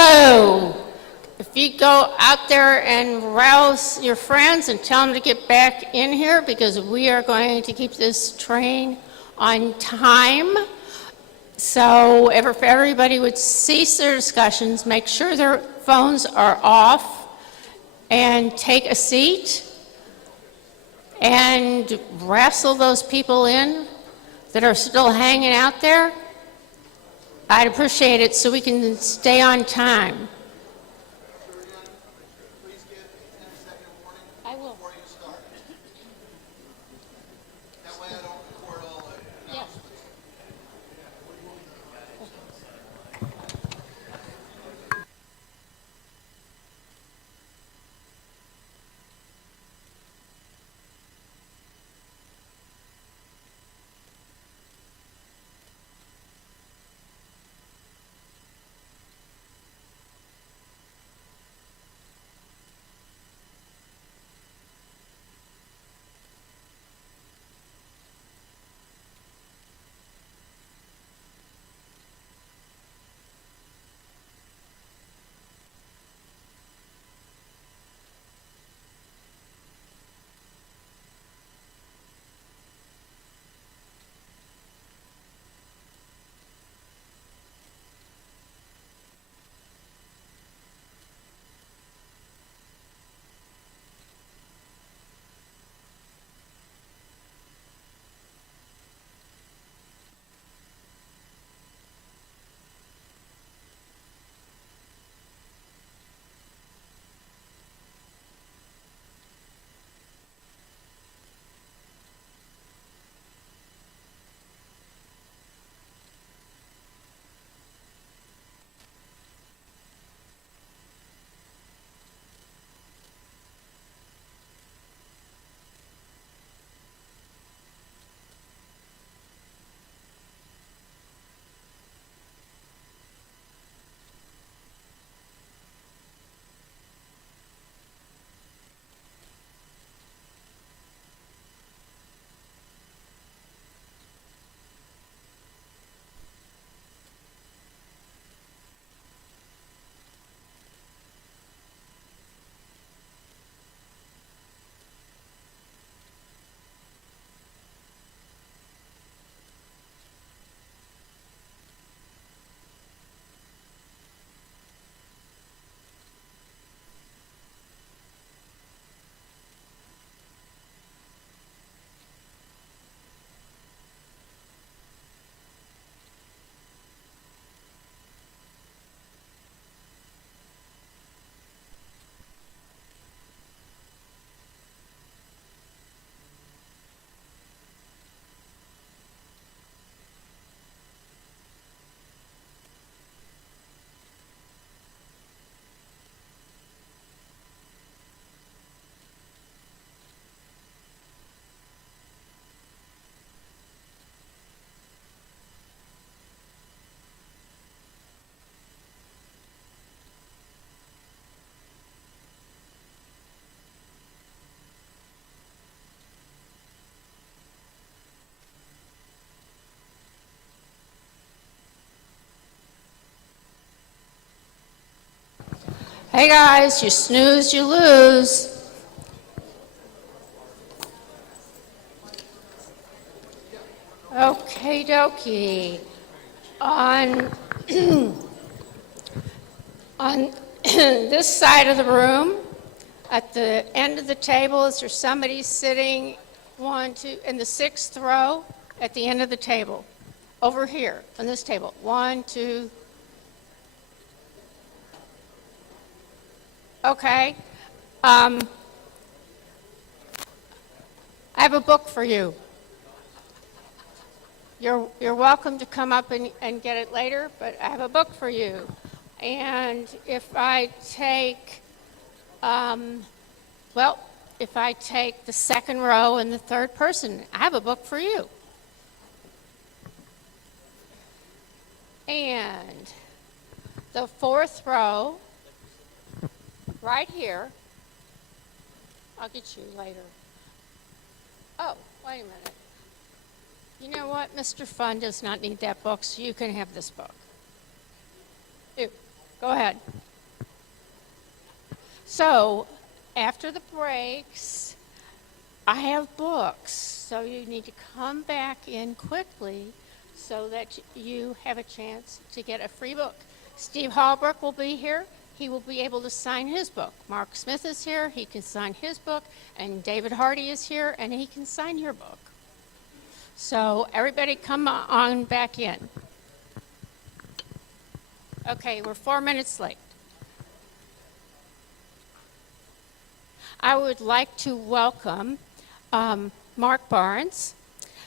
Tarboro. If you go out there and rouse your friends and tell them to get back in here, because we are going to keep this train on time. So if everybody would cease their discussions, make sure their phones are off, and take a seat, and wrestle those people in that are still hanging out there. I'd appreciate it so we can stay on time. Please give a 10-second warning I will. before you start. That way I don't record all the Yes. announcements. Hey guys, you snooze, you lose. Okie dokie. On, on this side of the room, at the end of the table, is there somebody sitting in the sixth row at the end of the table? Over here, on this table. 1, 2. Okay. I have a book for you. You're welcome to come up and get it later, but I have a book for you. And if I take, if I take the second row and the third person, I have a book for you. And the fourth row, right here, I'll get you later. Oh, wait a minute. You know what? Mr. Fun does not need that book, so you can have this book. Ew. Go ahead. So, after the breaks, I have books, so you need to come back in quickly so that you have a chance to get a free book. Steve Hallberg will be here. He will be able to sign his book. Mark Smith is here. He can sign his book. And David Hardy is here, and he can sign your book. So everybody come on back in. Okay, we're 4 minutes late. I would like to welcome Mark Barnes,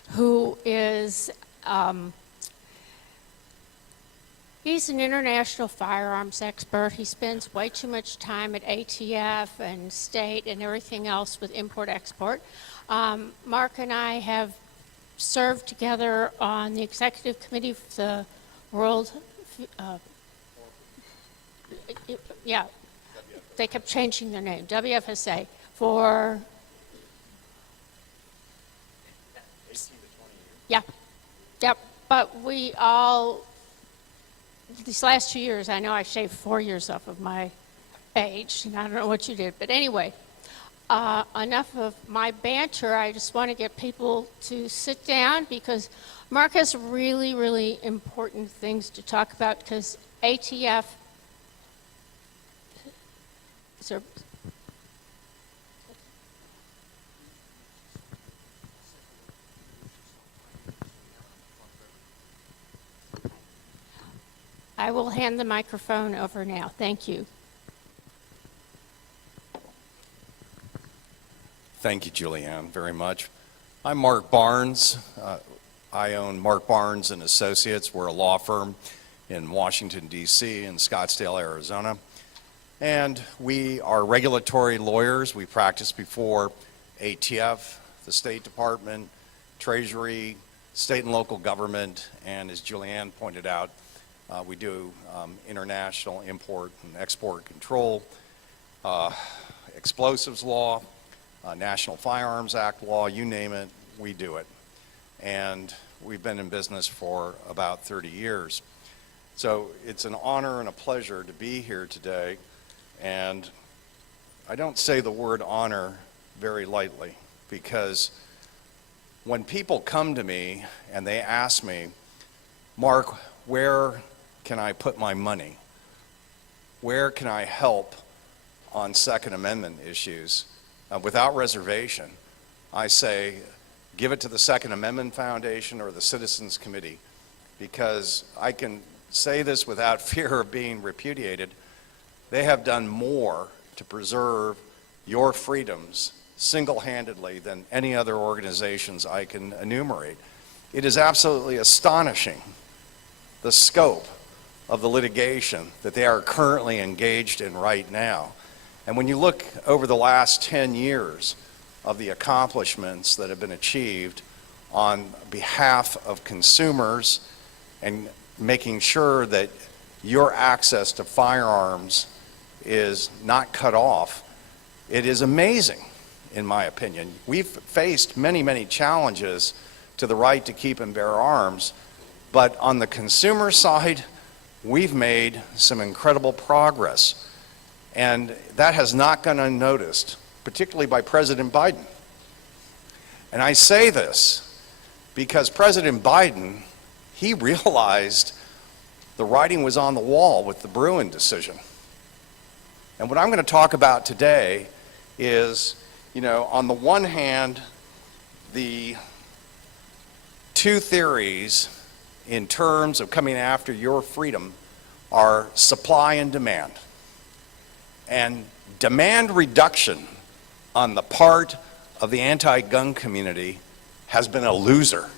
who is, he's an international firearms expert. He spends way too much time at ATF and state and everything else with import-export. Mark and I have served together on the executive committee of the World, yeah, they kept changing their name, WFSA, for 18 to 20 years. Yeah, but we all, these last 2 years, I know I shaved 4 years off of my age, and I don't know what you did, but anyway, enough of my banter. I just want to get people to sit down because Mark has really, really important things to talk about because ATF, I will hand the microphone over now. Thank you. Thank you, Julianne, very much. I'm Mark Barnes. I own Mark Barnes and Associates. We're a law firm in Washington, D.C. and Scottsdale, Arizona. And we are regulatory lawyers. We practice before ATF, the State Department, Treasury, state and local government, and as Julianne pointed out, we do international import and export control, explosives law, National Firearms Act law, you name it, we do it. And we've been in business for about 30 years. So it's an honor and a pleasure to be here today. And I don't say the word honor very lightly because when people come to me and they ask me, Mark, where can I put my money? Where can I help on Second Amendment issues? Without reservation, I say, give it to the Second Amendment Foundation or the Citizens Committee, because I can say this without fear of being repudiated. They have done more to preserve your freedoms single-handedly than any other organizations I can enumerate. It is absolutely astonishing, the scope of the litigation that they are currently engaged in right now. And when you look over the last 10 years of the accomplishments that have been achieved on behalf of consumers and making sure that your access to firearms is not cut off, it is amazing, in my opinion. We've faced many, many challenges to the right to keep and bear arms, but on the consumer side, we've made some incredible progress. And that has not gone unnoticed, particularly by President Biden. And I say this because President Biden, he realized the writing was on the wall with the Bruin decision. And what I'm going to talk about today is, on the one hand, the two theories in terms of coming after your freedom are supply and demand. And demand reduction on the part of the anti-gun community has been a loser.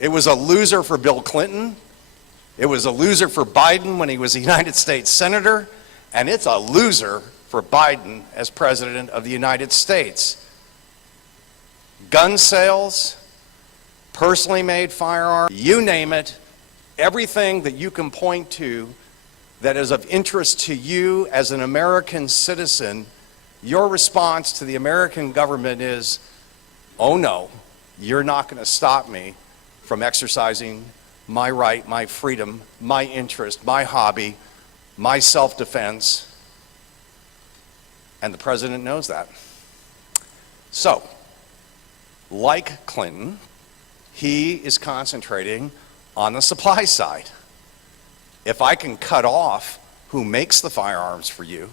It was a loser for Bill Clinton. It was a loser for Biden when he was a United States Senator. And it's a loser for Biden as President of the United States. Gun sales, personally made firearms, you name it, everything that you can point to that is of interest to you as an American citizen, your response to the American government is, oh no, you're not going to stop me from exercising my right, my freedom, my interest, my hobby, my self-defense, and the president knows that. So, like Clinton, he is concentrating on the supply side. If I can cut off who makes the firearms for you,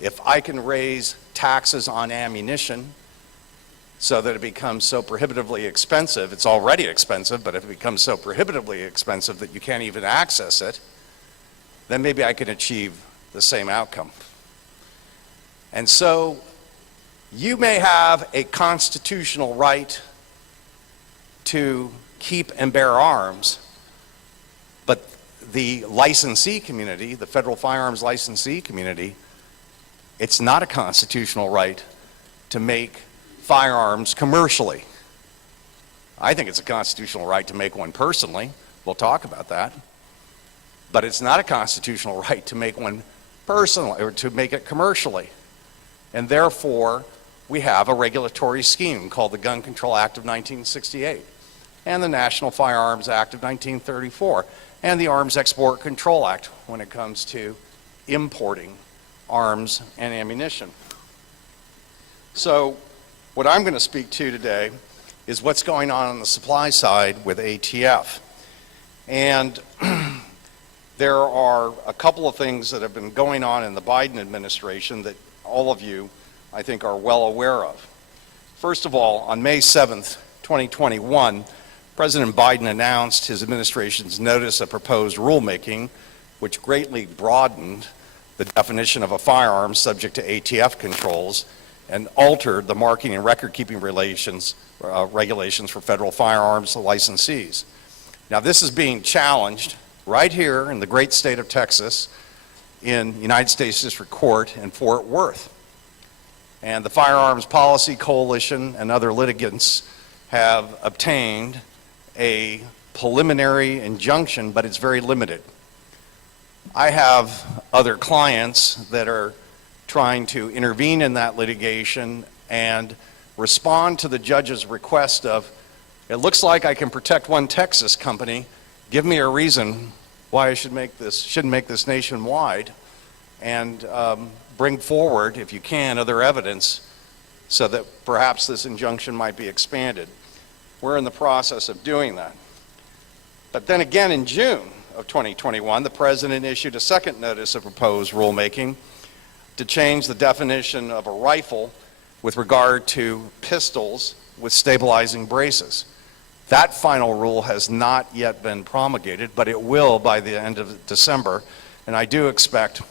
if I can raise taxes on ammunition so that it becomes so prohibitively expensive, it's already expensive, but if it becomes so prohibitively expensive that you can't even access it, then maybe I can achieve the same outcome. And so you may have a constitutional right to keep and bear arms, but the licensee community, the federal firearms licensee community, it's not a constitutional right to make firearms commercially. I think it's a constitutional right to make one personally. We'll talk about that. But it's not a constitutional right to make one personally or to make it commercially. And therefore, we have a regulatory scheme called the Gun Control Act of 1968 and the National Firearms Act of 1934 and the Arms Export Control Act when it comes to importing arms and ammunition. So what I'm going to speak to today is what's going on the supply side with ATF. And there are a couple of things that have been going on in the Biden administration that all of you, I think, are well aware of. First of all, on May 7th, 2021, President Biden announced his administration's notice of proposed rulemaking, which greatly broadened the definition of a firearm subject to ATF controls and altered the marking and record-keeping regulations for federal firearms licensees. Now, this is being challenged right here in the great state of Texas in United States District Court in Fort Worth. And the Firearms Policy Coalition and other litigants have obtained a preliminary injunction, but it's very limited. I have other clients that are trying to intervene in that litigation and respond to the judge's request of, it looks like I can protect one Texas company, give me a reason why I shouldn't make this nationwide, and bring forward, if you can, other evidence so that perhaps this injunction might be expanded. We're in the process of doing that. But then again, in June of 2021, the President issued a second notice of proposed rulemaking to change the definition of a rifle with regard to pistols with stabilizing braces. That final rule has not yet been promulgated, but it will by the end of December, and I do expect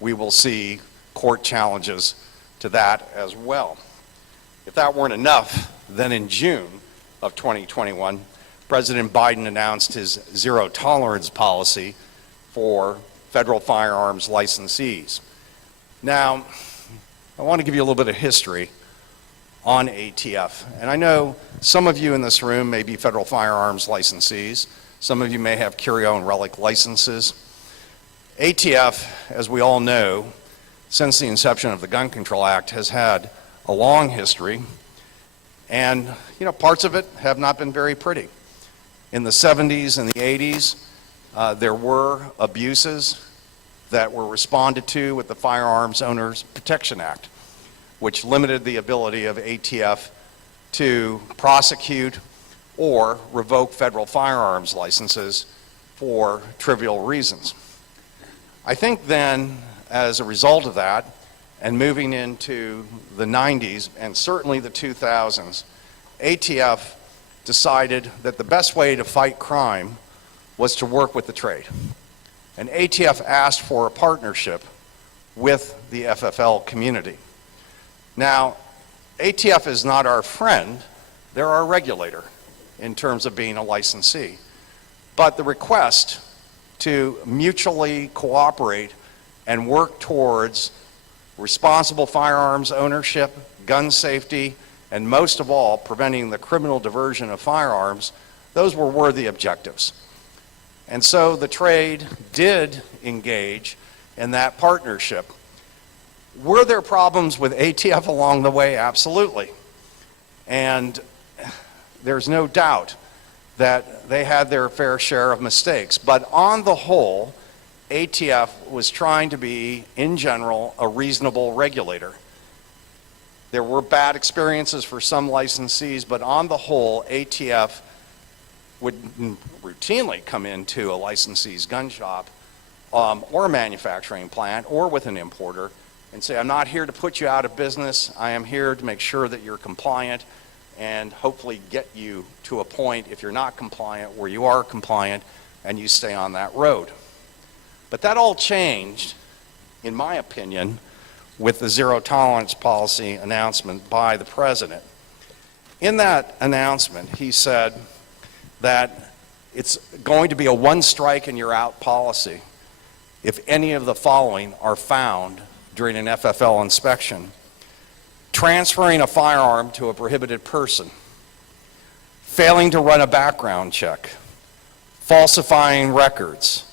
we will see court challenges to that as well. If that weren't enough, then in June of 2021, President Biden announced his zero tolerance policy for federal firearms licensees. Now, I want to give you a little bit of history on ATF. And I know some of you in this room may be federal firearms licensees. Some of you may have curio and relic licenses. ATF, as we all know, since the inception of the Gun Control Act, has had a long history. And, parts of it have not been very pretty. In the 70s and the 80s, there were abuses that were responded to with the Firearms Owners Protection Act, which limited the ability of ATF to prosecute or revoke federal firearms licenses for trivial reasons. I think then, as a result of that, and moving into the 90s and certainly the 2000s, ATF decided that the best way to fight crime was to work with the trade. And ATF asked for a partnership with the FFL community. Now, ATF is not our friend, they're our regulator in terms of being a licensee. But the request to mutually cooperate and work towards responsible firearms ownership, gun safety, and most of all, preventing the criminal diversion of firearms, those were worthy objectives. And so the trade did engage in that partnership. Were there problems with ATF along the way? Absolutely. And there's no doubt that they had their fair share of mistakes. But on the whole, ATF was trying to be, in general, a reasonable regulator. There were bad experiences for some licensees, but on the whole, ATF would routinely come into a licensee's gun shop or a manufacturing plant or with an importer and say, I'm not here to put you out of business. I am here to make sure that you're compliant and hopefully get you to a point, if you're not compliant, where you are compliant and you stay on that road. But that all changed, in my opinion, with the zero tolerance policy announcement by the president. In that announcement, he said that it's going to be a one strike and you're out policy if any of the following are found during an FFL inspection: transferring a firearm to a prohibited person, failing to run a background check, falsifying records,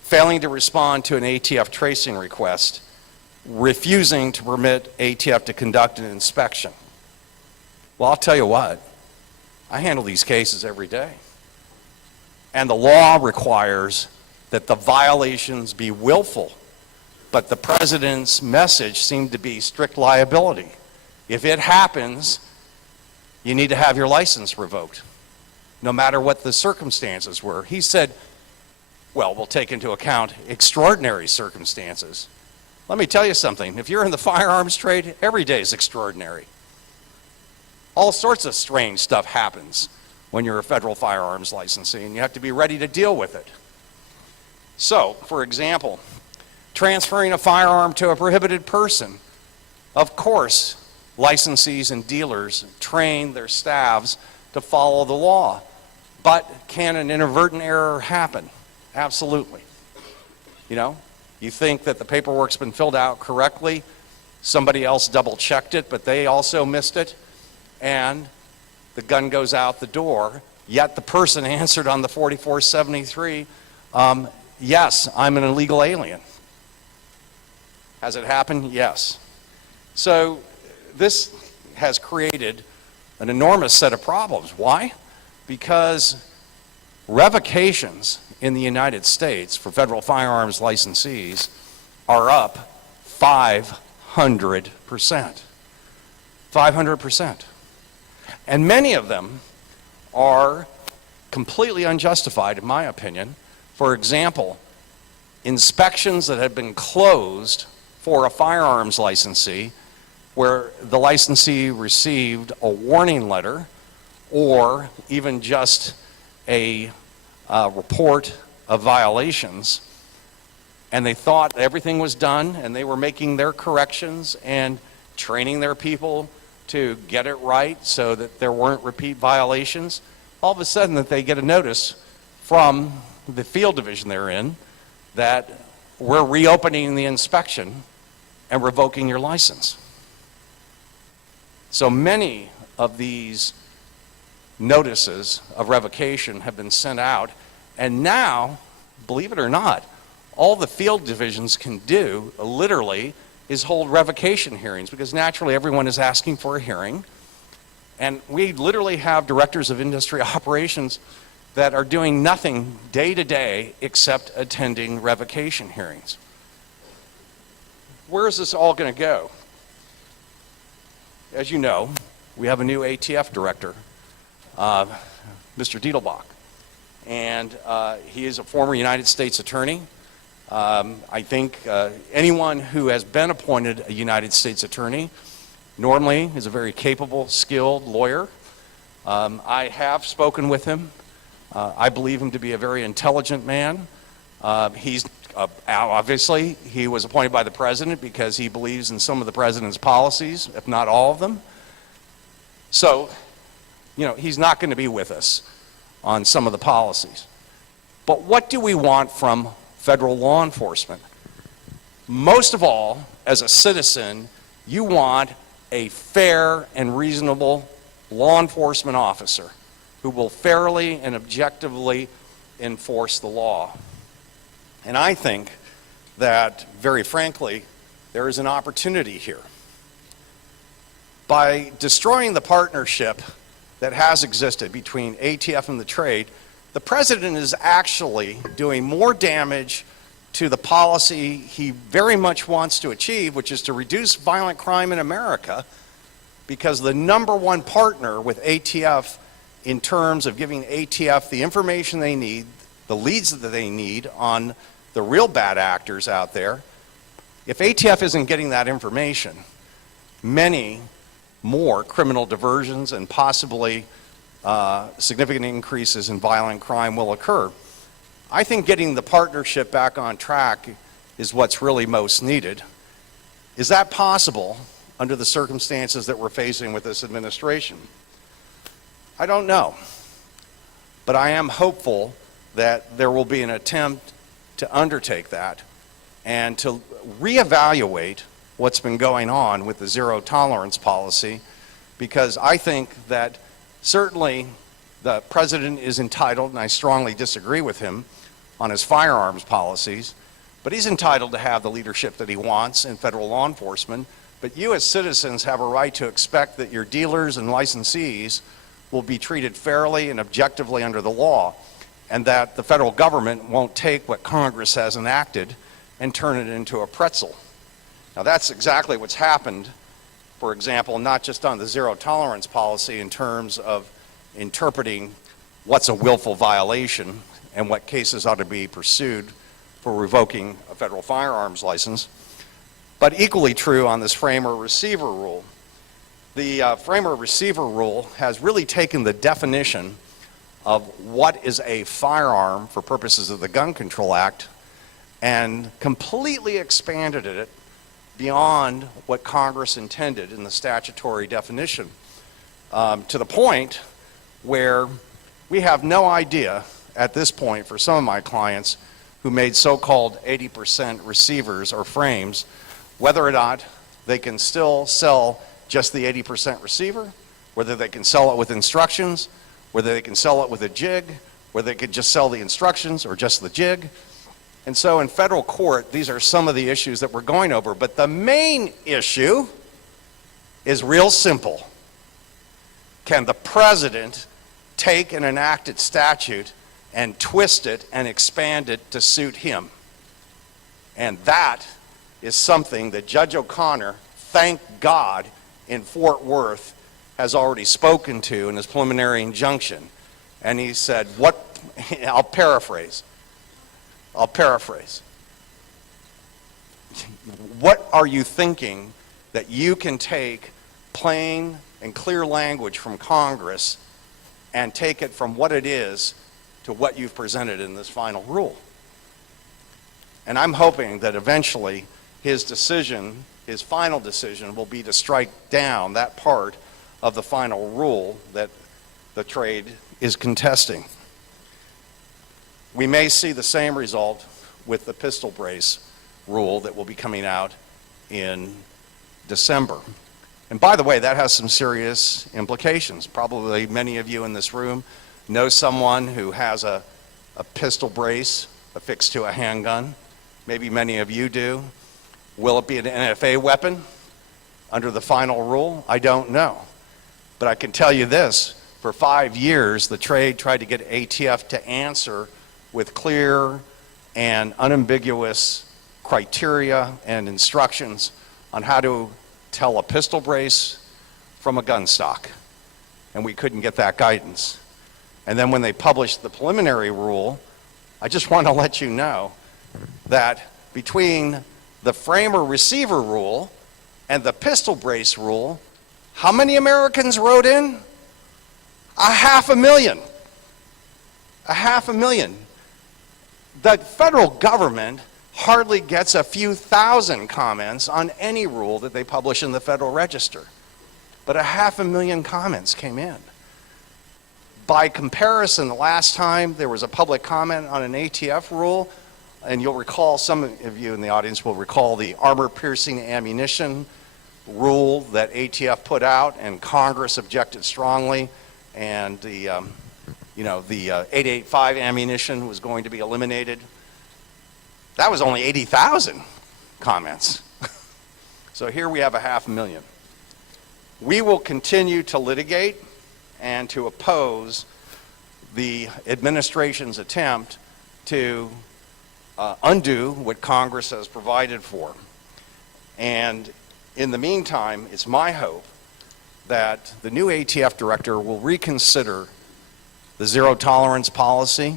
failing to respond to an ATF tracing request, refusing to permit ATF to conduct an inspection. Well, I'll tell you what, I handle these cases every day. And the law requires that the violations be willful, but the president's message seemed to be strict liability. If it happens, you need to have your license revoked, no matter what the circumstances were. He said, well, we'll take into account extraordinary circumstances. Let me tell you something. If you're in the firearms trade, every day is extraordinary. All sorts of strange stuff happens when you're a federal firearms licensee, and you have to be ready to deal with it. So, for example, transferring a firearm to a prohibited person. Of course, licensees and dealers train their staffs to follow the law. But can an inadvertent error happen? Absolutely. You know, you think that the paperwork's been filled out correctly, somebody else double-checked it, but they also missed it, and the gun goes out the door, yet the person answered on the 4473, yes, I'm an illegal alien. Has it happened? Yes. So this has created an enormous set of problems. Why? Because revocations in the United States for federal firearms licensees are up 500%. 500%. And many of them are completely unjustified, in my opinion. For example, inspections that have been closed for a firearms licensee where the licensee received a warning letter or even just a report of violations, and they thought everything was done and they were making their corrections and training their people to get it right so that there weren't repeat violations. All of a sudden that they get a notice from the field division they're in that we're reopening the inspection and revoking your license. So many of these notices of revocation have been sent out, and now, believe it or not, all the field divisions can do literally is hold revocation hearings, because naturally everyone is asking for a hearing, and we literally have directors of industry operations that are doing nothing day to day except attending revocation hearings. Where is this all going to go? As you know, we have a new ATF director, Mr. Diedelbach, and he is a former United States attorney. I think anyone who has been appointed a United States attorney normally is a very capable, skilled lawyer. I have spoken with him. I believe him to be a very intelligent man. Obviously, he was appointed by the president because he believes in some of the president's policies, if not all of them. So, you know, he's not going to be with us on some of the policies. But what do we want from federal law enforcement? Most of all, as a citizen, you want a fair and reasonable law enforcement officer who will fairly and objectively enforce the law. And I think that, very frankly, there is an opportunity here. By destroying the partnership that has existed between ATF and the trade, the president is actually doing more damage to the policy he very much wants to achieve, which is to reduce violent crime in America, because the number one partner with ATF in terms of giving ATF the information they need, the leads that they need on the real bad actors out there, if ATF isn't getting that information, many more criminal diversions and possibly significant increases in violent crime will occur. I think getting the partnership back on track is what's really most needed. Is that possible under the circumstances that we're facing with this administration? I don't know. But I am hopeful that there will be an attempt to undertake that and to reevaluate what's been going on with the zero tolerance policy, because I think that certainly the president is entitled, and I strongly disagree with him on his firearms policies, but he's entitled to have the leadership that he wants in federal law enforcement. But you as citizens have a right to expect that your dealers and licensees will be treated fairly and objectively under the law, and that the federal government won't take what Congress has enacted and turn it into a pretzel. Now that's exactly what's happened, for example, not just on the zero tolerance policy in terms of interpreting what's a willful violation and what cases ought to be pursued for revoking a federal firearms license, but equally true on this framer-receiver rule. The framer-receiver rule has really taken the definition of what is a firearm for purposes of the Gun Control Act and completely expanded it beyond what Congress intended in the statutory definition, to the point where we have no idea at this point for some of my clients who made so-called 80% receivers or frames, whether or not they can still sell just the 80% receiver, whether they can sell it with instructions, whether they can sell it with a jig, whether they could just sell the instructions or just the jig. And so in federal court, these are some of the issues that we're going over. But the main issue is real simple. Can the president take an enacted statute and twist it and expand it to suit him? And that is something that Judge O'Connor, thank God, in Fort Worth has already spoken to in his preliminary injunction. And he said, I'll paraphrase. What are you thinking that you can take plain and clear language from Congress and take it from what it is to what you've presented in this final rule? And I'm hoping that eventually his decision, his final decision, will be to strike down that part of the final rule that the trade is contesting. We may see the same result with the pistol brace rule that will be coming out in December. And by the way, that has some serious implications. Probably many of you in this room know someone who has a pistol brace affixed to a handgun. Maybe many of you do. Will it be an NFA weapon under the final rule? I don't know. But I can tell you this, for 5 years, the trade tried to get ATF to answer with clear and unambiguous criteria and instructions on how to tell a pistol brace from a gun stock. And we couldn't get that guidance. And then when they published the preliminary rule, I just want to let you know that between the framer-receiver rule and the pistol brace rule, how many Americans wrote in? 500,000. 500,000. The federal government hardly gets a few thousand comments on any rule that they publish in the Federal Register. But 500,000 comments came in. By comparison, the last time there was a public comment on an ATF rule, and you'll recall, some of you in the audience will recall the armor-piercing ammunition rule that ATF put out, and Congress objected strongly, and the 885 ammunition was going to be eliminated. That was only 80,000 comments. So here we have 500,000. We will continue to litigate and to oppose the administration's attempt to undo what Congress has provided for. And in the meantime, it's my hope that the new ATF director will reconsider the zero tolerance policy.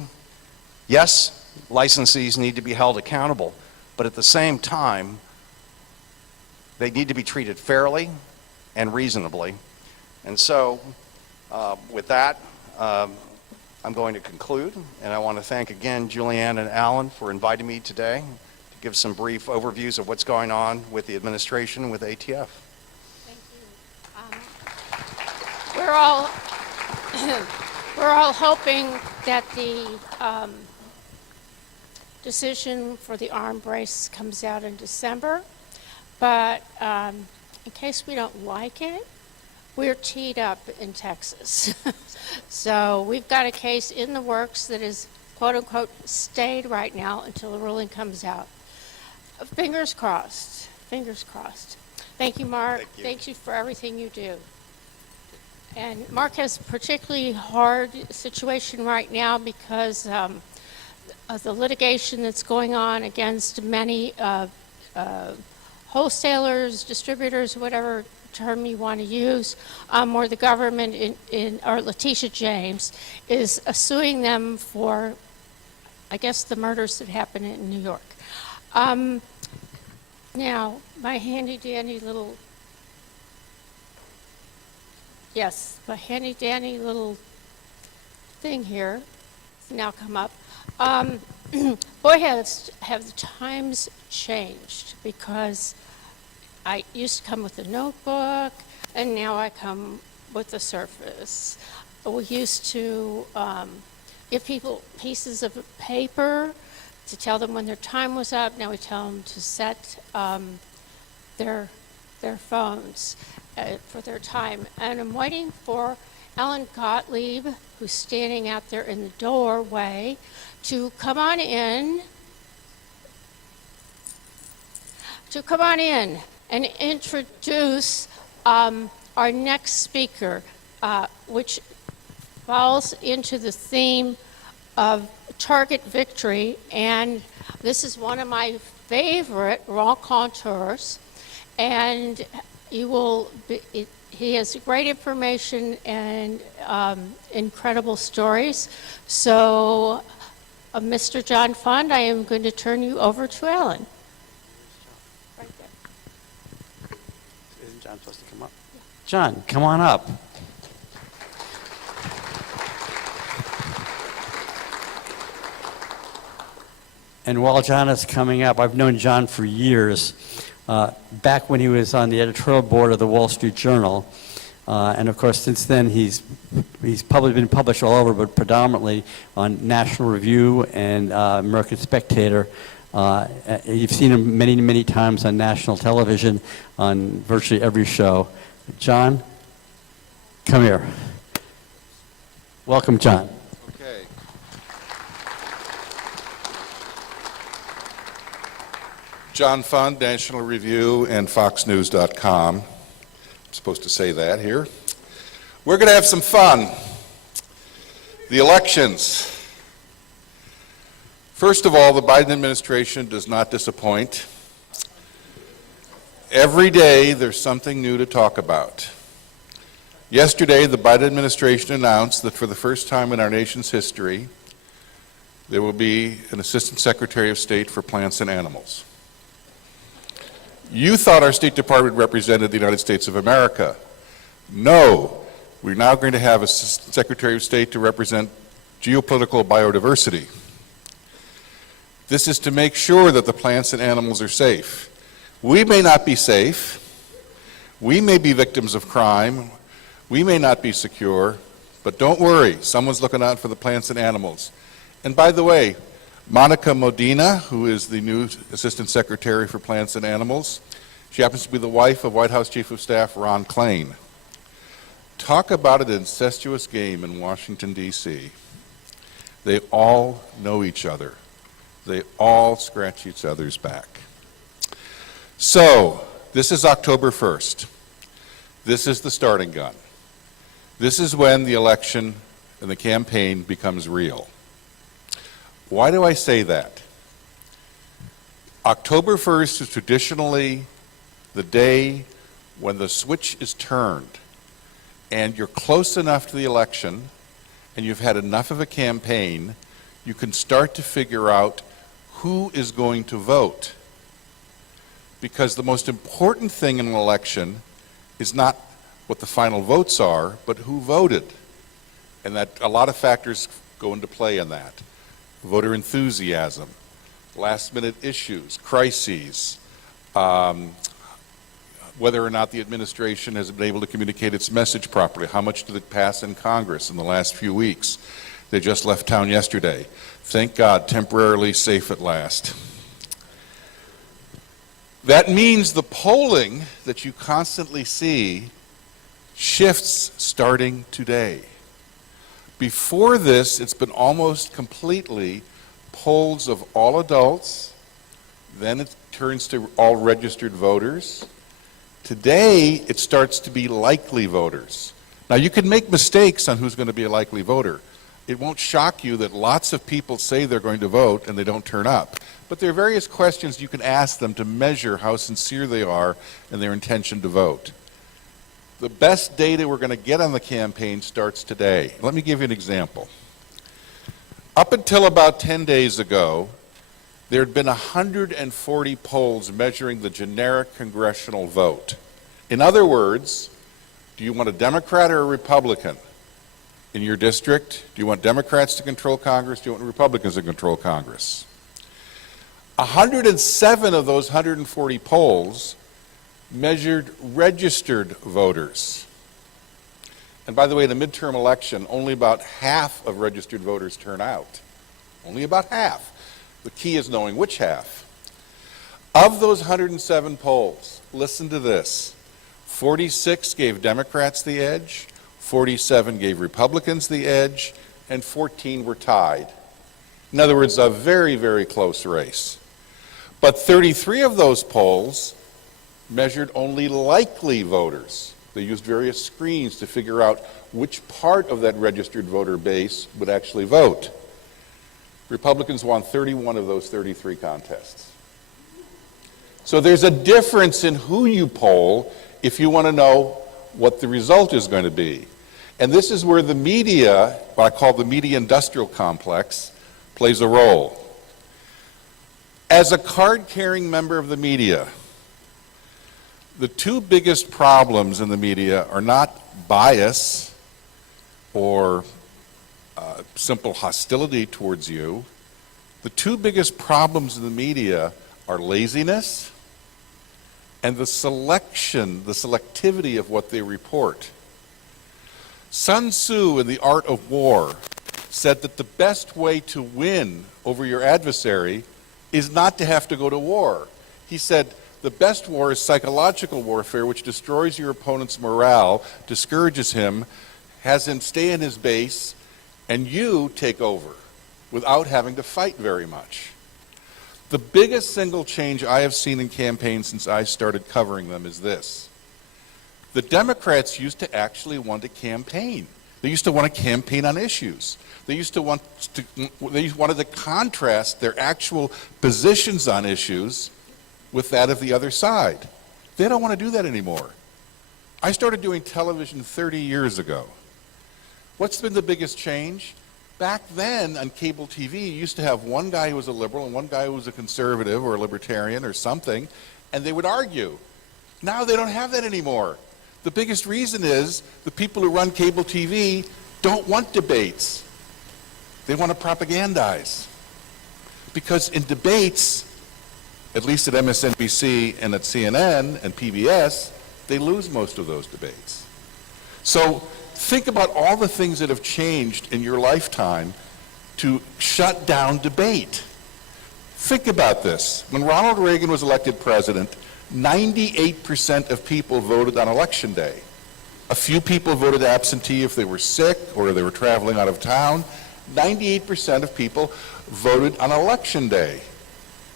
Yes, licensees need to be held accountable, but at the same time, they need to be treated fairly and reasonably. And so, with that, I'm going to conclude, and I want to thank again Julianne and Alan for inviting me today to give some brief overviews of what's going on with the administration and with ATF. Thank you. We're all hoping that the decision for the arm brace comes out in December, but in case we don't like it, we're teed up in Texas. So we've got a case in the works that is, quote unquote, stayed right now until the ruling comes out. Fingers crossed. Fingers crossed. Thank you, Mark. Thank you. Thank you for everything you do. And Mark has a particularly hard situation right now because of the litigation that's going on against many wholesalers, distributors, whatever term you want to use, where the government, or Letitia James, is suing them for, I guess, the murders that happened in New York. Now, my handy-dandy little, my handy-dandy little thing here has now come up. Boy, have the times changed, because I used to come with a notebook, and now I come with a Surface. We used to give people pieces of paper to tell them when their time was up. Now we tell them to set their phones for their time. And I'm waiting for Alan Gottlieb, who's standing out there in the doorway, to come on in. And introduce our next speaker, which falls into the theme of target victory. And this is one of my favorite raconteurs. And he has great information and incredible stories. So, Mr. John Fund, I am going to turn you over to Alan. John supposed to come up? John, come on up. And while John is coming up, I've known John for years, back when he was on the editorial board of the Wall Street Journal. And of course, since then, he's probably been published all over, but predominantly on National Review and American Spectator. You've seen him many, many times on national television, on virtually every show. John, come here. Welcome, John. Okay. John Fund, National Review, and FoxNews.com. I'm supposed to say that here. We're going to have some fun. The elections. First of all, the Biden administration does not disappoint. Every day there's something new to talk about. Yesterday, the Biden administration announced that for the first time in our nation's history, there will be an Assistant Secretary of State for Plants and Animals. You thought our State Department represented the United States of America. No, we're now going to have a Secretary of State to represent geopolitical biodiversity. This is to make sure that the plants and animals are safe. We may not be safe. We may be victims of crime. We may not be secure, but don't worry, someone's looking out for the plants and animals. And by the way, Monica Modena, who is the new Assistant Secretary for Plants and Animals, she happens to be the wife of White House Chief of Staff Ron Klain. Talk about an incestuous game in Washington, D.C. They all know each other. They all scratch each other's back. So, this is October 1st. This is the starting gun. This is when the election and the campaign becomes real. Why do I say that? October 1st is traditionally the day when the switch is turned and you're close enough to the election and you've had enough of a campaign, you can start to figure out who is going to vote. Because the most important thing in an election is not what the final votes are, but who voted. And that a lot of factors go into play in that. Voter enthusiasm, last-minute issues, crises, whether or not the administration has been able to communicate its message properly, how much did it pass in Congress in the last few weeks. They just left town yesterday. Thank God, temporarily safe at last. That means the polling that you constantly see shifts starting today. Before this, it's been almost completely polls of all adults, then it turns to all registered voters. Today, it starts to be likely voters. Now, you can make mistakes on who's going to be a likely voter. It won't shock you that lots of people say they're going to vote and they don't turn up. But there are various questions you can ask them to measure how sincere they are in their intention to vote. The best data we're going to get on the campaign starts today. Let me give you an example. Up until about 10 days ago, there had been 140 polls measuring the generic congressional vote. In other words, do you want a Democrat or a Republican in your district? Do you want Democrats to control Congress? Do you want Republicans to control Congress? 107 of those 140 polls measured registered voters. And by the way, in a midterm election, only about half of registered voters turn out. Only about half. The key is knowing which half. Of those 107 polls, listen to this. 46 gave Democrats the edge, 47 gave Republicans the edge, and 14 were tied. In other words, a very, very close race. But 33 of those polls measured only likely voters. They used various screens to figure out which part of that registered voter base would actually vote. Republicans won 31 of those 33 contests. So there's a difference in who you poll if you want to know what the result is going to be. And this is where the media, what I call the media industrial complex, plays a role. As a card-carrying member of the media, the two biggest problems in the media are not bias or simple hostility towards you. The two biggest problems in the media are laziness and the selectivity of what they report. Sun Tzu in The Art of War said that the best way to win over your adversary is not to have to go to war. He said, the best war is psychological warfare, which destroys your opponent's morale, discourages him, has him stay in his base, and you take over without having to fight very much. The biggest single change I have seen in campaigns since I started covering them is this. The Democrats used to actually want to campaign. They used to want to campaign on issues. They wanted to contrast their actual positions on issues with that of the other side. They don't want to do that anymore. I started doing television 30 years ago. What's been the biggest change? Back then on cable TV, you used to have one guy who was a liberal and one guy who was a conservative or a libertarian or something, and they would argue. Now they don't have that anymore. The biggest reason is the people who run cable TV don't want debates. They want to propagandize. Because in debates, at least at MSNBC and at CNN and PBS, they lose most of those debates. So think about all the things that have changed in your lifetime to shut down debate. Think about this. When Ronald Reagan was elected president, 98% of people voted on election day. A few people voted absentee if they were sick or they were traveling out of town. 98% of people voted on election day,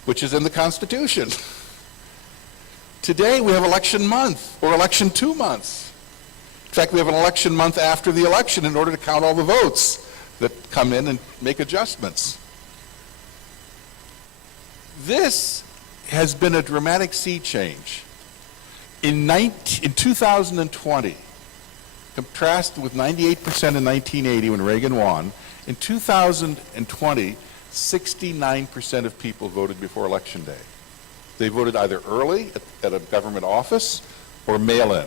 which is in the Constitution. Today we have election month or election 2 months. In fact, we have an election month after the election in order to count all the votes that come in and make adjustments. This has been a dramatic sea change. In 2020, contrasted with 98% in 1980 when Reagan won, in 2020, 69% of people voted before Election Day. They voted either early at a government office or mail-in.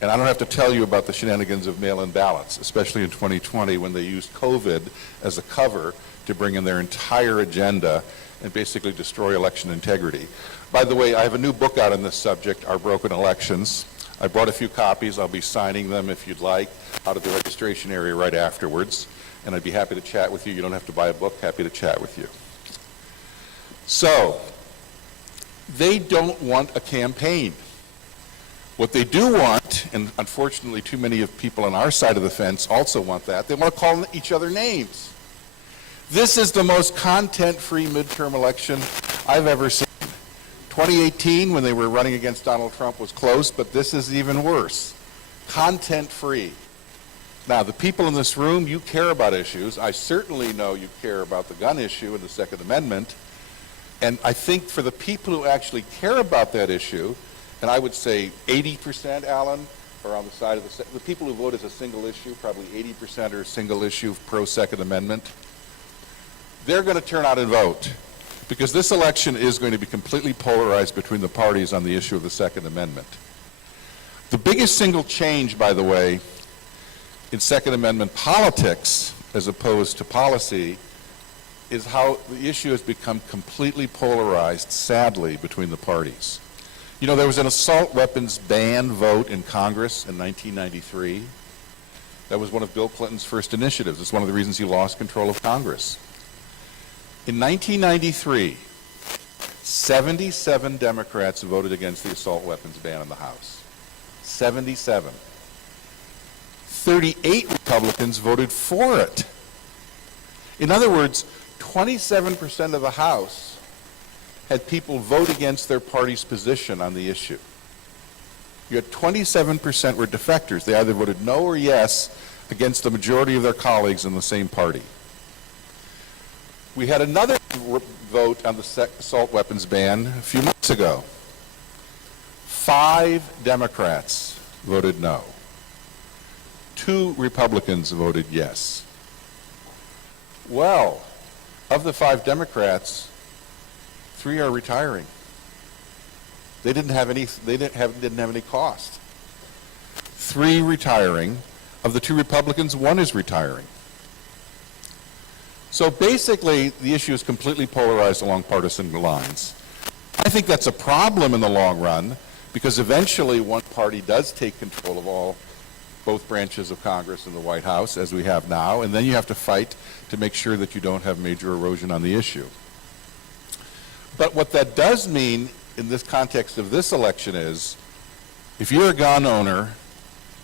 And I don't have to tell you about the shenanigans of mail-in ballots, especially in 2020 when they used COVID as a cover to bring in their entire agenda and basically destroy election integrity. By the way, I have a new book out on this subject, Our Broken Elections. I brought a few copies. I'll be signing them if you'd like out of the registration area right afterwards. And I'd be happy to chat with you. You don't have to buy a book. Happy to chat with you. So, they don't want a campaign. What they do want, and unfortunately too many of people on our side of the fence also want that, they want to call each other names. This is the most content-free midterm election I've ever seen. 2018, when they were running against Donald Trump, was close, but this is even worse. Content-free. Now, the people in this room, you care about issues. I certainly know you care about the gun issue and the Second Amendment. And I think for the people who actually care about that issue, and I would say 80%, Alan, are on the side of the people who vote as a single issue, probably 80% are a single issue pro-Second Amendment. They're going to turn out and vote because this election is going to be completely polarized between the parties on the issue of the Second Amendment. The biggest single change, by the way, in Second Amendment politics as opposed to policy is how the issue has become completely polarized, sadly, between the parties. You know, there was an assault weapons ban vote in Congress in 1993. That was one of Bill Clinton's first initiatives. It's one of the reasons he lost control of Congress. In 1993, 77 Democrats voted against the assault weapons ban in the House. 77. 38 Republicans voted for it. In other words, 27% of the House had people vote against their party's position on the issue. You had 27% were defectors. They either voted no or yes against the majority of their colleagues in the same party. We had another vote on the assault weapons ban a few months ago. 5 Democrats voted no. 2 Republicans voted yes. Well, of the 5 Democrats, 3 are retiring. They didn't have any cost. 3 retiring. Of the 2 Republicans, 1 is retiring. So basically, the issue is completely polarized along partisan lines. I think that's a problem in the long run because eventually one party does take control of both branches of Congress and the White House, as we have now, and then you have to fight to make sure that you don't have major erosion on the issue. But what that does mean in this context of this election is, if you're a gun owner,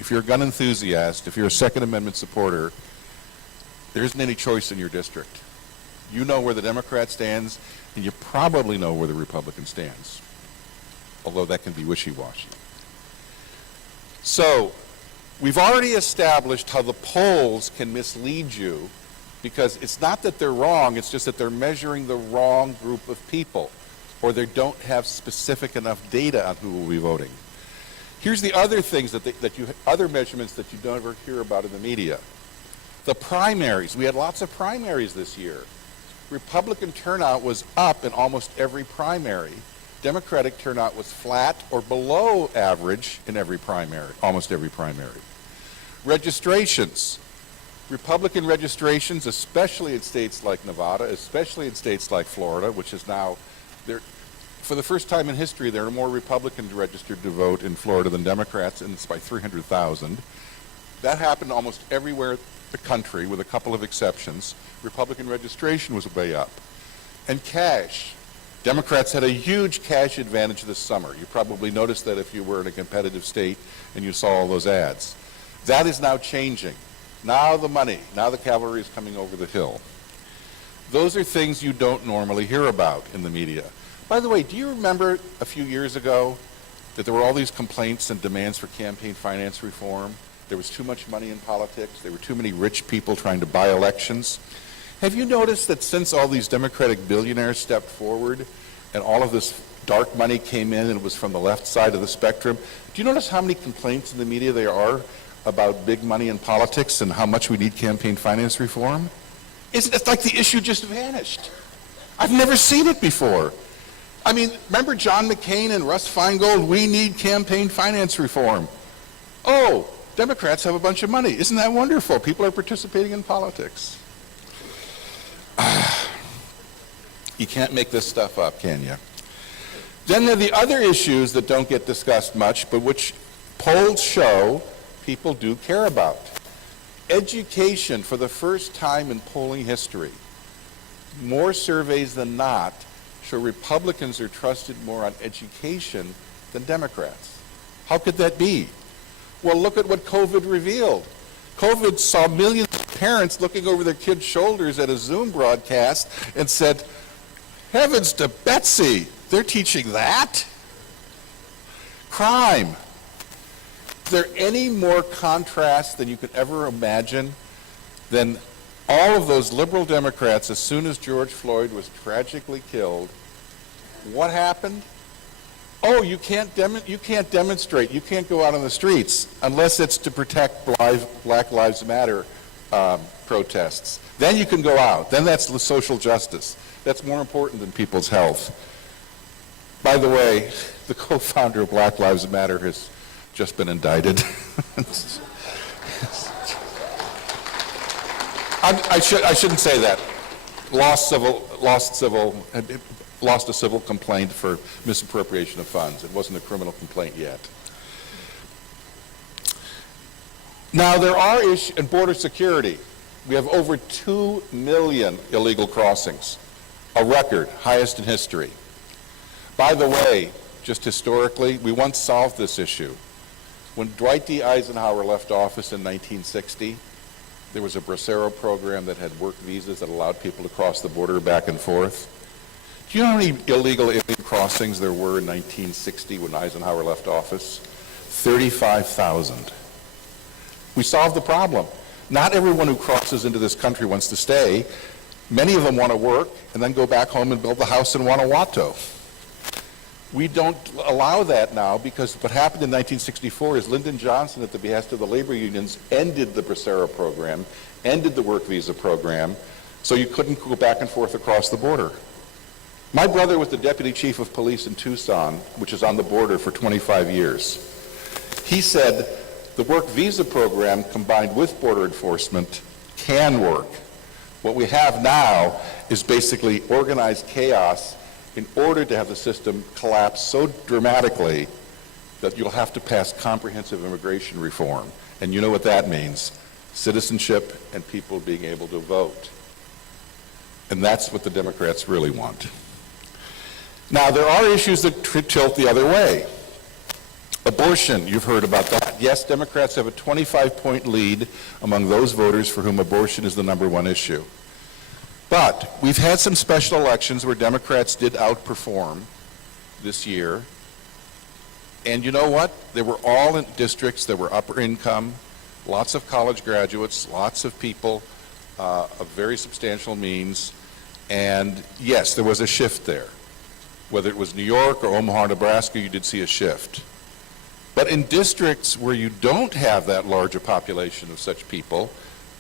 if you're a gun enthusiast, if you're a Second Amendment supporter, there isn't any choice in your district. You know where the Democrat stands, and you probably know where the Republican stands, although that can be wishy-washy. So, we've already established how the polls can mislead you because it's not that they're wrong, it's just that they're measuring the wrong group of people, or they don't have specific enough data on who will be voting. Here's the other things other measurements that you don't ever hear about in the media. The primaries. We had lots of primaries this year. Republican turnout was up in almost every primary. Democratic turnout was flat or below average in every primary, almost every primary. Registrations. Republican registrations, especially in states like Nevada, especially in states like Florida, which is now, for the first time in history, there are more Republicans registered to vote in Florida than Democrats, and it's by 300,000. That happened almost everywhere in the country, with a couple of exceptions. Republican registration was way up. And cash. Democrats had a huge cash advantage this summer. You probably noticed that if you were in a competitive state and you saw all those ads. That is now changing. Now the money, now the cavalry is coming over the hill. Those are things you don't normally hear about in the media. By the way, do you remember a few years ago that there were all these complaints and demands for campaign finance reform. There was too much money in politics. There were too many rich people trying to buy elections. Have you noticed that since all these Democratic billionaires stepped forward and all of this dark money came in and it was from the left side of the spectrum, do you notice how many complaints in the media there are about big money in politics and how much we need campaign finance reform? It's like the issue just vanished. I've never seen it before. I mean, remember John McCain and Russ Feingold, we need campaign finance reform. Oh, Democrats have a bunch of money. Isn't that wonderful? People are participating in politics. You can't make this stuff up, can you? Then there are the other issues that don't get discussed much, but which polls show people do care about. Education, for the first time in polling history, more surveys than not show Republicans are trusted more on education than Democrats. How could that be? Well, look at what COVID revealed. COVID saw millions of parents looking over their kids' shoulders at a Zoom broadcast and said, heavens to Betsy, they're teaching that? Crime. Is there any more contrast than you could ever imagine than all of those liberal Democrats, as soon as George Floyd was tragically killed, what happened? Oh, you can't demonstrate, you can't go out on the streets unless it's to protect Black Lives Matter protests. Then you can go out. Then that's the social justice. That's more important than people's health. By the way, the co-founder of Black Lives Matter has just been indicted. I shouldn't say that. Lost a civil complaint for misappropriation of funds. It wasn't a criminal complaint yet. Now there are issues in border security. We have over 2 million illegal crossings, a record, highest in history. By the way, just historically, we once solved this issue. When Dwight D. Eisenhower left office in 1960, there was a Bracero program that had work visas that allowed people to cross the border back and forth. Do you know how many illegal alien crossings there were in 1960 when Eisenhower left office? 35,000. We solved the problem. Not everyone who crosses into this country wants to stay. Many of them want to work and then go back home and build the house in Guanajuato. We don't allow that now because what happened in 1964 is Lyndon Johnson, at the behest of the labor unions, ended the Bracero program, ended the work visa program, so you couldn't go back and forth across the border. My brother was the deputy chief of police in Tucson, which is on the border, for 25 years. He said the work visa program combined with border enforcement can work. What we have now is basically organized chaos in order to have the system collapse so dramatically that you'll have to pass comprehensive immigration reform. And you know what that means: citizenship and people being able to vote. And that's what the Democrats really want. Now, there are issues that tilt the other way. Abortion, you've heard about that. Yes, Democrats have a 25-point lead among those voters for whom abortion is the #1 issue. But we've had some special elections where Democrats did outperform this year. And you know what? They were all in districts that were upper income, lots of college graduates, lots of people of very substantial means. And yes, there was a shift there. Whether it was New York or Omaha, Nebraska, you did see a shift. But in districts where you don't have that large a population of such people,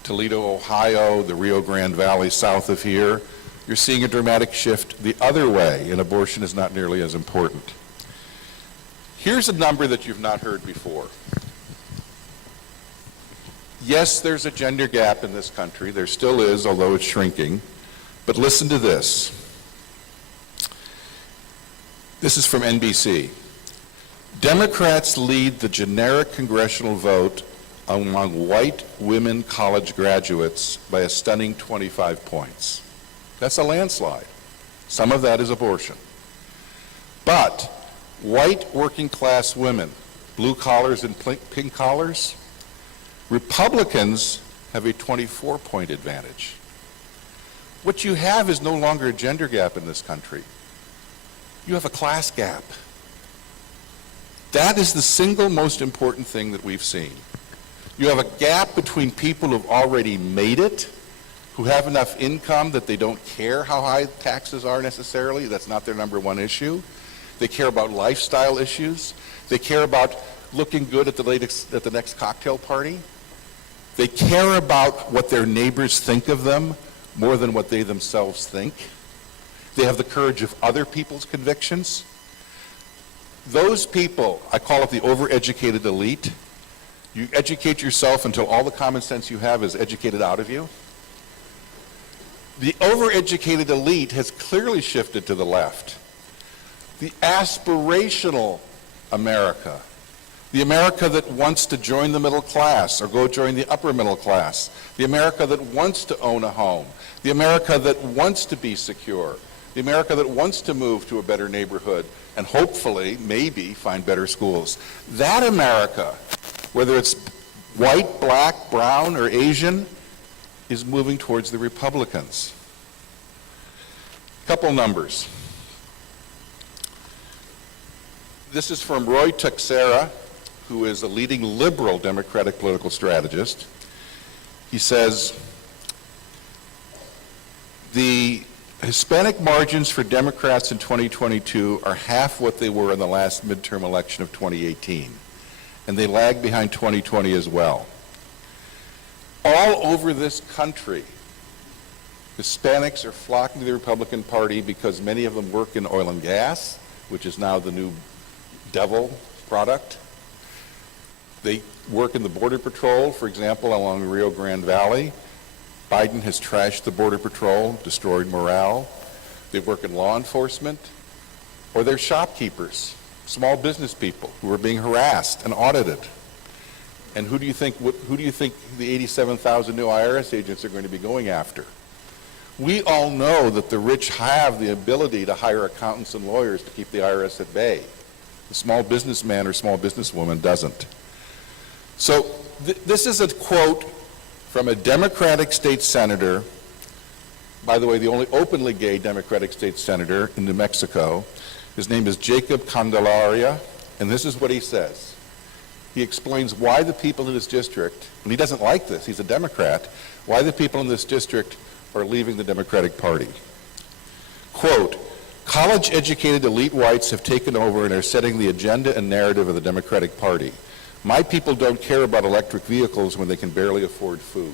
Toledo, Ohio, the Rio Grande Valley south of here, you're seeing a dramatic shift the other way, and abortion is not nearly as important. Here's a number that you've not heard before. Yes, there's a gender gap in this country. There still is, although it's shrinking. But listen to this. This is from NBC. Democrats lead the generic congressional vote among white women college graduates by a stunning 25 points. That's a landslide. Some of that is abortion. But white working class women, blue collars and pink collars, Republicans have a 24-point advantage. What you have is no longer a gender gap in this country. You have a class gap. That is the single most important thing that we've seen. You have a gap between people who've already made it, who have enough income that they don't care how high taxes are necessarily. That's not their number one issue. They care about lifestyle issues. They care about looking good at the next cocktail party. They care about what their neighbors think of them more than what they themselves think. They have the courage of other people's convictions. Those people, I call it the overeducated elite. You educate yourself until all the common sense you have is educated out of you. The overeducated elite has clearly shifted to the left. The aspirational America, the America that wants to join the middle class or go join the upper middle class, the America that wants to own a home, the America that wants to be secure, the America that wants to move to a better neighborhood and hopefully, maybe, find better schools. That America, whether it's white, black, brown, or Asian, is moving towards the Republicans. Couple numbers. This is from Roy Texera, who is a leading liberal Democratic political strategist. He says, the Hispanic margins for Democrats in 2022 are half what they were in the last midterm election of 2018, and they lag behind 2020 as well. All over this country, Hispanics are flocking to the Republican Party because many of them work in oil and gas, which is now the new devil product. They work in the Border Patrol, for example, along the Rio Grande Valley. Biden has trashed the Border Patrol, destroyed morale. They work in law enforcement, or they're shopkeepers, small business people who are being harassed and audited. And who do you think the 87,000 new IRS agents are going to be going after? We all know that the rich have the ability to hire accountants and lawyers to keep the IRS at bay. The small businessman or small businesswoman doesn't. So this is a quote from a Democratic state senator, by the way, the only openly gay Democratic state senator in New Mexico. His name is Jacob Candelaria, and this is what he says. He explains why the people in his district, and he doesn't like this, he's a Democrat, why the people in this district are leaving the Democratic Party. Quote, college-educated elite whites have taken over and are setting the agenda and narrative of the Democratic Party. My people don't care about electric vehicles when they can barely afford food.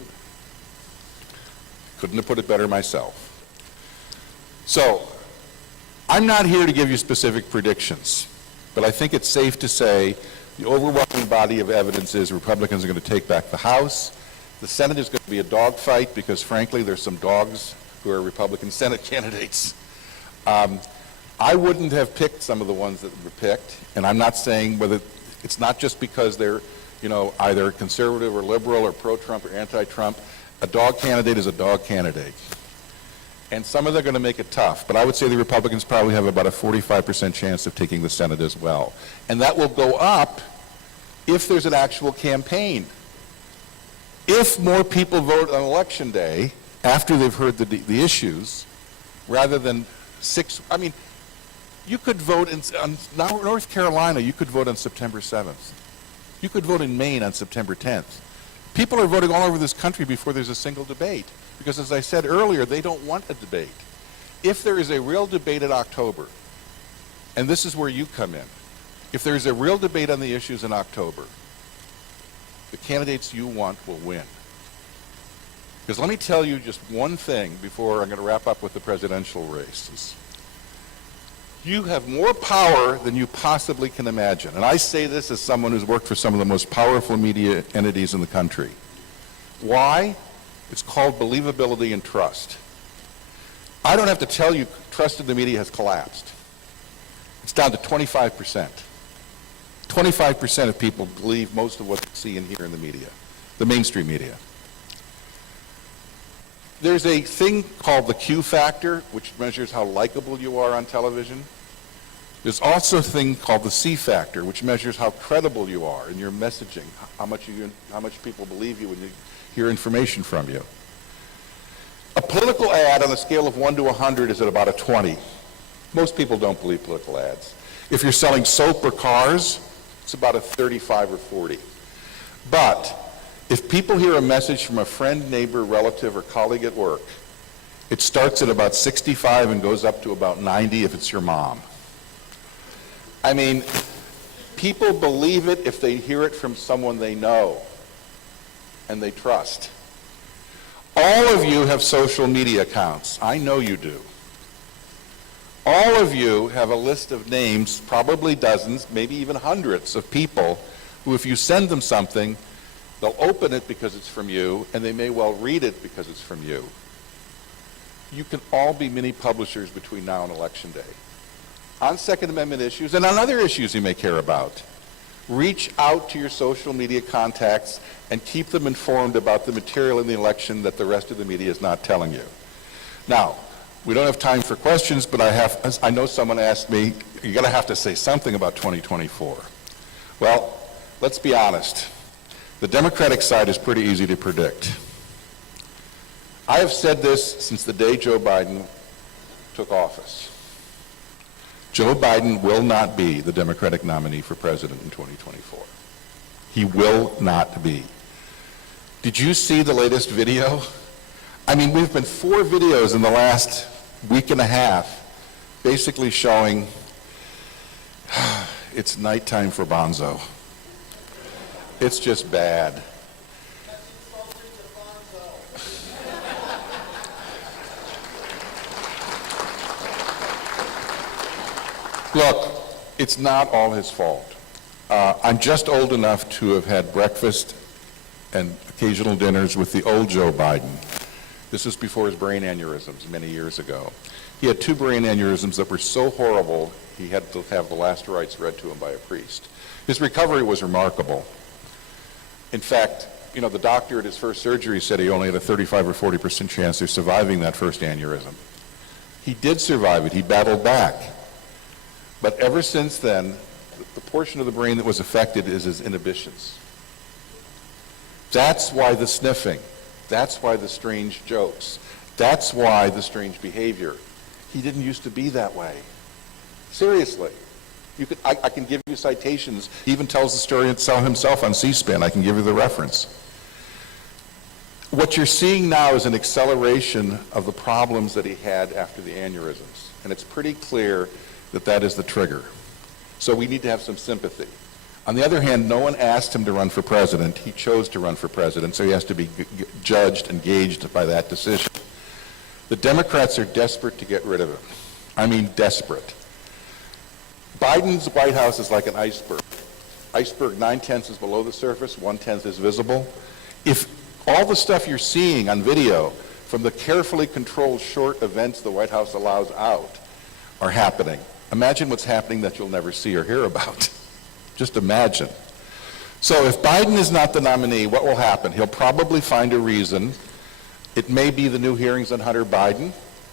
Couldn't have put it better myself. So, I'm not here to give you specific predictions, but I think it's safe to say the overwhelming body of evidence is Republicans are going to take back the House. The Senate is going to be a dogfight because, frankly, there's some dogs who are Republican Senate candidates. I wouldn't have picked some of the ones that were picked, and I'm not saying whether it's not just because they're, either conservative or liberal or pro-Trump or anti-Trump. A dog candidate is a dog candidate. And some of them are going to make it tough, but I would say the Republicans probably have about a 45% chance of taking the Senate as well. And that will go up if there's an actual campaign. If more people vote on Election Day after they've heard the issues, rather than you could vote in North Carolina, you could vote on September 7th. You could vote in Maine on September 10th. People are voting all over this country before there's a single debate. Because as I said earlier, they don't want a debate. If there is a real debate in October, and this is where you come in, if there is a real debate on the issues in October, the candidates you want will win. Because let me tell you just one thing before I'm going to wrap up with the presidential races. You have more power than you possibly can imagine. And I say this as someone who's worked for some of the most powerful media entities in the country. Why? It's called believability and trust. I don't have to tell you trust in the media has collapsed. It's down to 25%. 25% of people believe most of what they see and hear in the media, the mainstream media. There's a thing called the Q factor, which measures how likable you are on television. There's also a thing called the C factor, which measures how credible you are in your messaging, how much people believe you when you hear information from you. A political ad on a scale of 1 to 100 is at about a 20. Most people don't believe political ads. If you're selling soap or cars, It's about a 35 or 40. But if people hear a message from a friend, neighbor, relative, or colleague at work, it starts at about 65 and goes up to about 90 if it's your mom. I mean, people believe it if they hear it from someone they know and they trust. All of you have social media accounts. I know you do. All of you have a list of names, probably dozens, maybe even hundreds of people who, if you send them something, they'll open it because it's from you, and they may well read it because it's from you. You can all be mini publishers between now and Election Day. On Second Amendment issues and on other issues you may care about. Reach out to your social media contacts and keep them informed about the material in the election that the rest of the media is not telling you. Now, we don't have time for questions, but I know someone asked me, you're going to have to say something about 2024. Well, let's be honest. The Democratic side is pretty easy to predict. I have said this since the day Joe Biden took office. Joe Biden will not be the Democratic nominee for president in 2024. He will not be. Did you see the latest video? I mean, we've been 4 videos in the last week and a half basically showing it's nighttime for Bonzo. It's just bad. Look, it's not all his fault. I'm just old enough to have had breakfast and occasional dinners with the old Joe Biden. This was before his brain aneurysms many years ago. He had 2 brain aneurysms that were so horrible he had to have the last rites read to him by a priest. His recovery was remarkable. In fact, you know, the doctor at his first surgery said he only had a 35 or 40% chance of surviving that first aneurysm. He did survive it. He battled back. But ever since then, the portion of the brain that was affected is his inhibitions. That's why the sniffing. That's why the strange jokes. That's why the strange behavior. He didn't used to be that way. Seriously. I can give you citations. He even tells the story himself on C-SPAN. I can give you the reference. What you're seeing now is an acceleration of the problems that he had after the aneurysms. And it's pretty clear that that is the trigger. So we need to have some sympathy. On the other hand, no one asked him to run for president. He chose to run for president, so he has to be judged and gauged by that decision. The Democrats are desperate to get rid of him. I mean, desperate. Biden's White House is like an iceberg. Iceberg 9/10 is below the surface, 1/10 is visible. If all the stuff you're seeing on video from the carefully controlled short events the White House allows out are happening, imagine what's happening that you'll never see or hear about. Just imagine. So if Biden is not the nominee, what will happen? He'll probably find a reason. It may be the new hearings on Hunter Biden,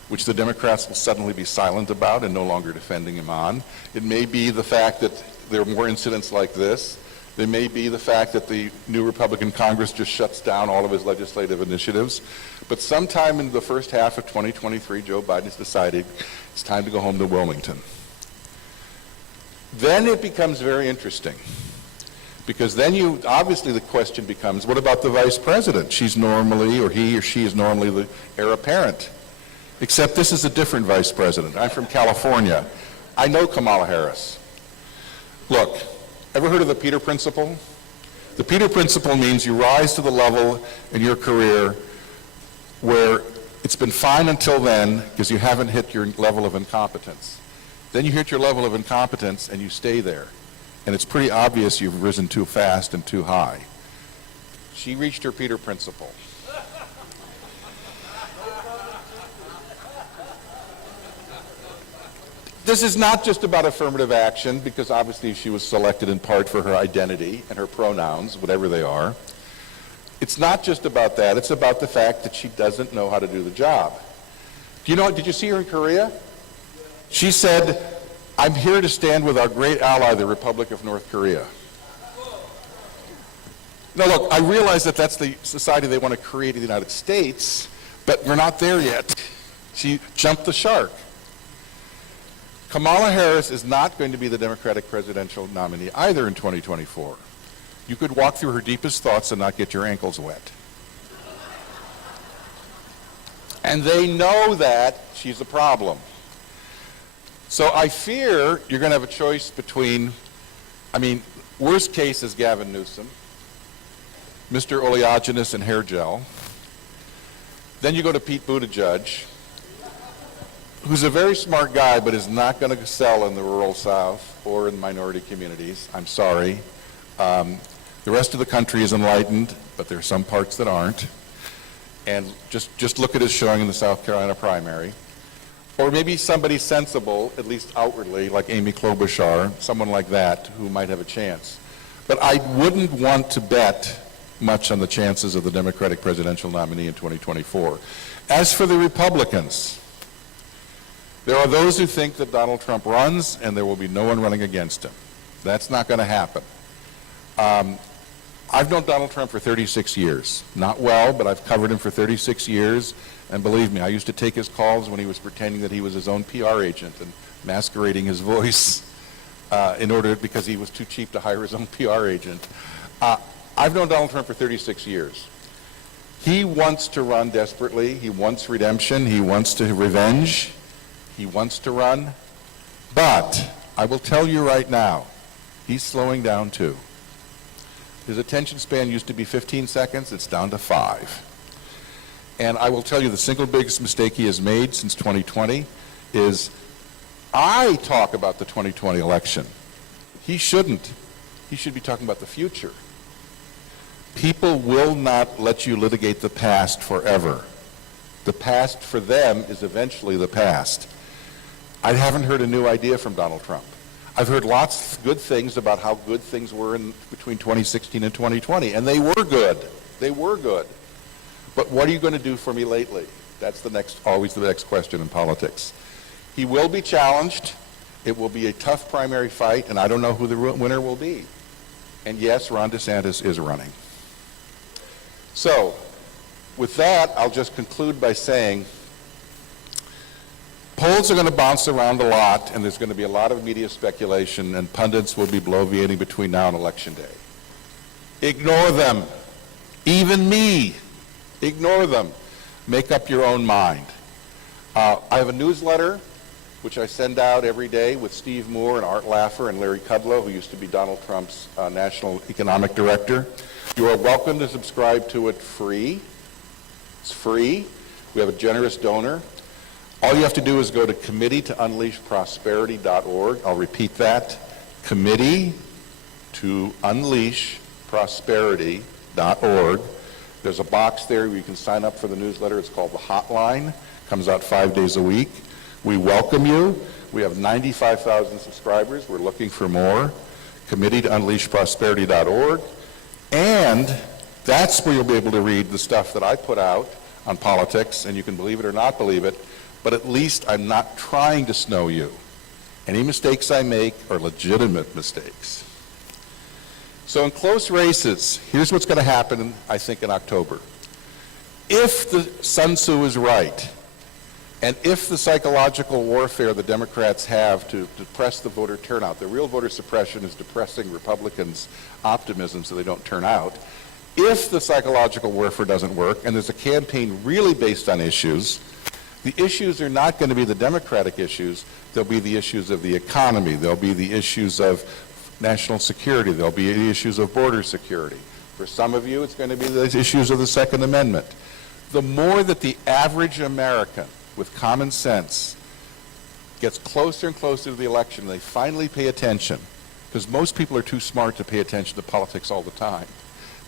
which the Democrats will suddenly be silent about and no longer defending him on. It may be the fact that there are more incidents like this. There may be the fact that the new Republican Congress just shuts down all of his legislative initiatives. But sometime in the first half of 2023, Joe Biden's decided it's time to go home to Wilmington. Then it becomes very interesting, because then obviously the question becomes, what about the vice president? She's normally, or he or she is normally the heir apparent. Except this is a different vice president. I'm from California. I know Kamala Harris. Look, ever heard of the Peter Principle? The Peter Principle means you rise to the level in your career where it's been fine until then because you haven't hit your level of incompetence. Then you hit your level of incompetence and you stay there. And it's pretty obvious you've risen too fast and too high. She reached her Peter Principle. This is not just about affirmative action, because obviously she was selected in part for her identity and her pronouns, whatever they are. It's not just about that. It's about the fact that she doesn't know how to do the job. Did you see her in Korea? She said, I'm here to stand with our great ally, the Republic of North Korea. Now look, I realize that that's the society they want to create in the United States, but we're not there yet. She jumped the shark. Kamala Harris is not going to be the Democratic presidential nominee either in 2024. You could walk through her deepest thoughts and not get your ankles wet. And they know that she's a problem. So I fear you're going to have a choice between, worst case is Gavin Newsom, Mr. Oleaginous and hair gel. Then you go to Pete Buttigieg, who's a very smart guy but is not going to sell in the rural South or in minority communities. I'm sorry. The rest of the country is enlightened, but there are some parts that aren't. And just look at his showing in the South Carolina primary. Or maybe somebody sensible, at least outwardly, like Amy Klobuchar, someone like that, who might have a chance. But I wouldn't want to bet much on the chances of the Democratic presidential nominee in 2024. As for the Republicans, there are those who think that Donald Trump runs and there will be no one running against him. That's not going to happen. I've known Donald Trump for 36 years. Not well, but I've covered him for 36 years. And believe me, I used to take his calls when he was pretending that he was his own PR agent and masquerading his voice because he was too cheap to hire his own PR agent. I've known Donald Trump for 36 years. He wants to run desperately. He wants redemption. He wants to revenge. He wants to run. But I will tell you right now, he's slowing down too. His attention span used to be 15 seconds. It's down to 5. And I will tell you the single biggest mistake he has made since 2020 is I talk about the 2020 election. He shouldn't. He should be talking about the future. People will not let you litigate the past forever. The past for them is eventually the past. I haven't heard a new idea from Donald Trump. I've heard lots of good things about how good things were between 2016 and 2020, and they were good. They were good. But what are you going to do for me lately? That's always the next question in politics. He will be challenged. It will be a tough primary fight, and I don't know who the winner will be. And yes, Ron DeSantis is running. So, with that, I'll just conclude by saying polls are going to bounce around a lot, and there's going to be a lot of media speculation, and pundits will be bloviating between now and Election Day. Ignore them. Even me. Ignore them. Make up your own mind. I have a newsletter, which I send out every day with Steve Moore and Art Laffer and Larry Kudlow, who used to be Donald Trump's National Economic Director. You are welcome to subscribe to it free. It's free. We have a generous donor. All you have to do is go to committee-to-unleash-prosperity.org. I'll repeat that. Committee-to-unleash-prosperity.org. There's a box there where you can sign up for the newsletter. It's called The Hotline. Comes out 5 days a week. We welcome you. We have 95,000 subscribers. We're looking for more. Committee-to-unleash-prosperity.org. And that's where you'll be able to read the stuff that I put out on politics, and you can believe it or not believe it, but at least I'm not trying to snow you. Any mistakes I make are legitimate mistakes. So in close races, here's what's going to happen, I think, in October. If the Sun Tzu is right, and if the psychological warfare the Democrats have to depress the voter turnout, the real voter suppression is depressing Republicans' optimism so they don't turn out. If the psychological warfare doesn't work, and there's a campaign really based on issues, the issues are not going to be the Democratic issues. They'll be the issues of the economy. They'll be the issues of national security. There'll be the issues of border security. For some of you, it's going to be the issues of the Second Amendment. The more that the average American with common sense gets closer and closer to the election, they finally pay attention, because most people are too smart to pay attention to politics all the time.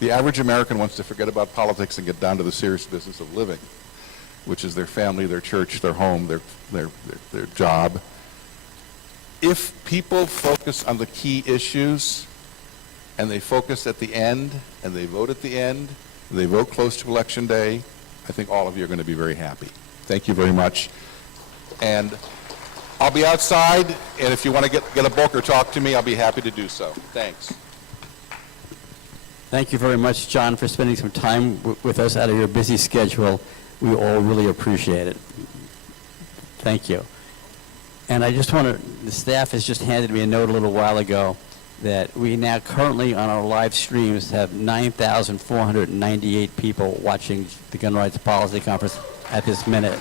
The average American wants to forget about politics and get down to the serious business of living, which is their family, their church, their home, their job. If people focus on the key issues, and they focus at the end, and they vote at the end, and they vote close to Election Day, I think all of you are going to be very happy. Thank you very much. And I'll be outside, and if you want to get a book or talk to me, I'll be happy to do so. Thanks. Thank you very much, John, for spending some time with us out of your busy schedule. We all really appreciate it. Thank you. And I just want to, the staff has just handed me a note a little while ago that we now currently on our live streams have 9,498 people watching the Gun Rights Policy Conference at this minute.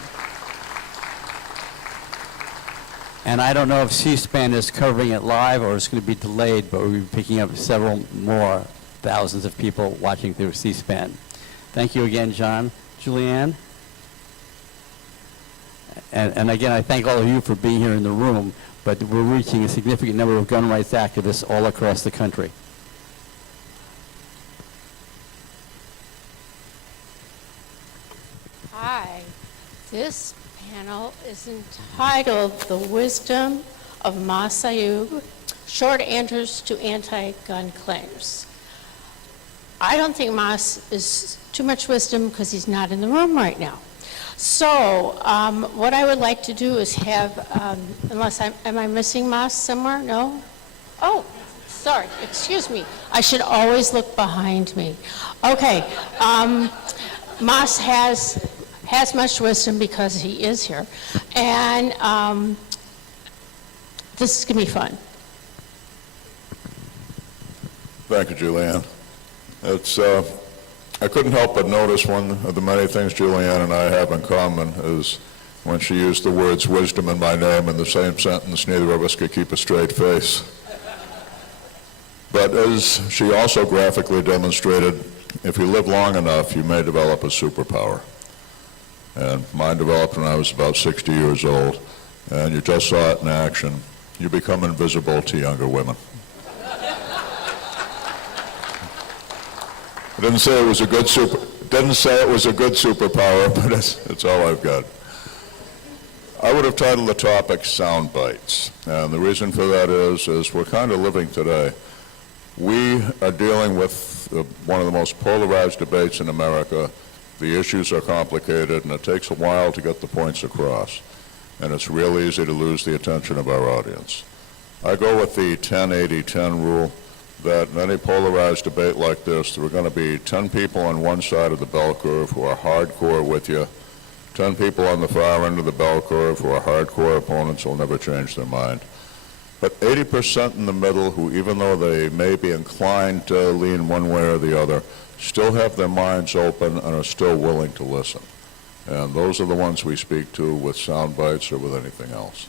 And I don't know if C-SPAN is covering it live or it's going to be delayed, but we'll be picking up several more thousands of people watching through C-SPAN. Thank you again, John. Julianne? And again, I thank all of you for being here in the room, but we're reaching a significant number of gun rights activists all across the country. Hi. This panel is entitled The Wisdom of Masayug, Short Answers to Anti-Gun Claims. I don't think Mas is too much wisdom because he's not in the room right now. So what I would like to do is have, am I missing Mas somewhere? No? Oh, sorry, excuse me. I should always look behind me. Okay, Mas has much wisdom because he is here. And this is going to be fun. Thank you, Julianne. It's, I couldn't help but notice one of the many things Julianne and I have in common is when she used the words wisdom and my name in the same sentence, neither of us could keep a straight face. But as she also graphically demonstrated, if you live long enough, you may develop a superpower. And mine developed when I was about 60 years old, and you just saw it in action. You become invisible to younger women. I didn't say it was a good superpower, but it's all I've got. I would have titled the topic Sound Bites, and the reason for that is we're kind of living today. We are dealing with one of the most polarized debates in America. The issues are complicated, and it takes a while to get the points across, and it's real easy to lose the attention of our audience. I go with the 10-80-10 rule, that in any polarized debate like this, there are going to be 10 people on one side of the bell curve who are hardcore with you, 10 people on the far end of the bell curve who are hardcore opponents who will never change their mind. But 80% in the middle who, even though they may be inclined to lean one way or the other, still have their minds open and are still willing to listen. And those are the ones we speak to with sound bites or with anything else.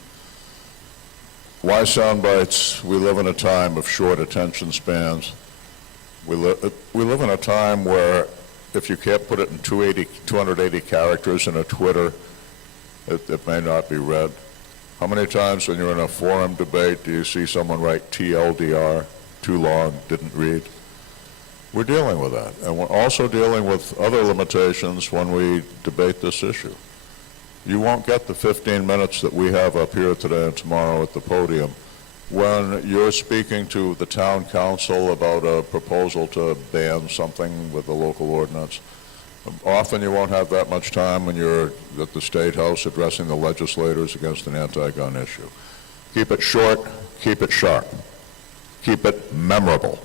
Why sound bites? We live in a time of short attention spans. We live in a time where if you can't put it in 280 characters in a Twitter, it may not be read. How many times when you're in a forum debate do you see someone write TLDR, too long, didn't read? We're dealing with that. And we're also dealing with other limitations when we debate this issue. You won't get the 15 minutes that we have up here today and tomorrow at the podium when you're speaking to the town council about a proposal to ban something with the local ordinance. Often you won't have that much time when you're at the State House addressing the legislators against an anti-gun issue. Keep it short, keep it sharp, keep it memorable.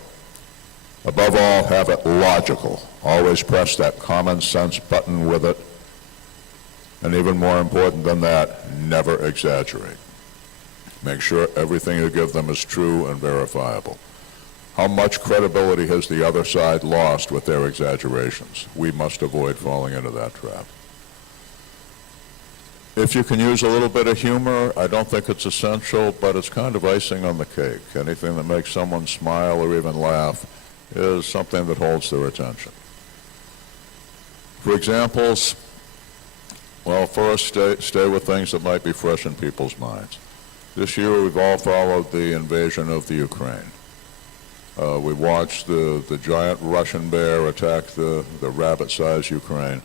Above all, have it logical. Always press that common sense button with it. And even more important than that, never exaggerate. Make sure everything you give them is true and verifiable. How much credibility has the other side lost with their exaggerations? We must avoid falling into that trap. If you can use a little bit of humor, I don't think it's essential, but it's kind of icing on the cake. Anything that makes someone smile or even laugh is something that holds their attention. For examples, well, first, stay with things that might be fresh in people's minds. This year, we've all followed the invasion of the Ukraine. We watched the giant Russian bear attack the rabbit-sized Ukraine.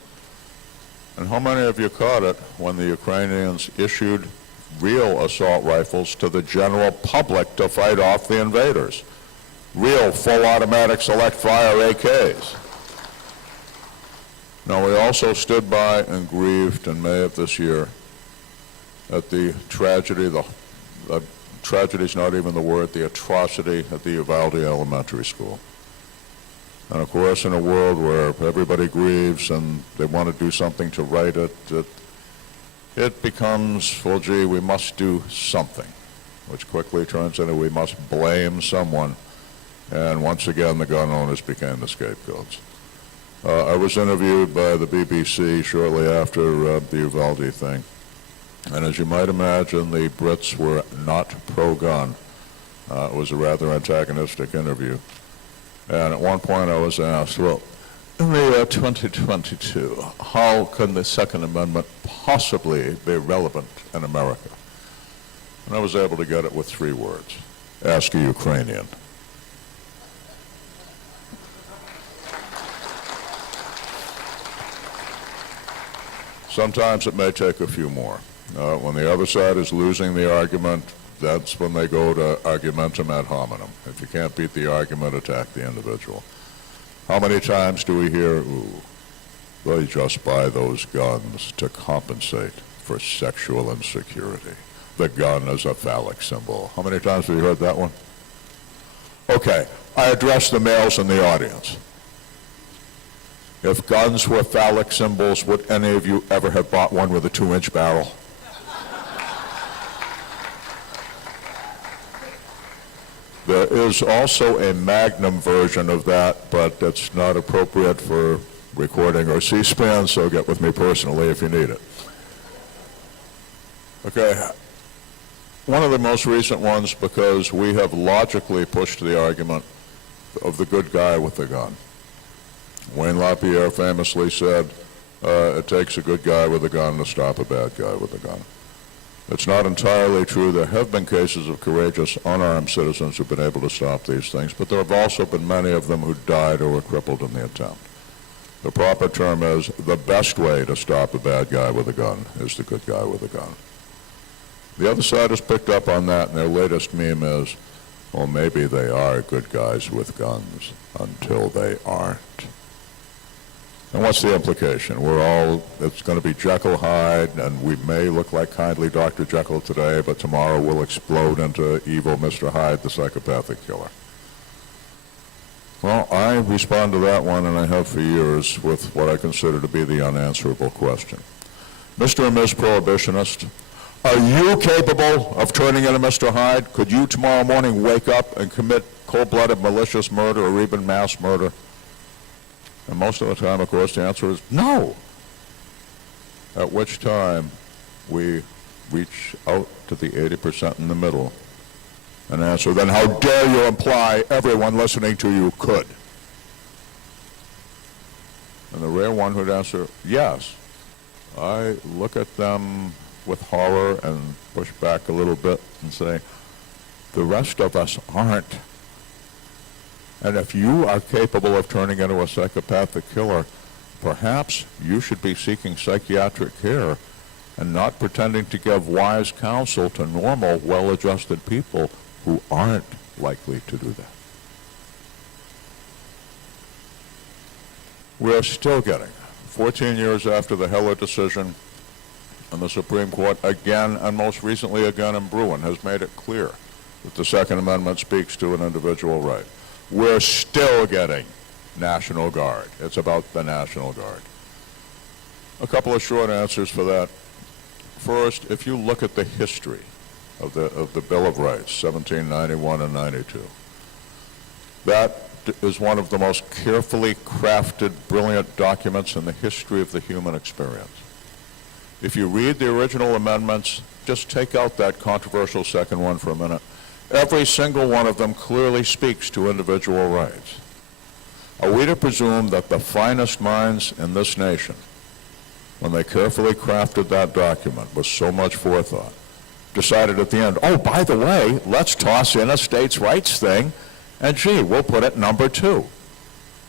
And how many of you caught it when the Ukrainians issued real assault rifles to the general public to fight off the invaders? Real full automatic select fire AKs. Now, we also stood by and grieved in May of this year at the tragedy, tragedy's not even the word, the atrocity at the Uvalde Elementary School. And of course, in a world where everybody grieves and they want to do something to right it, it becomes, well, gee, we must do something, which quickly turns into we must blame someone. And once again, the gun owners became the scapegoats. I was interviewed by the BBC shortly after the Uvalde thing. And as you might imagine, the Brits were not pro-gun. It was a rather antagonistic interview. And at one point I was asked, well, in the year 2022, how can the Second Amendment possibly be relevant in America? And I was able to get it with 3 words. Ask a Ukrainian. Sometimes it may take a few more. When the other side is losing the argument, that's when they go to argumentum ad hominem. If you can't beat the argument, attack the individual. How many times do we hear, ooh, they just buy those guns to compensate for sexual insecurity. The gun is a phallic symbol. How many times have you heard that one? Okay, I address the males in the audience. If guns were phallic symbols, would any of you ever have bought one with a 2-inch barrel? There is also a Magnum version of that, but it's not appropriate for recording or C-SPAN, so get with me personally if you need it. Okay, one of the most recent ones, because we have logically pushed the argument of the good guy with the gun. Wayne LaPierre famously said, it takes a good guy with a gun to stop a bad guy with a gun. It's not entirely true. There have been cases of courageous, unarmed citizens who've been able to stop these things, but there have also been many of them who died or were crippled in the attempt. The proper term is the best way to stop a bad guy with a gun is the good guy with a gun. The other side has picked up on that, and their latest meme is, well, maybe they are good guys with guns until they aren't. And what's the implication? It's going to be Jekyll Hyde, and we may look like kindly Dr. Jekyll today, but tomorrow we'll explode into evil Mr. Hyde, the psychopathic killer. Well, I respond to that one, and I have for years, with what I consider to be the unanswerable question. Mr. and Ms. Prohibitionist, are you capable of turning into Mr. Hyde? Could you tomorrow morning wake up and commit cold-blooded malicious murder or even mass murder? And most of the time, of course, the answer is no. At which time we reach out to the 80% in the middle and answer, then how dare you imply everyone listening to you could? And the rare one who'd answer, yes. I look at them with horror and push back a little bit and say, the rest of us aren't. And if you are capable of turning into a psychopathic killer, perhaps you should be seeking psychiatric care and not pretending to give wise counsel to normal, well-adjusted people who aren't likely to do that. We're still getting, 14 years after the Heller decision, and the Supreme Court again, and most recently again in Bruin, has made it clear that the Second Amendment speaks to an individual right. We're still getting National Guard. It's about the National Guard. A couple of short answers for that. First, if you look at the history of the Bill of Rights, 1791 and 92, that is one of the most carefully crafted, brilliant documents in the history of the human experience. If you read the original amendments, just take out that controversial second one for a minute. Every single one of them clearly speaks to individual rights. Are we to presume that the finest minds in this nation, when they carefully crafted that document with so much forethought, decided at the end, oh, by the way, let's toss in a states' rights thing, and gee, we'll put it number 2.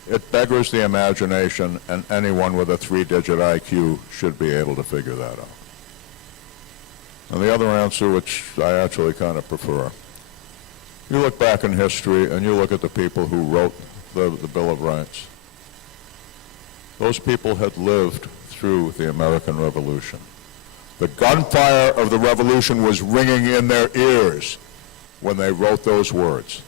It beggars the imagination, and anyone with a 3-digit IQ should be able to figure that out. And the other answer, which I actually kind of prefer, you look back in history and you look at the people who wrote the Bill of Rights. Those people had lived through the American Revolution. The gunfire of the Revolution was ringing in their ears when they wrote those words.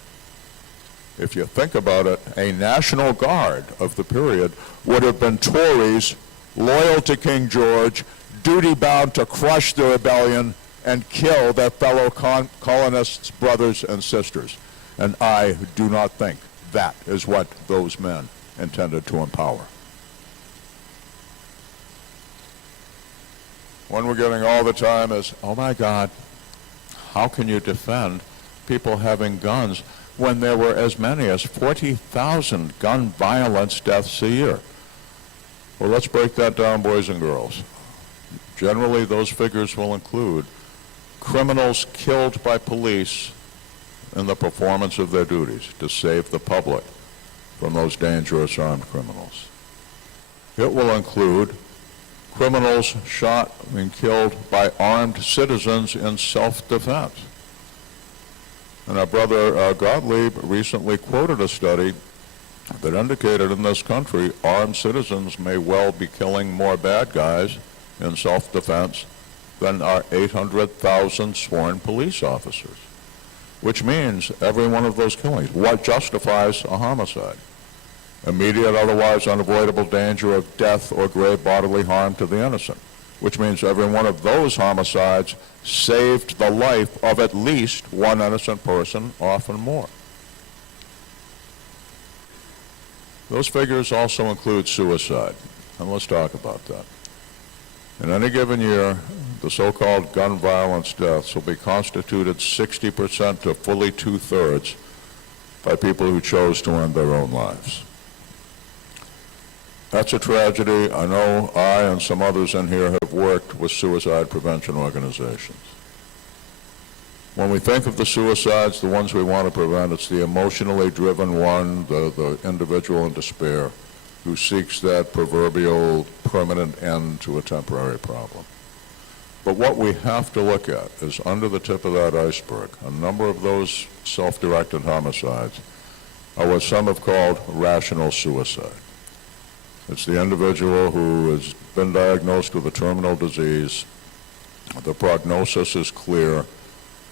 If you think about it, a National Guard of the period would have been Tories loyal to King George, duty-bound to crush the rebellion and kill their fellow colonists' brothers and sisters. And I do not think that is what those men intended to empower. One we're getting all the time is, oh my God, how can you defend people having guns when there were as many as 40,000 gun violence deaths a year? Well, let's break that down, boys and girls. Generally, those figures will include criminals killed by police in the performance of their duties to save the public from those dangerous armed criminals. It will include criminals shot and killed by armed citizens in self-defense. And our brother Gottlieb recently quoted a study that indicated in this country armed citizens may well be killing more bad guys in self-defense than our 800,000 sworn police officers, which means every one of those killings, what justifies a homicide? Immediate, otherwise unavoidable danger of death or grave bodily harm to the innocent, which means every one of those homicides saved the life of at least one innocent person, often more. Those figures also include suicide, and let's talk about that. In any given year, the so-called gun violence deaths will be constituted 60% to fully two-thirds by people who chose to end their own lives. That's a tragedy. I know I and some others in here have worked with suicide prevention organizations. When we think of the suicides, the ones we want to prevent, it's the emotionally driven one, the individual in despair, who seeks that proverbial permanent end to a temporary problem. But what we have to look at is under the tip of that iceberg, a number of those self-directed homicides are what some have called rational suicide. It's the individual who has been diagnosed with a terminal disease. The prognosis is clear,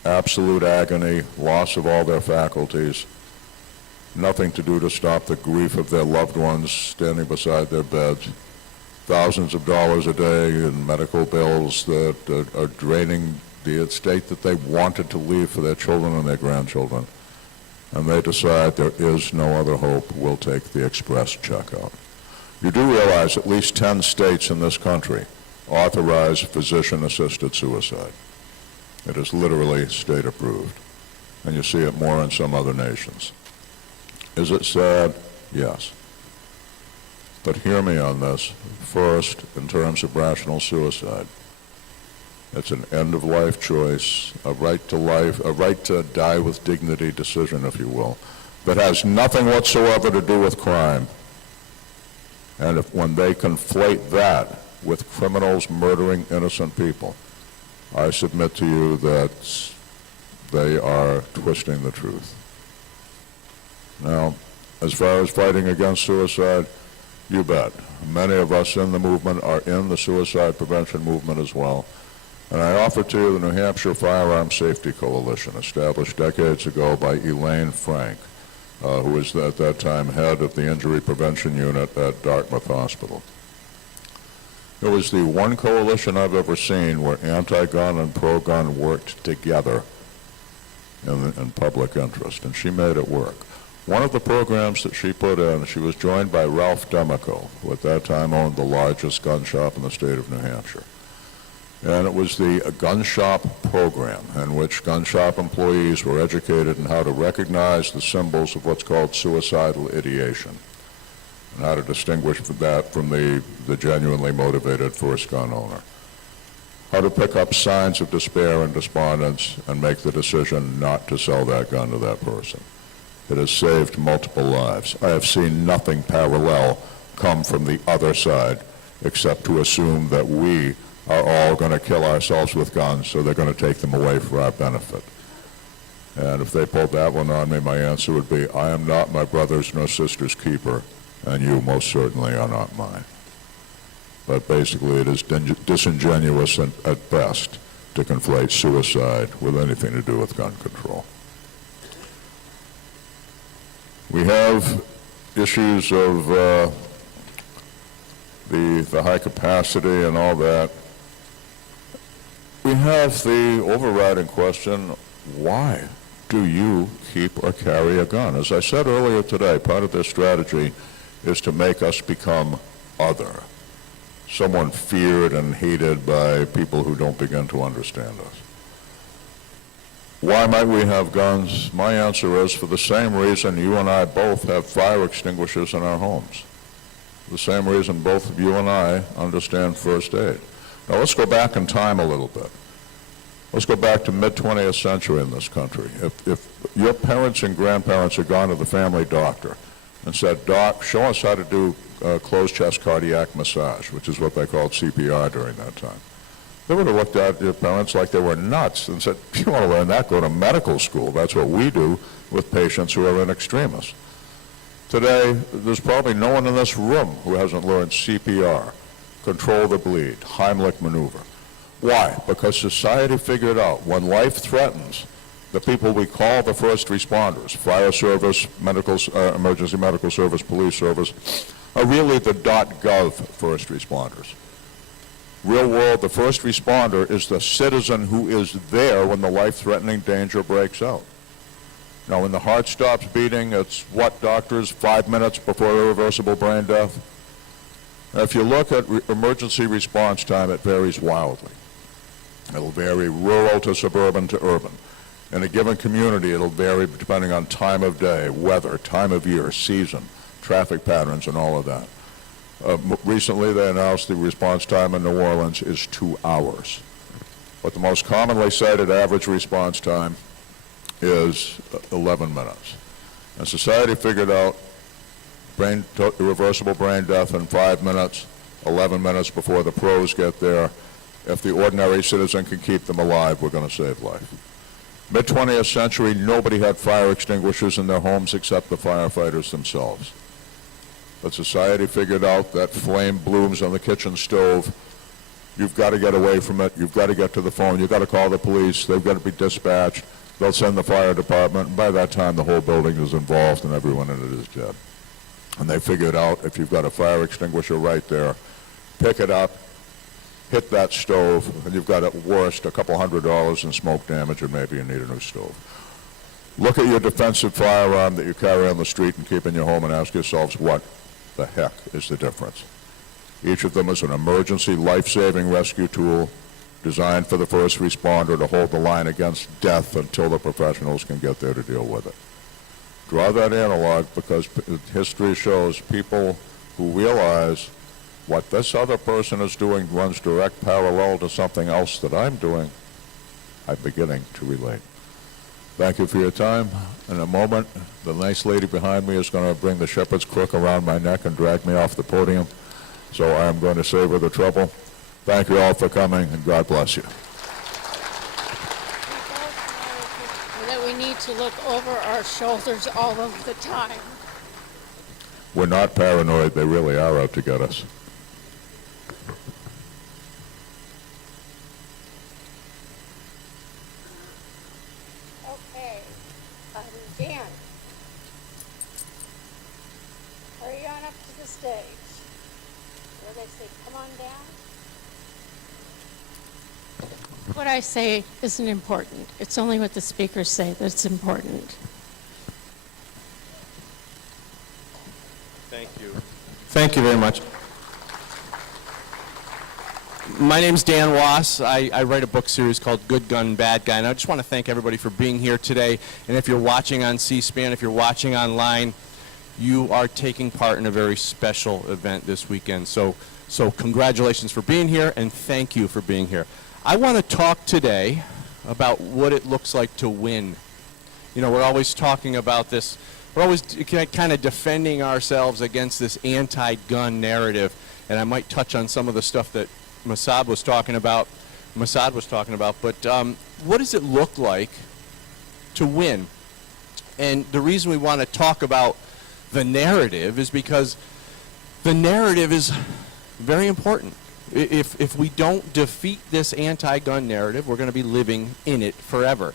absolute agony, loss of all their faculties, nothing to do to stop the grief of their loved ones standing beside their beds, thousands of dollars a day in medical bills that are draining the estate that they wanted to leave for their children and their grandchildren. And they decide there is no other hope, we'll take the express check out. You do realize at least 10 states in this country authorize physician-assisted suicide. It is literally state-approved, and you see it more in some other nations. Is it sad? Yes. But hear me on this. First, in terms of rational suicide, it's an end-of-life choice, a right to life, a right to die with dignity decision, if you will, that has nothing whatsoever to do with crime. And when they conflate that with criminals murdering innocent people, I submit to you that they are twisting the truth. Now, as far as fighting against suicide, you bet. Many of us in the movement are in the suicide prevention movement as well. And I offer to you the New Hampshire Firearm Safety Coalition, established decades ago by Elaine Frank, who was at that time head of the injury prevention unit at Dartmouth Hospital. It was the one coalition I've ever seen where anti-gun and pro-gun worked together in public interest, and she made it work. One of the programs that she put in, she was joined by Ralph Demico, who at that time owned the largest gun shop in the state of New Hampshire. And it was the gun shop program in which gun shop employees were educated in how to recognize the symbols of what's called suicidal ideation and how to distinguish that from the genuinely motivated first gun owner. How to pick up signs of despair and despondence and make the decision not to sell that gun to that person. It has saved multiple lives. I have seen nothing parallel come from the other side except to assume that we are all going to kill ourselves with guns, so they're going to take them away for our benefit. And if they pulled that one on me, my answer would be, I am not my brother's nor sister's keeper, and you most certainly are not mine. But basically, it is disingenuous at best to conflate suicide with anything to do with gun control. We have issues of the high capacity and all that. have the overriding question, why do you keep or carry a gun? As I said earlier today, part of their strategy is to make us become other, someone feared and hated by people who don't begin to understand us. Why might we have guns? My answer is for the same reason you and I both have fire extinguishers in our homes. The same reason both of you and I understand first aid. Now let's go back in time a little bit. Let's go back to mid-20th century in this country. If your parents and grandparents had gone to the family doctor and said, "Doc, show us how to do closed chest cardiac massage," which is what they called CPR during that time, they would have looked at your parents like they were nuts and said, "You want to learn that, go to medical school. That's what we do with patients who are in extremis." Today, there's probably no one in this room who hasn't learned CPR, control the bleed, Heimlich maneuver. Why? Because society figured out when life threatens, the people we call the first responders, fire service, emergency medical service, police service, are really the .gov first responders. Real world, the first responder is the citizen who is there when the life-threatening danger breaks out. Now, when the heart stops beating, it's what, doctors, 5 minutes before irreversible brain death? Now, if you look at emergency response time, it varies wildly. It'll vary rural to suburban to urban. In a given community, it'll vary depending on time of day, weather, time of year, season, traffic patterns, and all of that. Recently, they announced the response time in New Orleans is 2 hours. But the most commonly cited average response time is 11 minutes. And society figured out irreversible brain death in 5 minutes, 11 minutes before the pros get there. If the ordinary citizen can keep them alive, we're going to save life. Mid-20th century, nobody had fire extinguishers in their homes except the firefighters themselves. But society figured out that flame blooms on the kitchen stove. You've got to get away from it. You've got to get to the phone. You've got to call the police. They've got to be dispatched. They'll send the fire department. And by that time, the whole building is involved and everyone in it is dead. And they figured out if you've got a fire extinguisher right there, pick it up, hit that stove, and you've got at worst a couple $100 in smoke damage, and maybe you need a new stove. Look at your defensive firearm that you carry on the street and keep in your home and ask yourselves, what the heck is the difference? Each of them is an emergency life-saving rescue tool designed for the first responder to hold the line against death until the professionals can get there to deal with it. Draw that analog because history shows people who realize what this other person is doing runs direct parallel to something else that I'm doing, I'm beginning to relate. Thank you for your time. In a moment, the nice lady behind me is going to bring the shepherd's crook around my neck and drag me off the podium. So I am going to save her the trouble. Thank you all for coming, and God bless you. That we need to look over our shoulders all of the time. We're not paranoid. They really are out to get us. Okay. Dan, hurry on up to the stage. Where they say, come on down. What I say isn't important. It's only what the speakers say that's important. Thank you. Thank you very much. My name's Dan Wass. I write a book series called Good Gun, Bad Guy, and I just want to thank everybody for being here today. And if you're watching on C-SPAN, if you're watching online, you are taking part in a very special event this weekend. So congratulations for being here, and thank you for being here. I want to talk today about what it looks like to win. You know, we're always talking about this. We're always kind of defending ourselves against this anti-gun narrative, and I might touch on some of the stuff that Masad was talking about. But what does it look like to win? And the reason we want to talk about the narrative is because the narrative is very important. If we don't defeat this anti-gun narrative, we're going to be living in it forever.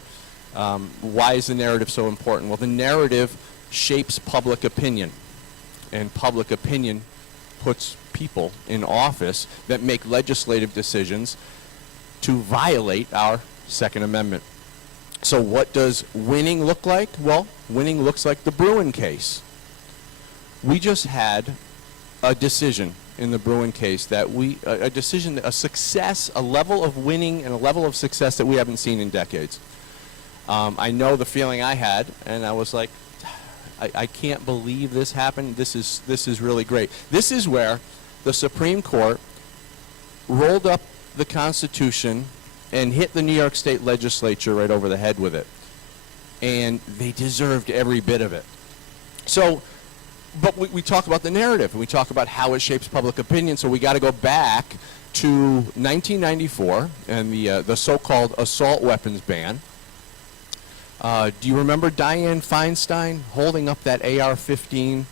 Why is the narrative so important? Well, the narrative shapes public opinion, and public opinion puts people in office that make legislative decisions to violate our Second Amendment. So what does winning look like? Well, winning looks like the Bruin case. We just had a decision in the Bruin case that a decision, a success, a level of winning and a level of success that we haven't seen in decades. I know the feeling I had, and I was like, I can't believe this happened. This is really great. This is where the Supreme Court rolled up the Constitution and hit the New York State legislature right over the head with it. And they deserved every bit of it. So, but we talk about the narrative, and we talk about how it shapes public opinion, so we got to go back to 1994 and the so-called assault weapons ban. Do you remember Dianne Feinstein holding up that AR-15,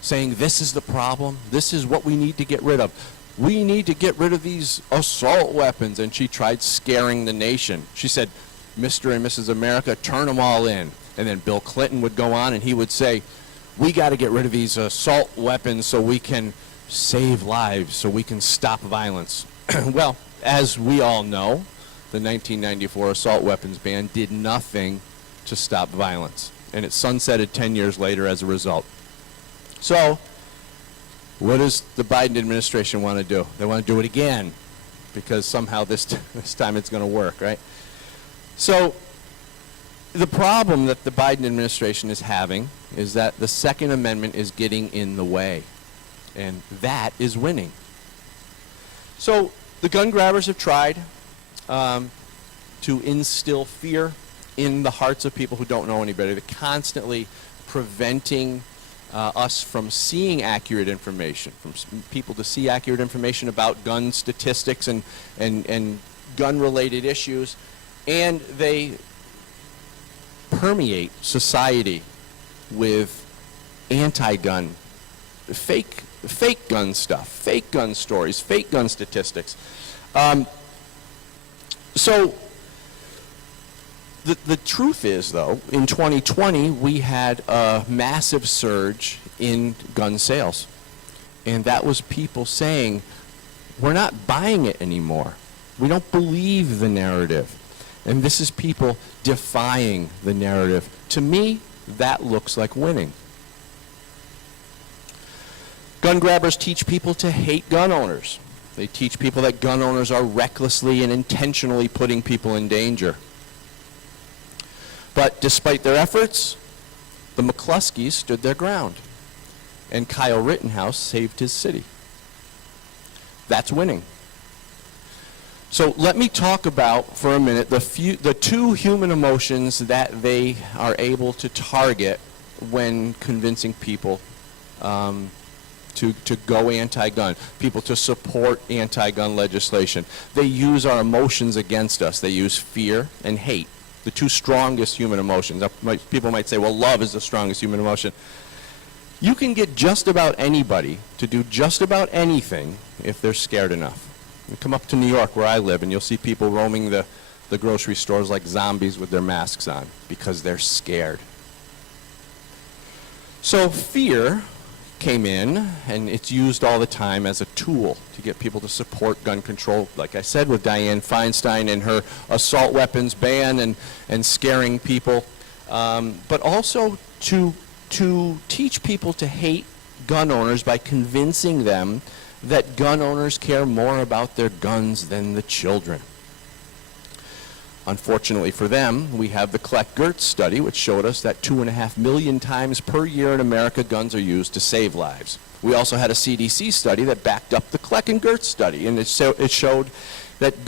saying, this is the problem, this is what we need to get rid of? We need to get rid of these assault weapons. And she tried scaring the nation. She said, Mr. and Mrs. America, turn them all in. And then Bill Clinton would go on and he would say, we got to get rid of these assault weapons so we can save lives, so we can stop violence. Well, as we all know, the 1994 assault weapons ban did nothing to stop violence. And it sunsetted 10 years later as a result. So, what does the Biden administration want to do? They want to do it again, because somehow this time it's going to work, right? So the problem that the Biden administration is having is that the Second Amendment is getting in the way, and that is winning. So the gun grabbers have tried to instill fear in the hearts of people who don't know any better. They're constantly preventing us from seeing accurate information, from people to see accurate information about gun statistics and gun-related issues, and they permeate society with anti-gun, fake gun stuff, fake gun stories, fake gun statistics. So the truth is, though, in 2020, we had a massive surge in gun sales. And that was people saying, we're not buying it anymore. We don't believe the narrative. And this is people defying the narrative. To me, that looks like winning. Gun grabbers teach people to hate gun owners. They teach people that gun owners are recklessly and intentionally putting people in danger. But despite their efforts, the McCluskeys stood their ground, and Kyle Rittenhouse saved his city. That's winning. So let me talk about, for a minute, the two human emotions that they are able to target when convincing people to go anti-gun, people to support anti-gun legislation. They use our emotions against us. They use fear and hate, the two strongest human emotions. People might say, well, love is the strongest human emotion. You can get just about anybody to do just about anything if they're scared enough. You come up to New York, where I live, and you'll see people roaming the grocery stores like zombies with their masks on because they're scared. So fear came in, and it's used all the time as a tool to get people to support gun control, like I said, with Dianne Feinstein and her assault weapons ban and scaring people, but also to teach people to hate gun owners by convincing them that gun owners care more about their guns than the children. Unfortunately for them, we have the Kleck-Gertz study, which showed us that 2.5 million times per year in America, guns are used to save lives. We also had a CDC study that backed up the Kleck and Gertz study, and it showed that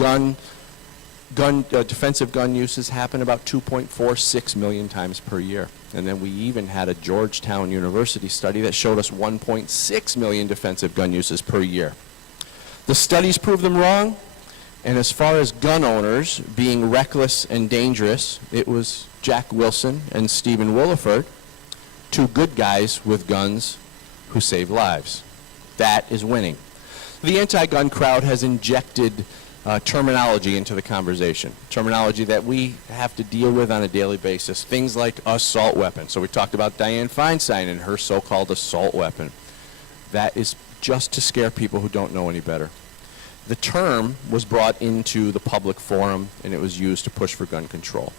defensive gun uses happen about 2.46 million times per year. And then we even had a Georgetown University study that showed us 1.6 million defensive gun uses per year. The studies prove them wrong. And as far as gun owners being reckless and dangerous, it was Jack Wilson and Stephen Williford, two good guys with guns who saved lives. That is winning. The anti-gun crowd has injected terminology into the conversation, terminology that we have to deal with on a daily basis, things like assault weapon. So we talked about Dianne Feinstein and her so-called assault weapon. That is just to scare people who don't know any better. the term was brought into the public forum, and it was used to push for gun control.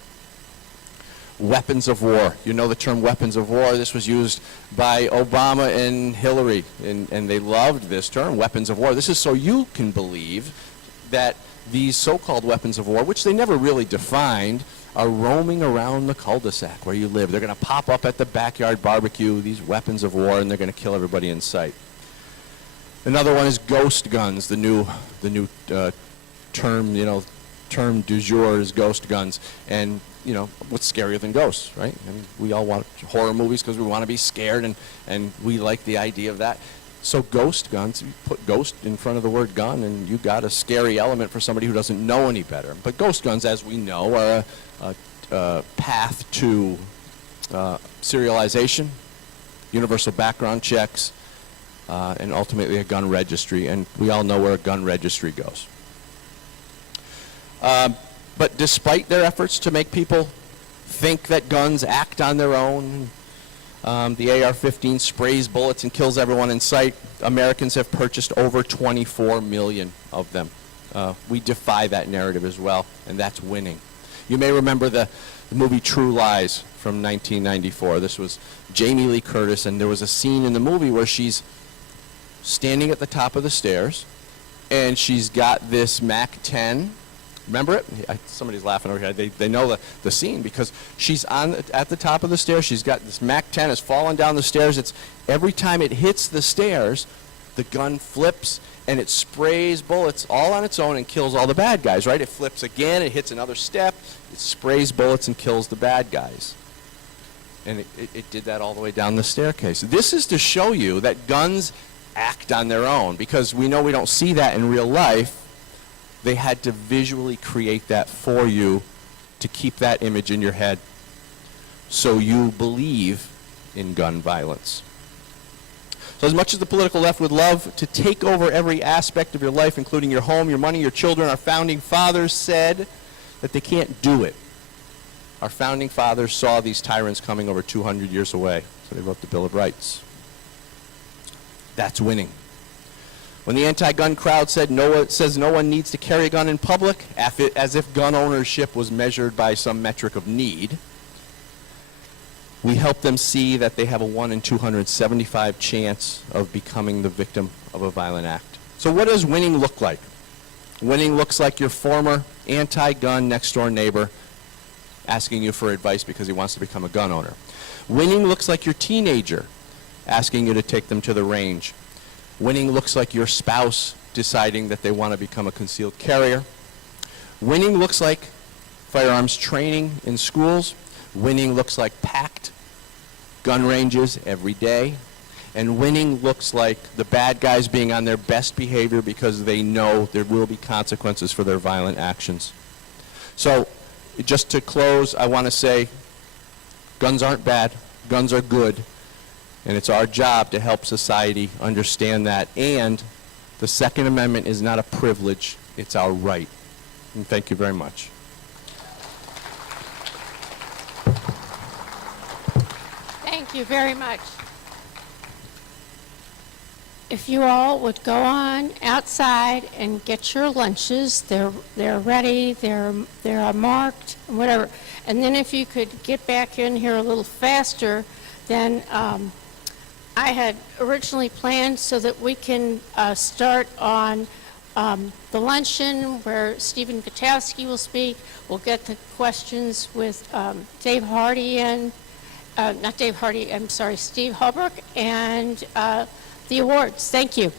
Weapons of war. You know the term weapons of war. This was used by Obama and Hillary, and they loved this term, weapons of war. This is so you can believe that these so-called weapons of war, which they never really defined, are roaming around the cul-de-sac where you live. They're going to pop up at the backyard barbecue, these weapons of war, and they're going to kill everybody in sight. Another one is ghost guns, the new term, term du jour is ghost guns. And, what's scarier than ghosts, right? I mean, we all watch horror movies because we want to be scared, and we like the idea of that. So ghost guns, you put ghost in front of the word gun, and you got a scary element for somebody who doesn't know any better. But ghost guns, as we know, are a path to serialization, universal background checks, and ultimately a gun registry. And we all know where a gun registry goes. But despite their efforts to make people think that guns act on their own, the AR-15 sprays bullets and kills everyone in sight, Americans have purchased over 24 million of them. We defy that narrative as well, and that's winning. You may remember the movie True Lies from 1994. This was Jamie Lee Curtis, and there was a scene in the movie where she's standing at the top of the stairs, and she's got this MAC-10. Remember it? Somebody's laughing over here. They know the scene because she's at the top of the stairs. She's got this MAC-10 is falling down the stairs. It's every time it hits the stairs, the gun flips and it sprays bullets all on its own and kills all the bad guys, right? It flips again, it hits another step, it sprays bullets and kills the bad guys. And it did that all the way down the staircase. This is to show you that guns act on their own, because we know we don't see that in real life. They had to visually create that for you to keep that image in your head so you believe in gun violence. So as much as the political left would love to take over every aspect of your life, including your home, your money, your children, our founding fathers said that they can't do it. Our founding fathers saw these tyrants coming over 200 years away, so they wrote the Bill of Rights. That's winning. When the anti-gun crowd says no one needs to carry a gun in public, as if gun ownership was measured by some metric of need, we help them see that they have a 1 in 275 chance of becoming the victim of a violent act. So what does winning look like? Winning looks like your former anti-gun next-door neighbor asking you for advice because he wants to become a gun owner. Winning looks like your teenager asking you to take them to the range. Winning looks like your spouse deciding that they want to become a concealed carrier. Winning looks like firearms training in schools. Winning looks like packed gun ranges every day. And winning looks like the bad guys being on their best behavior because they know there will be consequences for their violent actions. So, just to close, I want to say guns aren't bad, guns are good. And it's our job to help society understand that. And the Second Amendment is not a privilege, it's our right. And thank you very much. Thank you very much. If you all would go on outside and get your lunches, they're ready, they're marked, whatever. And then if you could get back in here a little faster, then I had originally planned so that we can start on the luncheon where Stephen Gutowski will speak. We'll get the questions with Dave Hardy and, not Dave Hardy, I'm sorry, Steve Hallberg, and the awards. Thank you.